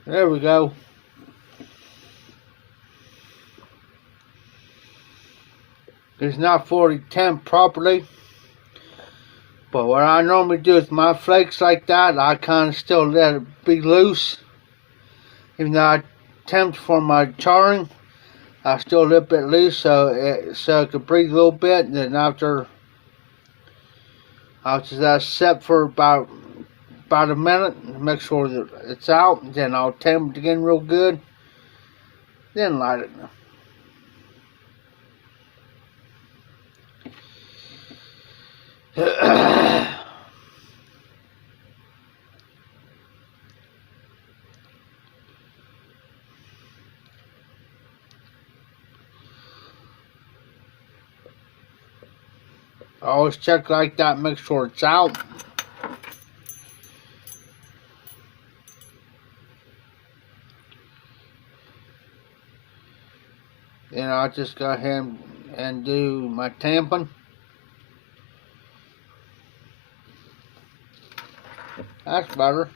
There we go. It's not fully temp properly. But what I normally do with my flakes like that, I kind of still let it be loose. Even though I tempt for my charring, I still let it bit loose so it could breathe a little bit. And then after I'll just let it set for about a minute, make sure that it's out, then I'll tempt it again real good, then light it. Always check like that, make sure it's out. Then I'll just go ahead and do my tamping. That's better.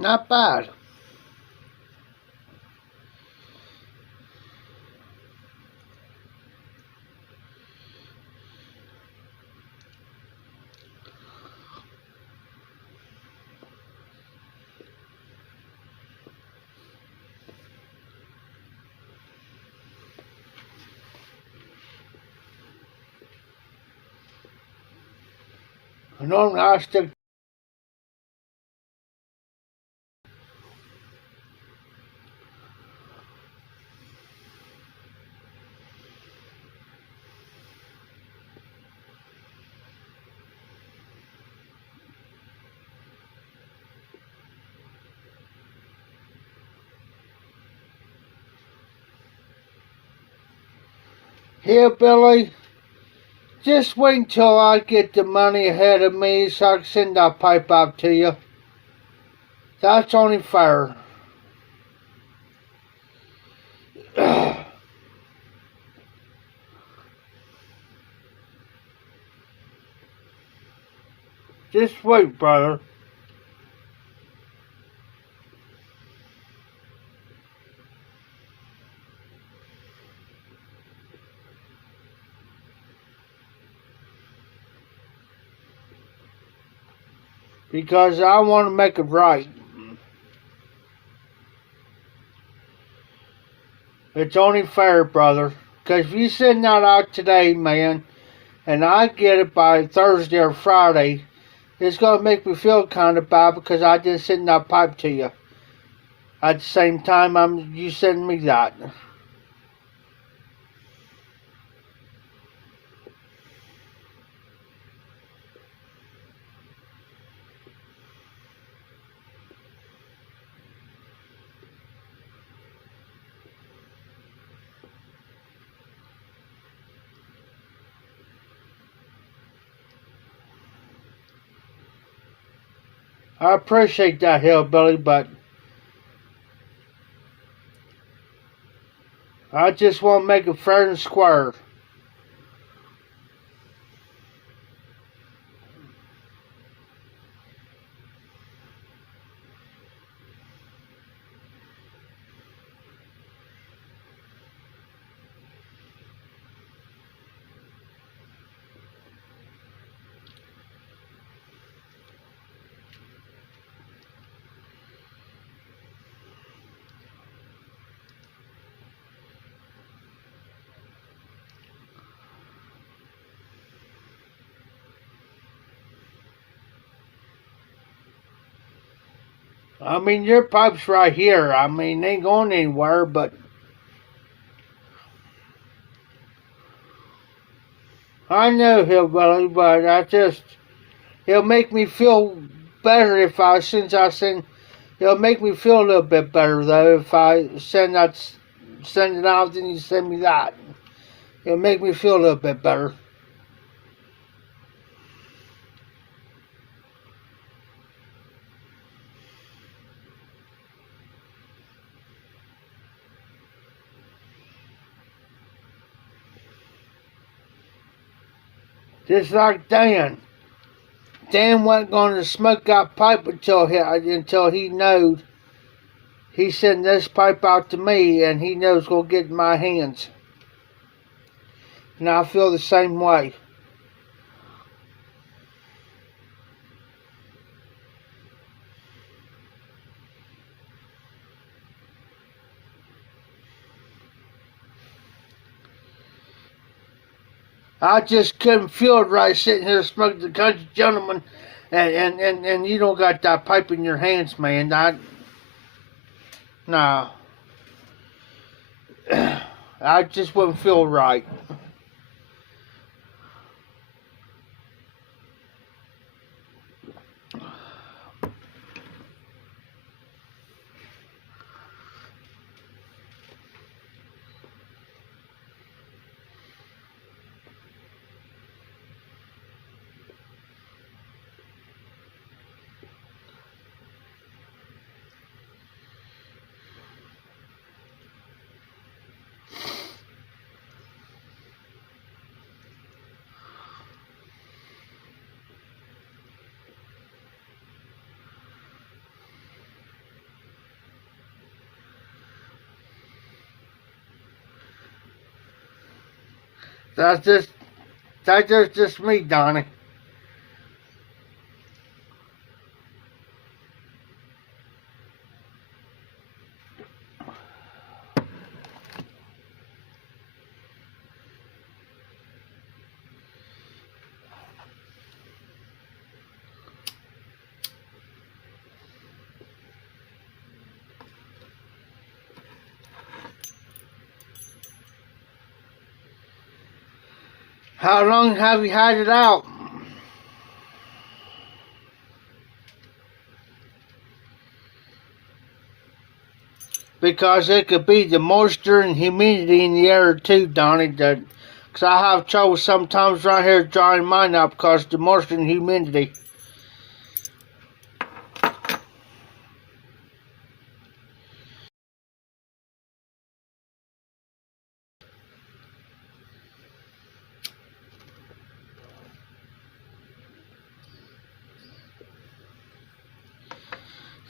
Not bad. Normally I stick. Here, Billy, just wait until I get the money ahead of me so I can send that pipe out to you. That's only fair. Just wait, brother. Because I want to make it right. It's only fair, brother. Because if you send that out today, man, and I get it by Thursday or Friday, it's going to make me feel kind of bad because I didn't send that pipe to you. At the same time, you send me that. I appreciate that, Hillbilly, but I just want to make it fair and square. I mean, your pipe's right here. I mean, they ain't going anywhere, but I know, Hillbilly, but it'll make me feel better if it'll make me feel a little bit better, though, if I send it out, then you send me that. It'll make me feel a little bit better. Just like Dan. Dan wasn't going to smoke that pipe until he knowed He sent this pipe out to me, and he knows what'll get in my hands. And I feel the same way. I just couldn't feel it right sitting here smoking the country gentleman, and you don't got that pipe in your hands, man. No. I just wouldn't feel right. That's just me, Donnie. How long have you had it out? Because it could be the moisture and humidity in the air too, Donnie. Because I have trouble sometimes right here drying mine out because of the moisture and humidity.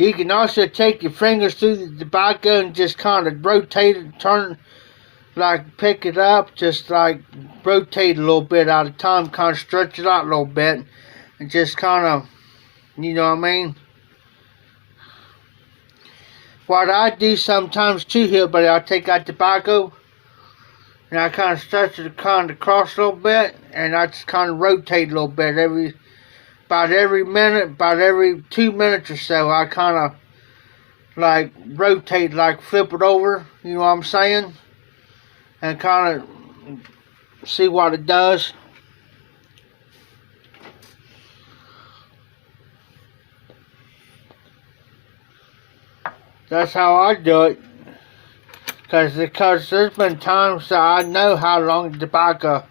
You can also take your fingers through the tobacco and just kind of rotate it, turn, like pick it up, just like rotate a little bit at a time, kind of stretch it out a little bit, and just kind of, you know what I mean? What I do sometimes too here, but I take out tobacco, and I kind of stretch it kind of across a little bit, and I just kind of rotate a little bit about every minute, about every 2 minutes or so. I kind of like rotate, like flip it over, you know what I'm saying? And kind of see what it does. That's how I do it. Because there's been times that I know how long the tobacco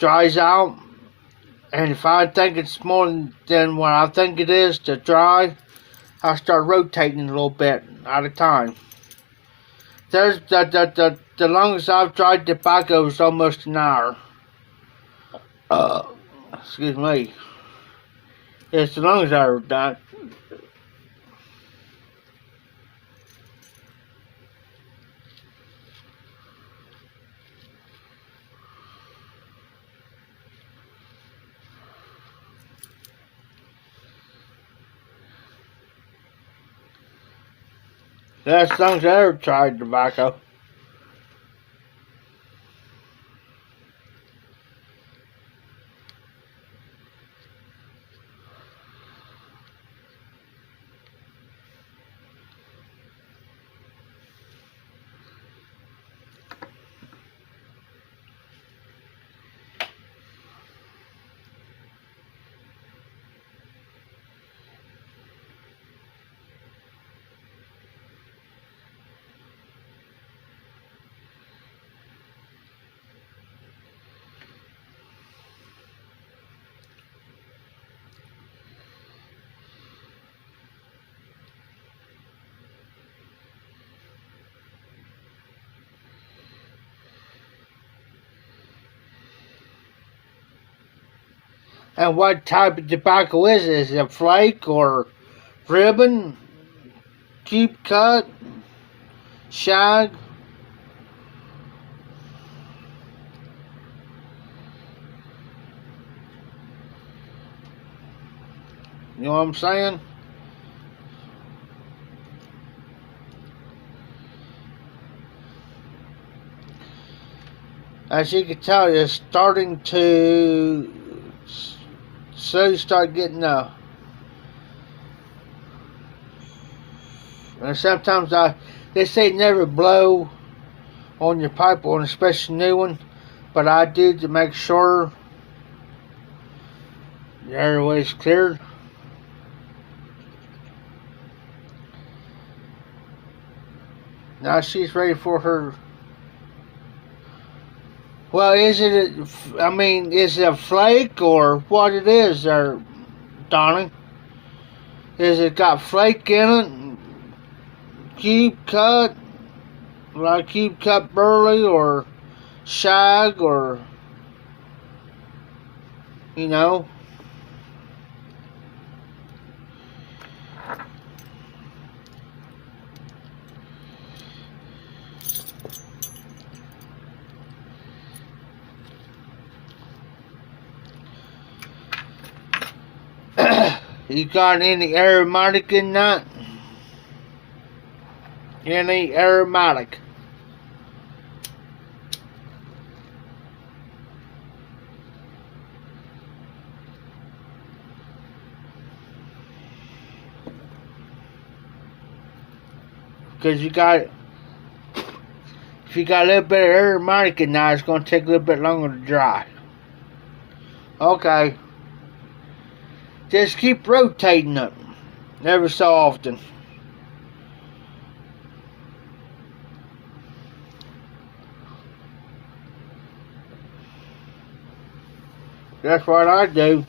dries out. And if I think it's more than what I think it is to dry, I start rotating a little bit at a time. There's the longest I've dried tobacco is almost an hour. Excuse me. It's the longest I've ever done. That's the longest I ever tried tobacco. And what type of tobacco is it? Is it a flake or ribbon? deep cut, shag. You know what I'm saying? As you can tell, it's starting to slowly start getting and sometimes they say never blow on your pipe, on especially new one, but I do to make sure the airway's cleared. Now she's ready for her. Well, is it? Is it a flake or what it is there, Donnie? Is it got flake in it? Cube cut, like cube cut burley or shag or, you know. You got any aromatic in that? Any aromatic? Because if you got a little bit of aromatic in there, it's going to take a little bit longer to dry. Okay. Just keep rotating it every so often. That's what I do.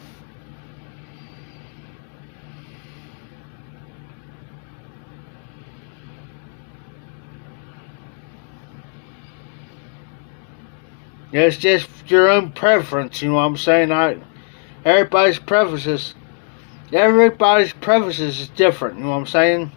It's just your own preference, you know what I'm saying? Everybody's preferences is different, you know what I'm saying?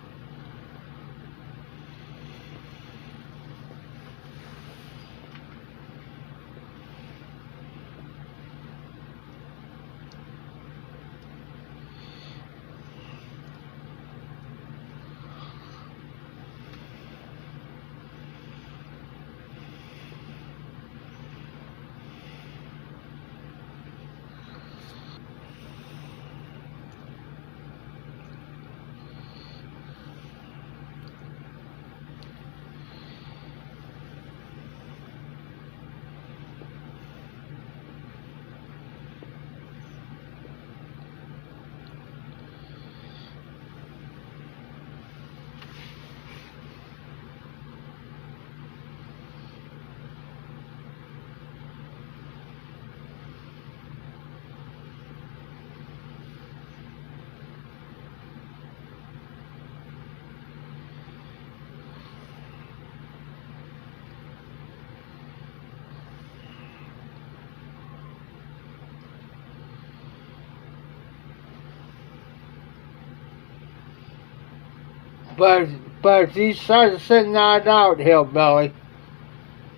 But if you start sitting that out, hillbilly,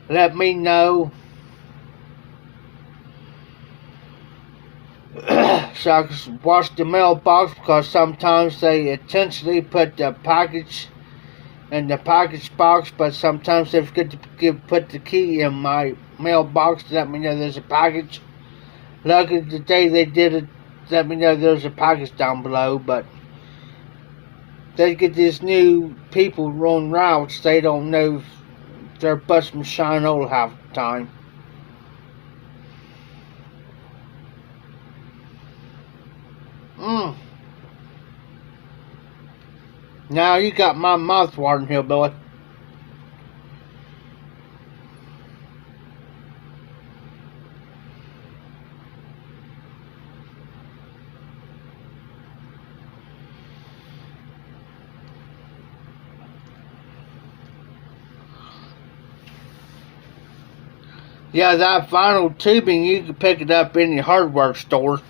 let me know. So I can watch the mailbox, because sometimes they intentionally put the package in the package box, but sometimes they forget to put the key in my mailbox to let me know there's a package. Luckily today they did it, let me know there's a package down below, but they get these new people on routes, they don't know if their bus can shine oil half the time. Now you got my mouth watering, hillbilly. Yeah, that vinyl tubing, you can pick it up in your hardware store.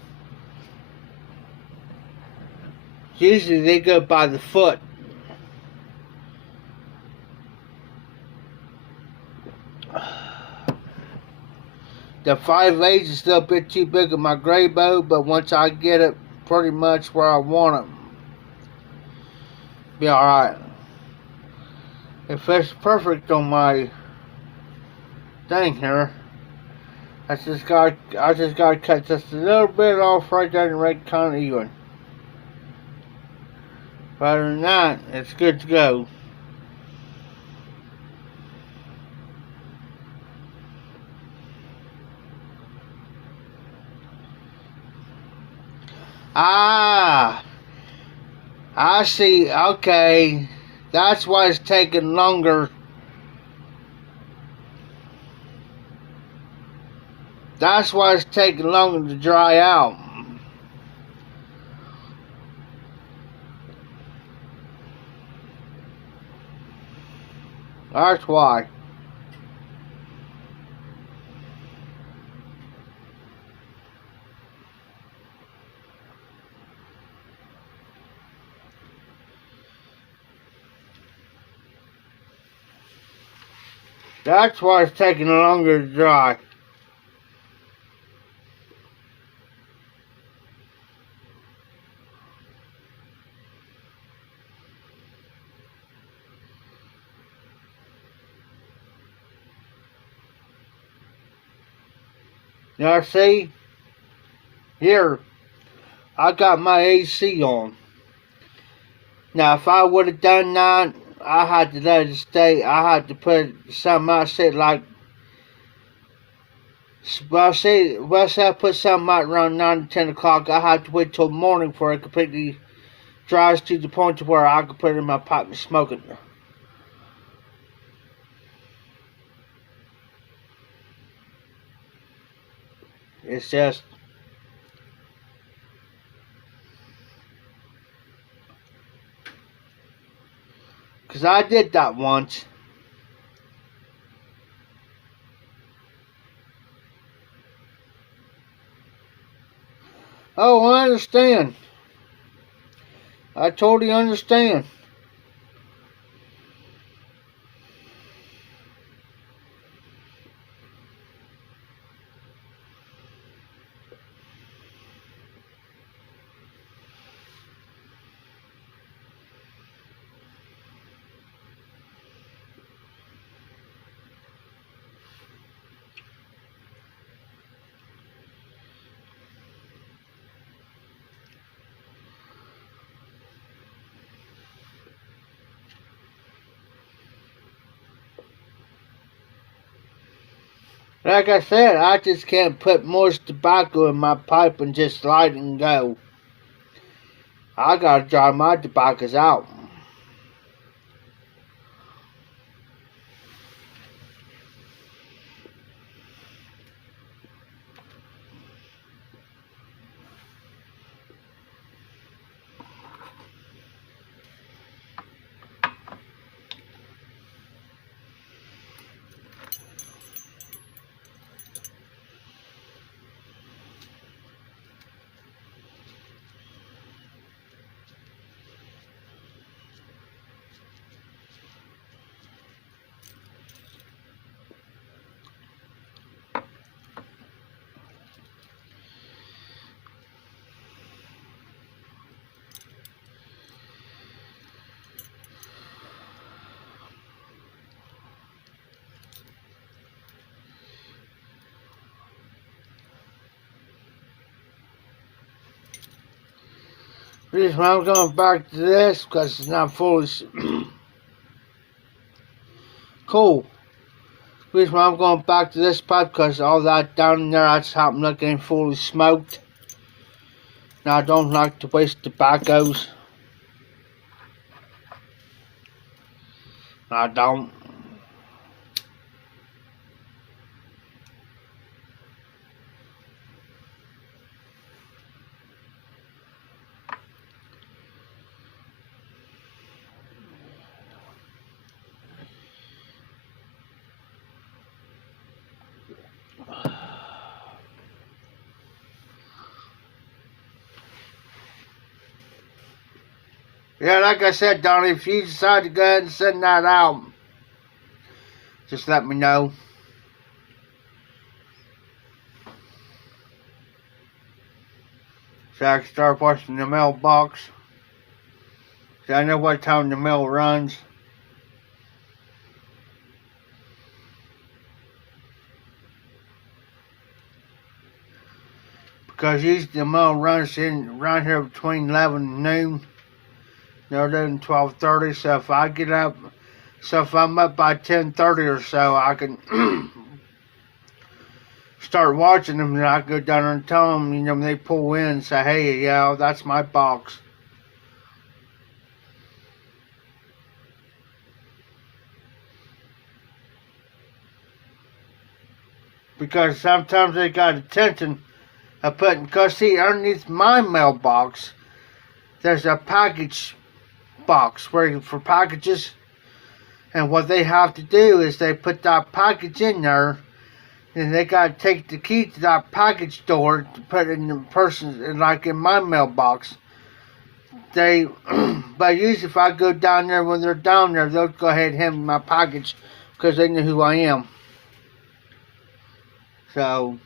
Usually they go by the foot. The 5/8 is still a bit too big of my gray bow, but once I get it pretty much where I want it, be alright. It fits perfect on my thing here. I just gotta cut just a little bit off right there and make kind of even. But other than that, it's good to go. Ah, I see. Okay, that's why it's taking longer. That's why it's taking longer to dry out. That's why. That's why it's taking longer to dry. Now see, here, I got my AC on. Now if I would have done that, I had to let it stay. I had to put something out, say like, well, say I put something out around 9 to 10 o'clock. I had to wait till morning for it completely dries to the point to where I could put it in my pipe and smoke it. It's just, because I did that once. Oh, I understand. I totally understand. Like I said, I just can't put moist tobacco in my pipe and just light it and go. I gotta dry my tobaccos out. The reason why I'm going back to this because it's not fully cool. The reason why I'm going back to this pipe because all that down there that's happened not getting fully smoked. Now I don't like to waste tobaccos. I don't. Yeah, like I said, Donnie, if you decide to go ahead and send that out, just let me know. so I can start watching the mailbox. So I know what time the mail runs. Because usually the mail runs in around here between 11 and noon. No later than 12:30. So if I get up, so if I'm up by 10:30 or so, I can start watching them, and I go down there and tell them, you know, when they pull in and say, hey, yeah, that's my box. Because sometimes they got attention of putting, because see, underneath my mailbox, there's a package box for packages. And what they have to do is they put that package in there, and they got to take the key to that package door to put it in the person's, like in my mailbox. They, but usually if I go down there, when they're down there, they'll go ahead and hand me my package because they know who I am. So,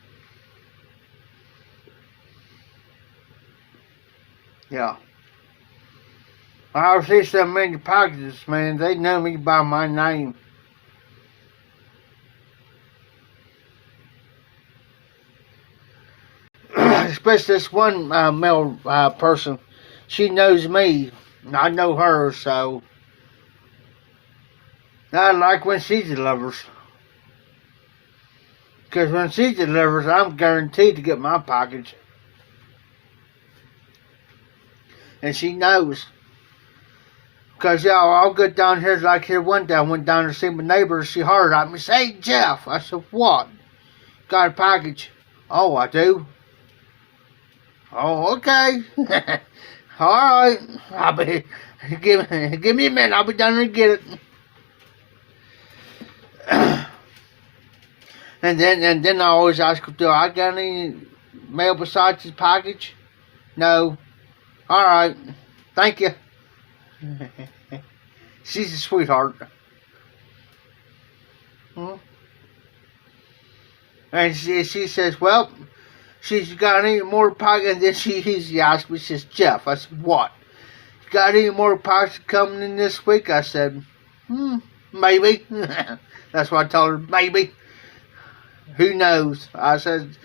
yeah. I see so many packages, man. They know me by my name. Especially this one male person. She knows me. I know her, so I like when she delivers. Because when she delivers, I'm guaranteed to get my package. And she knows. Because, y'all, I'll go down here, like here one day, I went down to see my neighbor, she hollered at me, say, hey, Jeff. I said, what? Got a package. Oh, I do? Oh, okay. Alright. I'll be, give me a minute, I'll be down there and get it. And then I always ask her, do I got any mail besides this package? No. Alright. Thank you. She's a sweetheart. And she says, well, she's got any more pockets? And then she easily asked me, she says, Jeff. I said, what? You got any more pockets coming in this week? I said, maybe. That's what I told her, maybe. Who knows? I said,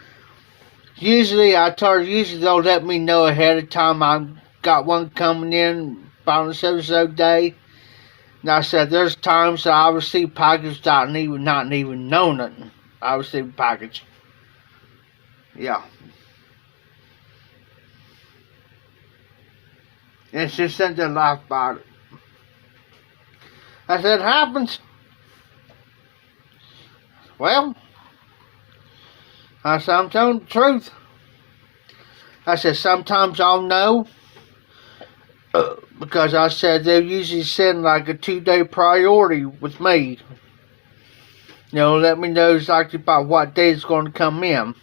usually they'll let me know ahead of time I've got one coming in about a so day. And I said, there's times that I receive packages not even knowing it. I receive a package. Yeah. And she said to laugh about it. I said, it happens. Well, I said, I'm telling the truth. I said, sometimes I'll know. Because I said they usually send like a 2-day priority with me. You know, let me know exactly about what day it's going to come in.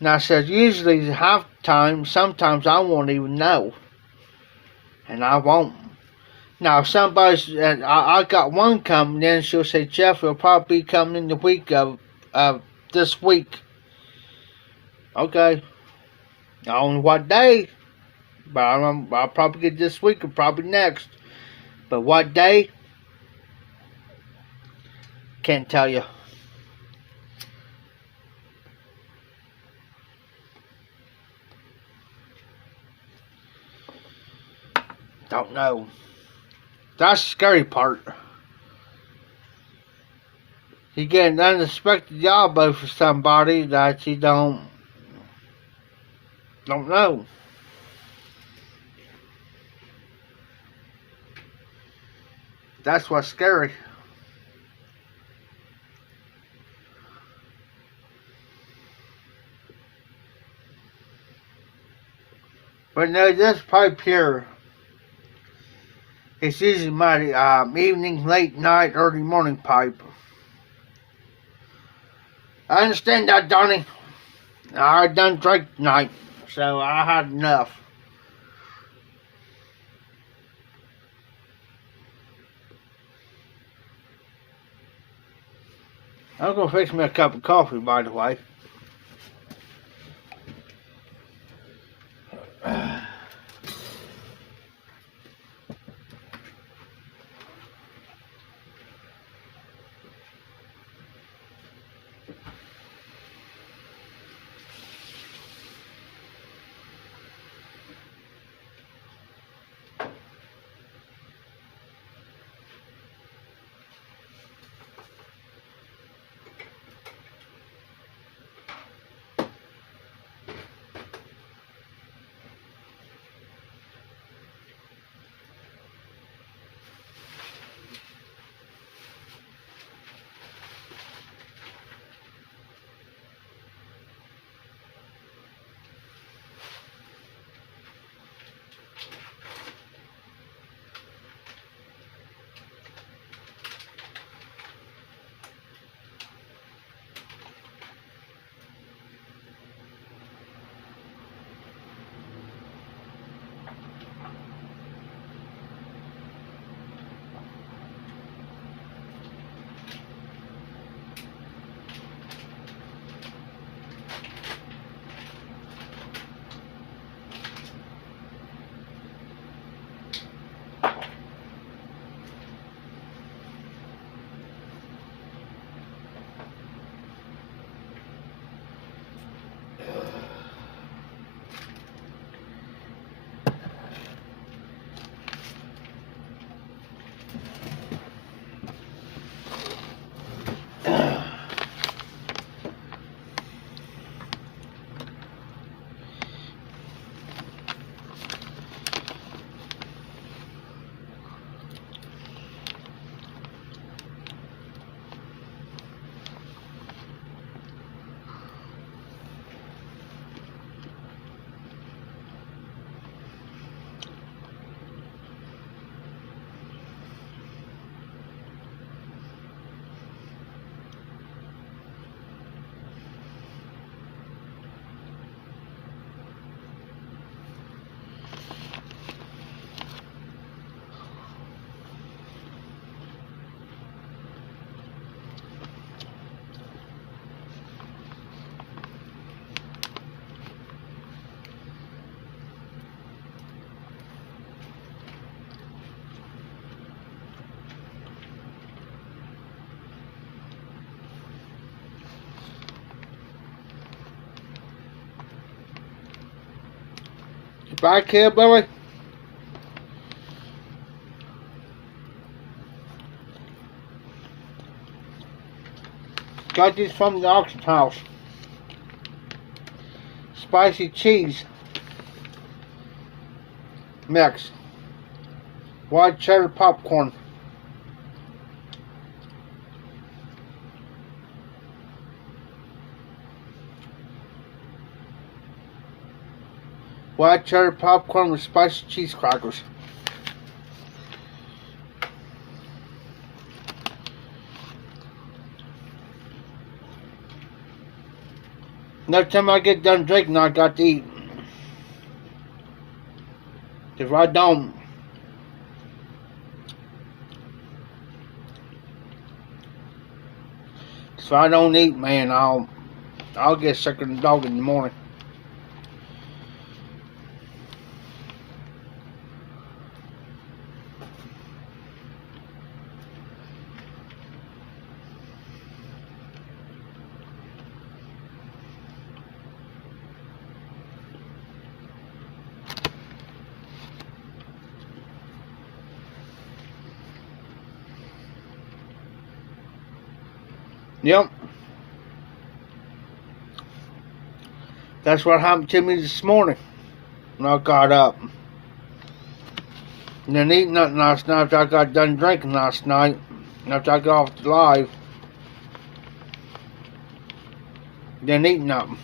And I said, usually half the time, sometimes I won't even know. And I won't. Now, I got one coming in, she'll say, Jeff, it'll probably be coming in the week of this week. Okay. I don't know what day. But I'll probably get this week or probably next. But what day? Can't tell you. Don't know. That's the scary part. You get an unexpected job for somebody that you don't know. That's what's scary. But no, this pipe here, it's usually my evening, late night, early morning pipe. I understand that, Donnie. I done drank tonight, so I had enough. I'm going to fix me a cup of coffee, by the way. Black hillbilly. Got these from the auction house. Spicy cheese mix. White cheddar popcorn. White cheddar popcorn with spicy cheese crackers. Next time I get done drinking, I got to eat. If I don't, eat, man, I'll get sicker than a dog in the morning. Yep. That's what happened to me this morning when I got up. And didn't eat nothing last night after I got done drinking last night. After I got off the live. Didn't eat nothing.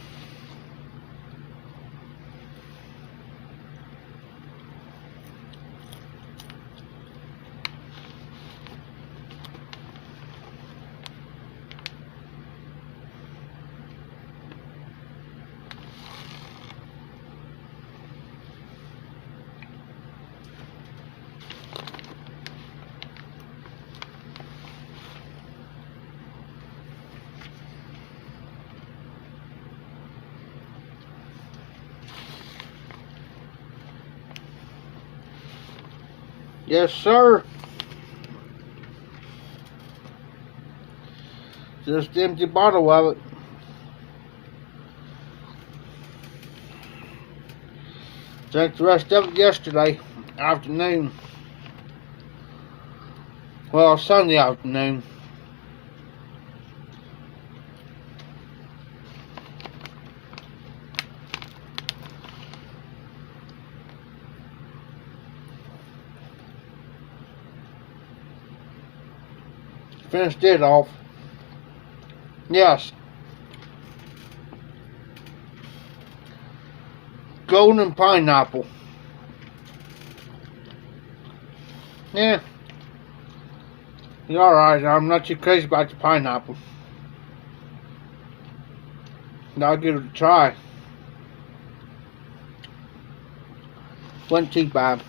Yes, sir. Just an empty bottle of it. Drank the rest of it yesterday afternoon. Well, Sunday afternoon. Finished it off. Yes. Golden pineapple. Yeah. You're alright. I'm not too crazy about the pineapple. I'll give it a try. Wasn't too bad.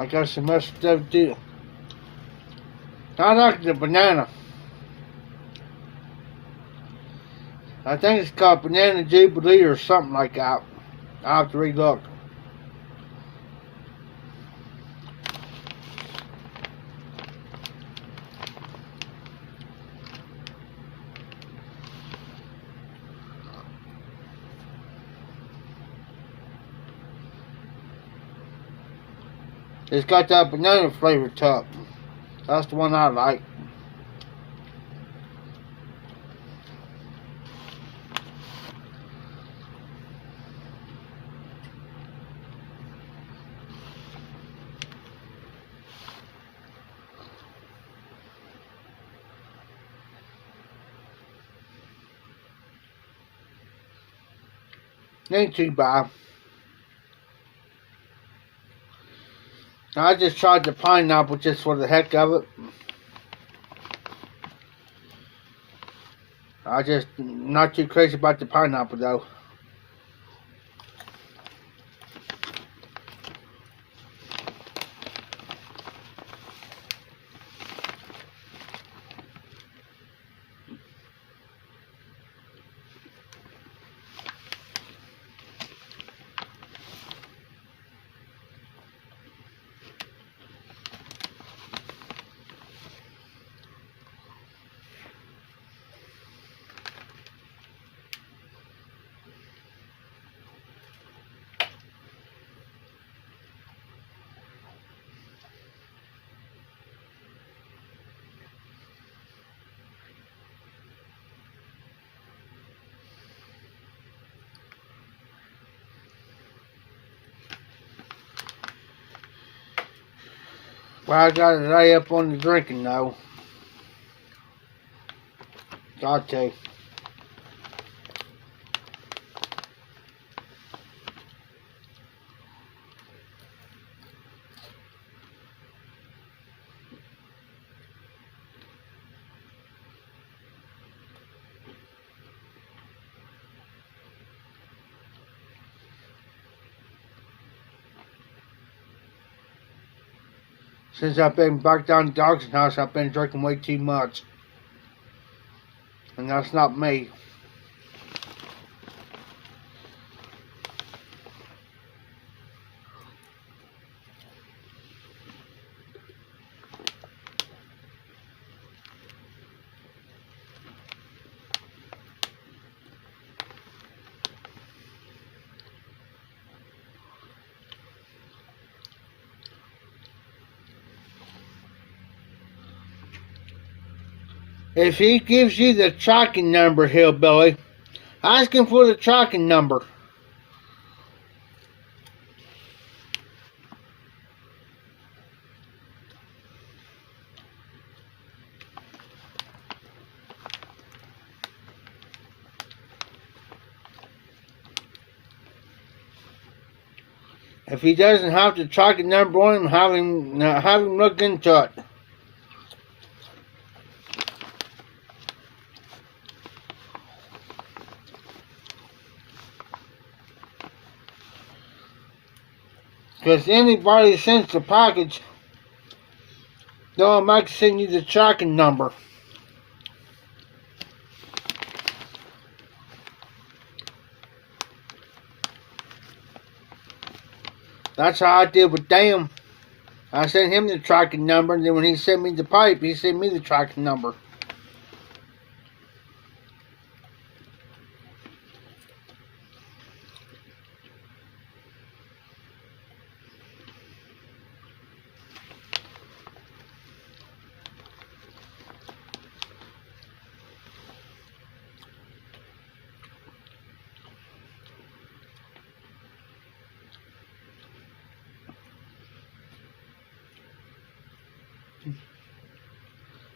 I got some other stuff too. I like the banana. I think it's called Banana Jubilee or something like that. I'll have to relook. It's got that banana flavor top. That's the one I like. Ain't too bad. I just tried the pineapple just for the heck of it. I just not too crazy about the pineapple though. Well, I gotta lay up on the drinking though. Got to. Since I've been back down to Dawson's house, I've been drinking way too much. And that's not me. If he gives you the tracking number, hillbilly, ask him for the tracking number. If he doesn't have the tracking number on him, have him look into it. Because anybody sends the package, they'll make send you the tracking number. That's how I did with Dan. I sent him the tracking number, and then when he sent me the pipe, he sent me the tracking number.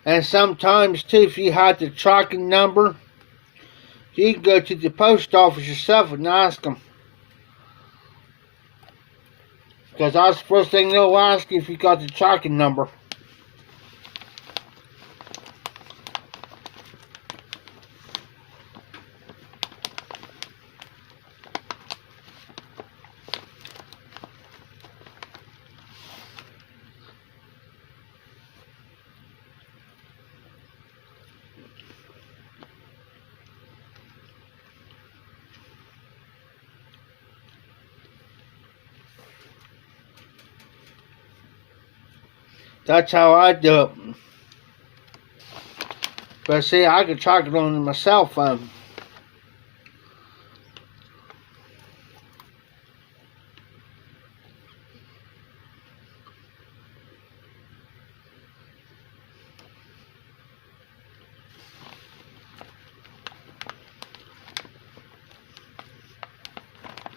And sometimes, too, if you had the tracking number, you can go to the post office yourself and ask them. Because that's the first thing they'll ask you if you got the tracking number. That's how I do it. But see, I can track it on my cell phone.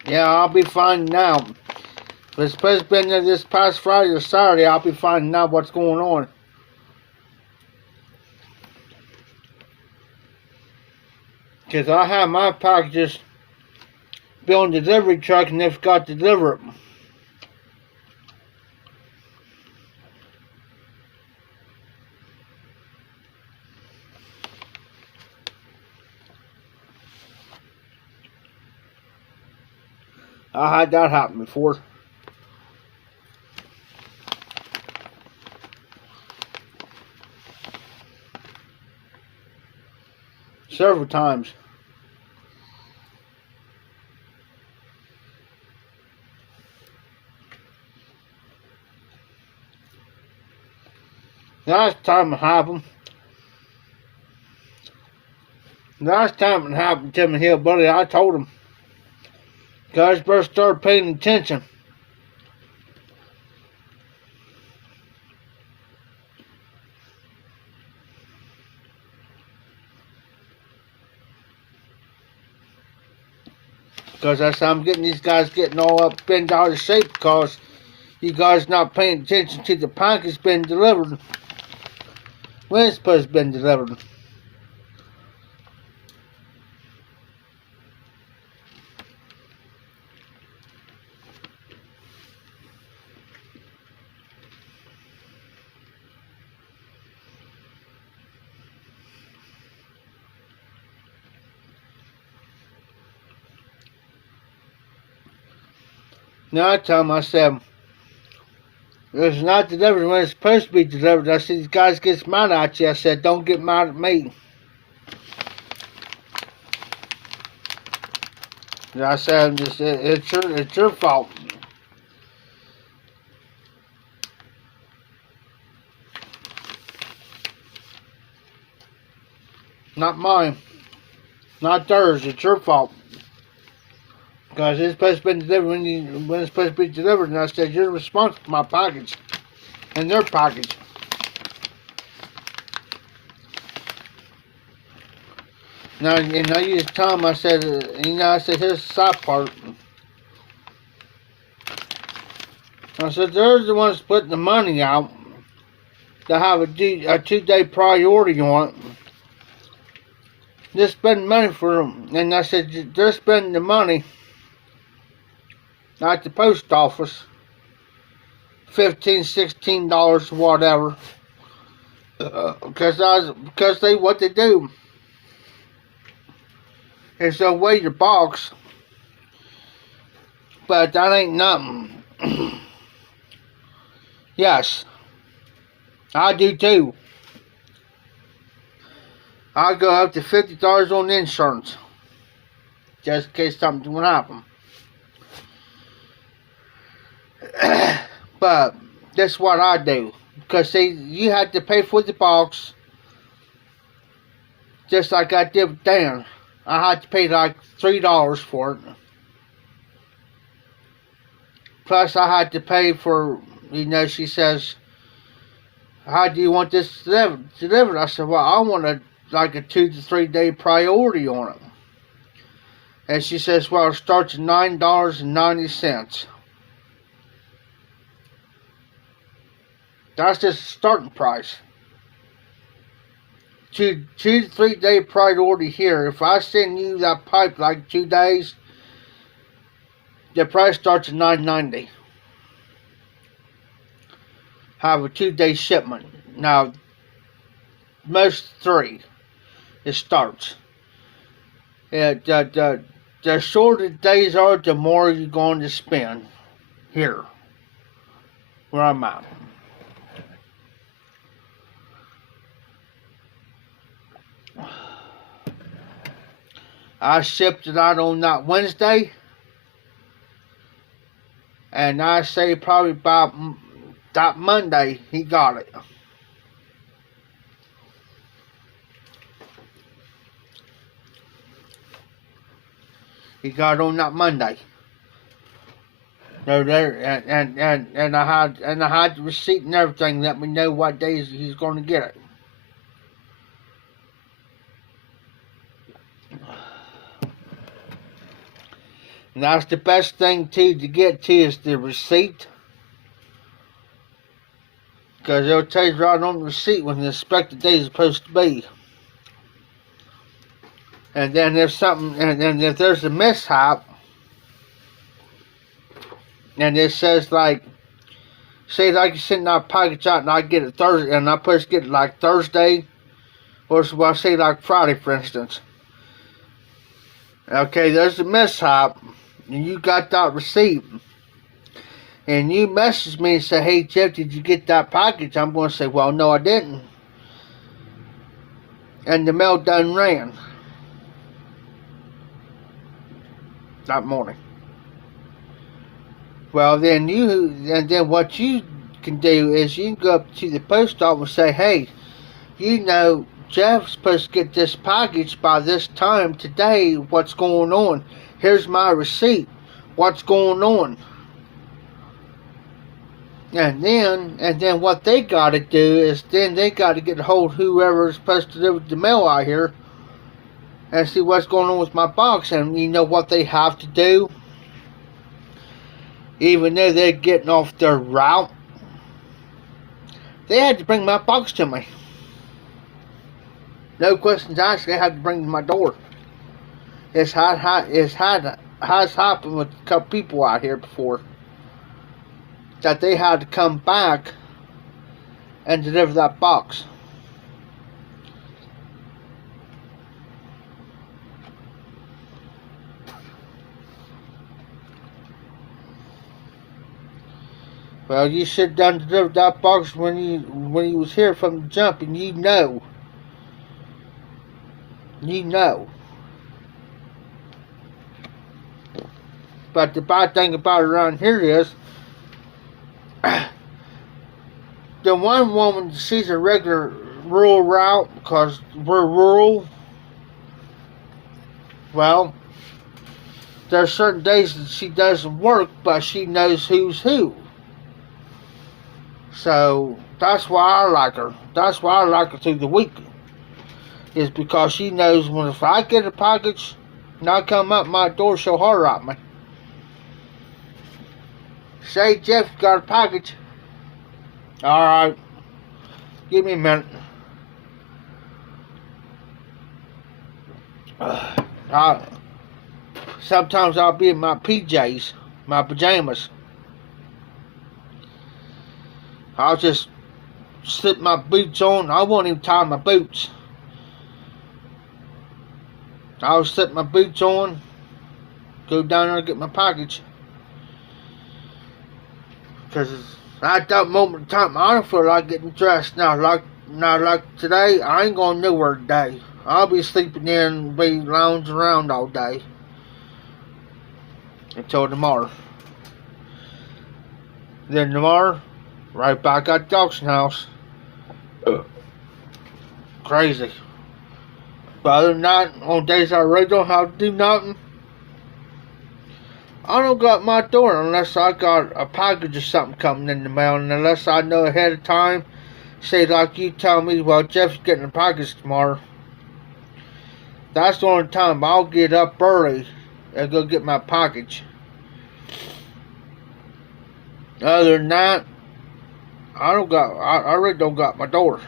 Yeah, I'll be finding out. If it's supposed to be there this past Friday or Saturday, I'll be finding out what's going on. Because I have my packages building delivery truck and they've got to deliver it. I had that happen before. Several times. Last time it happened. Last time it happened to me here, buddy, I told him. Guys better start paying attention. Because that's how I'm getting these guys getting all up bent out of shape because You guys not paying attention to the package being delivered when it's supposed to be delivered. Now I tell him, I said, it's not delivered when it's supposed to be delivered. I said, these guys get mad at you. I said, don't get mad at me. And I said, it's your fault. Not mine. Not theirs. It's your fault. Because it's supposed to be delivered when it's supposed to be delivered. And I said, you're responsible for my package and their package. Now, you know, you just tell them, I said, I said, here's the side part. I said, they're the ones putting the money out to have a 2-day priority on it. They're spending money for them. And I said, they're spending the money at the post office. $15, $16, whatever. Because what they do is they'll weigh your box. But that ain't nothing. Yes. I do too. I go up to $50 on insurance. Just in case something would happen. But that's what I do. Because you had to pay for the box. Just like I did with Dan. I had to pay like $3 for it. Plus I had to pay for, she says, how do you want this delivered? I said, well, I want like a 2 to 3 day priority on it. And she says, well, it starts at $9.90. That's just the starting price. 2 to 3 day priority here. If I send you that pipe like 2 days, the price starts at $9.90. Have a 2-day shipment. Now, most 3, it starts. The shorter days are, the more you're going to spend here, where I'm at. I shipped it out on that Wednesday, and I say probably about that Monday he got it. He got it on that Monday. And I had the receipt and everything. Let me know what days he's going to get it. And that's the best thing to get to is the receipt. Because it'll tell you right on the receipt when the expected date is supposed to be. And then if if there's a mishap, and it says like, say like you send that package out and I get it Thursday, and I'm supposed to get it like Thursday, or well, say like Friday for instance. Okay, there's a mishap, and you got that receipt, and you message me and say, hey Jeff, did you get that package? I'm going to say, well, no, I didn't. And the mail done ran that morning. Well, then what you can do is you can go up to the post office and say, hey, Jeff's supposed to get this package by this time today. What's going on? Here's my receipt. What's going on? And then what they got to do is then they got to get a hold of whoever's supposed to deliver the mail out here and see what's going on with my box. And you know what they have to do? Even though they're getting off their route, they had to bring my box to me. No questions asked, they had to bring it to my door. It's happened with a couple people out here before, that they had to come back and deliver that box. Well, you should done delivered that box when you was here from the jump, and you know. You know. But the bad thing about it around here is, the one woman, she's a regular rural route because we're rural. Well, there's certain days that she doesn't work, but she knows who's who. So that's why I like her. That's why I like her through the week. Is because she knows when if I get a package and I come up my door, she'll holler at me. Say, Jeff, you got a package. Alright. Give me a minute. Sometimes I'll be in my PJs, my pajamas. I'll just slip my boots on. I won't even tie my boots. I'll slip my boots on, go down there and get my package. Because at that moment in time, I don't feel like getting dressed. Now, like today, I ain't going nowhere today. I'll be sleeping in and be lounging around all day. Until tomorrow. Then tomorrow, right back at the auction house. Crazy. But other than that, on days I really don't have to do nothing, I don't go out my door unless I got a package or something coming in the mail, and unless I know ahead of time. Say like you tell me, well, Jeff's getting a package tomorrow. That's the only time I'll get up early and go get my package. Other than that, I really don't got my door.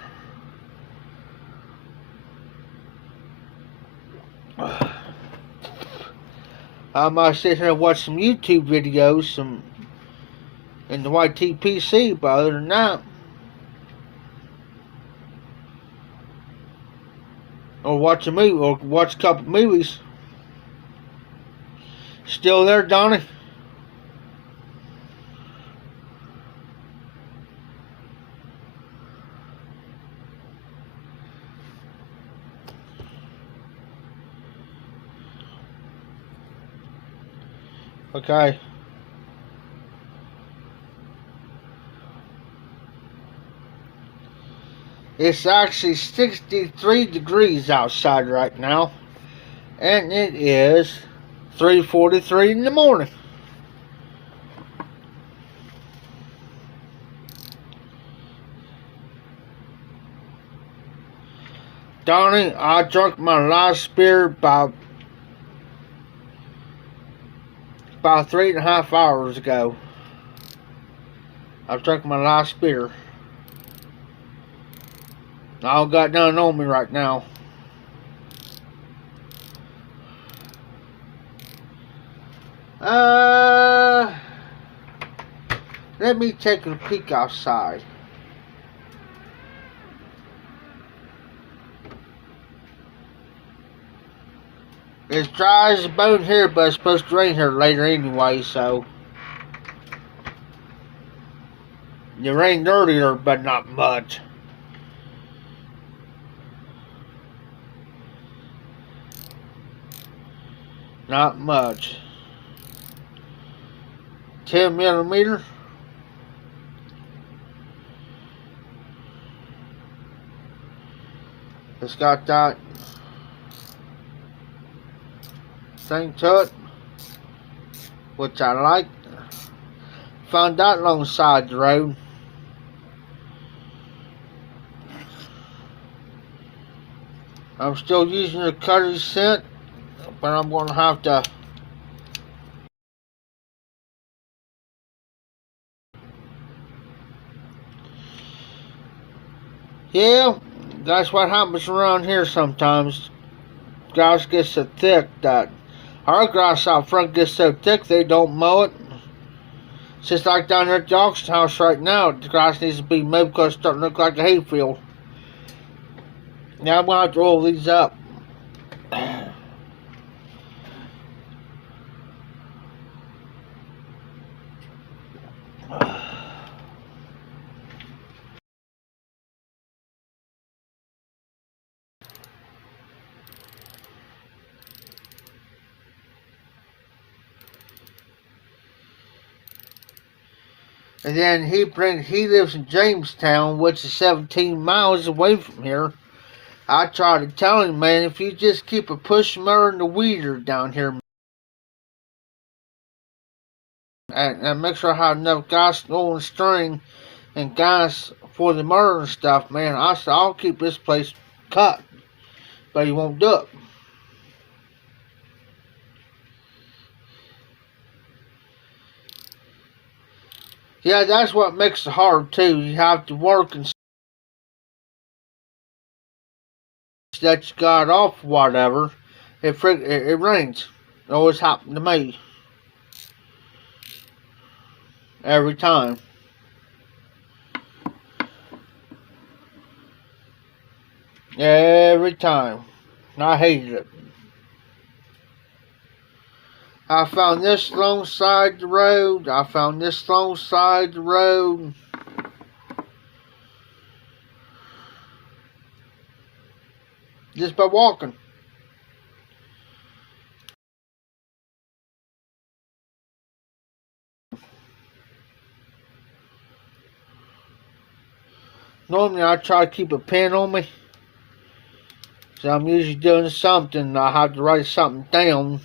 I might sit here and watch some YouTube videos, in the YTPC, but other than that, or watch a movie, or watch a couple movies. Still there, Donnie? Okay. It's actually 63 degrees outside right now, and it is 3:43 in the morning. Donnie, I drank my last beer about 3.5 hours ago. I've drank my last beer. I don't got none on me right now. Let me take a peek outside. It's dry as a bone here, but it's supposed to rain here later anyway, so. It rained earlier, but not much. Not much. 10 millimeter. It's got that thing to it, which I like. Found that alongside the road. I'm still using the Cutty scent, but I'm going to have to Yeah, that's what happens around here sometimes. Grass gets so thick that our grass out front gets so thick they don't mow it. It's just like down there at the auction house right now. The grass needs to be mowed because it's starting to look like a hayfield. Now I'm going to have to roll these up. And then he lives in Jamestown, which is 17 miles away from here. I tried to tell him, man, if you just keep a push mower and a weeder down here, and make sure I have enough gas, oil, and string, and gas for the mower and stuff, man, I said, I'll keep this place cut. But he won't do it. Yeah, that's what makes it hard, too. You have to work and that you got off, whatever. It rains. It always happened to me. Every time. Every time. I hated it. I found this alongside the road. I found this alongside the road. Just by walking. Normally I try to keep a pen on me. So I'm usually doing something. I have to write something down.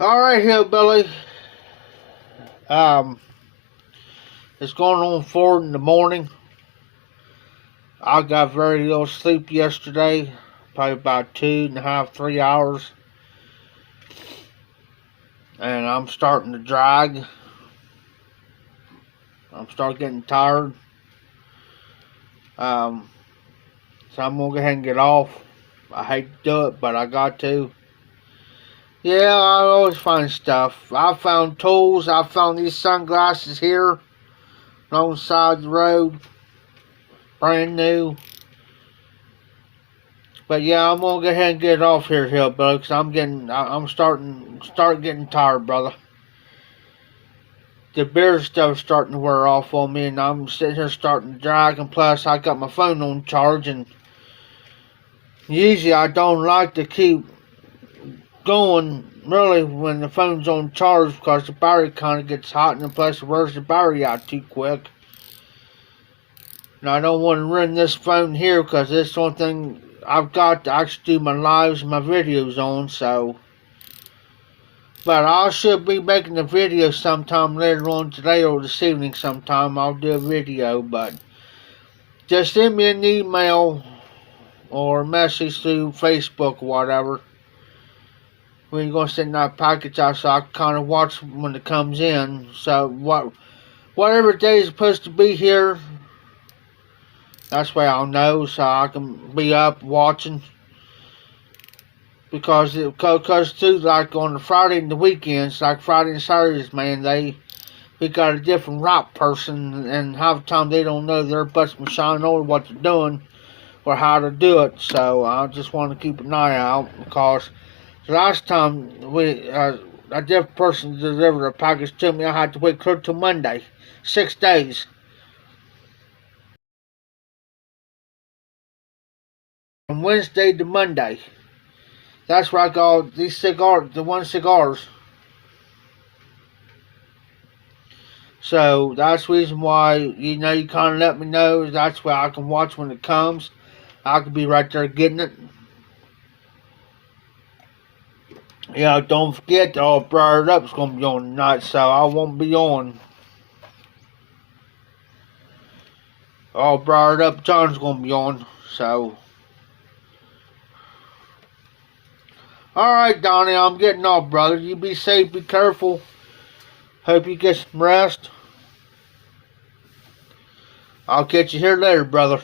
Alright, hillbilly. It's going on 4 in the morning. I got very little sleep yesterday. Probably about 2.5, 3 hours. And I'm starting to drag. I'm starting getting tired. So I'm going to go ahead and get off. I hate to do it, but I got to. Yeah, I always find stuff. I found tools. I found these sunglasses here alongside the road. Brand new. But yeah, I'm gonna go ahead and get off here, hillbilly, because I'm starting getting tired, brother. The beer stuff's starting to wear off on me, and I'm sitting here starting to drag, and plus I got my phone on charge, and usually I don't like to keep going really when the phone's on charge because the battery kind of gets hot, and plus it wears the battery out too quick. And I don't want to run this phone here because it's the only thing I've got to actually do my lives and my videos on. So, but I should be making a video sometime later on today or this evening sometime. I'll do a video, but just send me an email or a message through Facebook or whatever when you're going to send that package out, so I can kind of watch when it comes in. So whatever day is supposed to be here, that's why I'll know, so I can be up watching. Because too, like on the Friday and the weekends, like Friday and Saturdays, man, we got a different route person, and half the time they don't know their butts and shine over what they're doing or how to do it. So I just want to keep an eye out, because the last time a different person delivered a package to me, I had to wait clear till Monday, 6 days. From Wednesday to Monday. That's where I got these cigars, the 1 cigars. So that's the reason why, you kind of let me know. That's where I can watch when it comes. I could be right there getting it. Yeah, don't forget, All Briared Up's going to be on tonight, so I won't be on. All Briared Up John's going to be on, so. Alright, Donnie, I'm getting off, brother. You be safe, be careful. Hope you get some rest. I'll catch you here later, brother.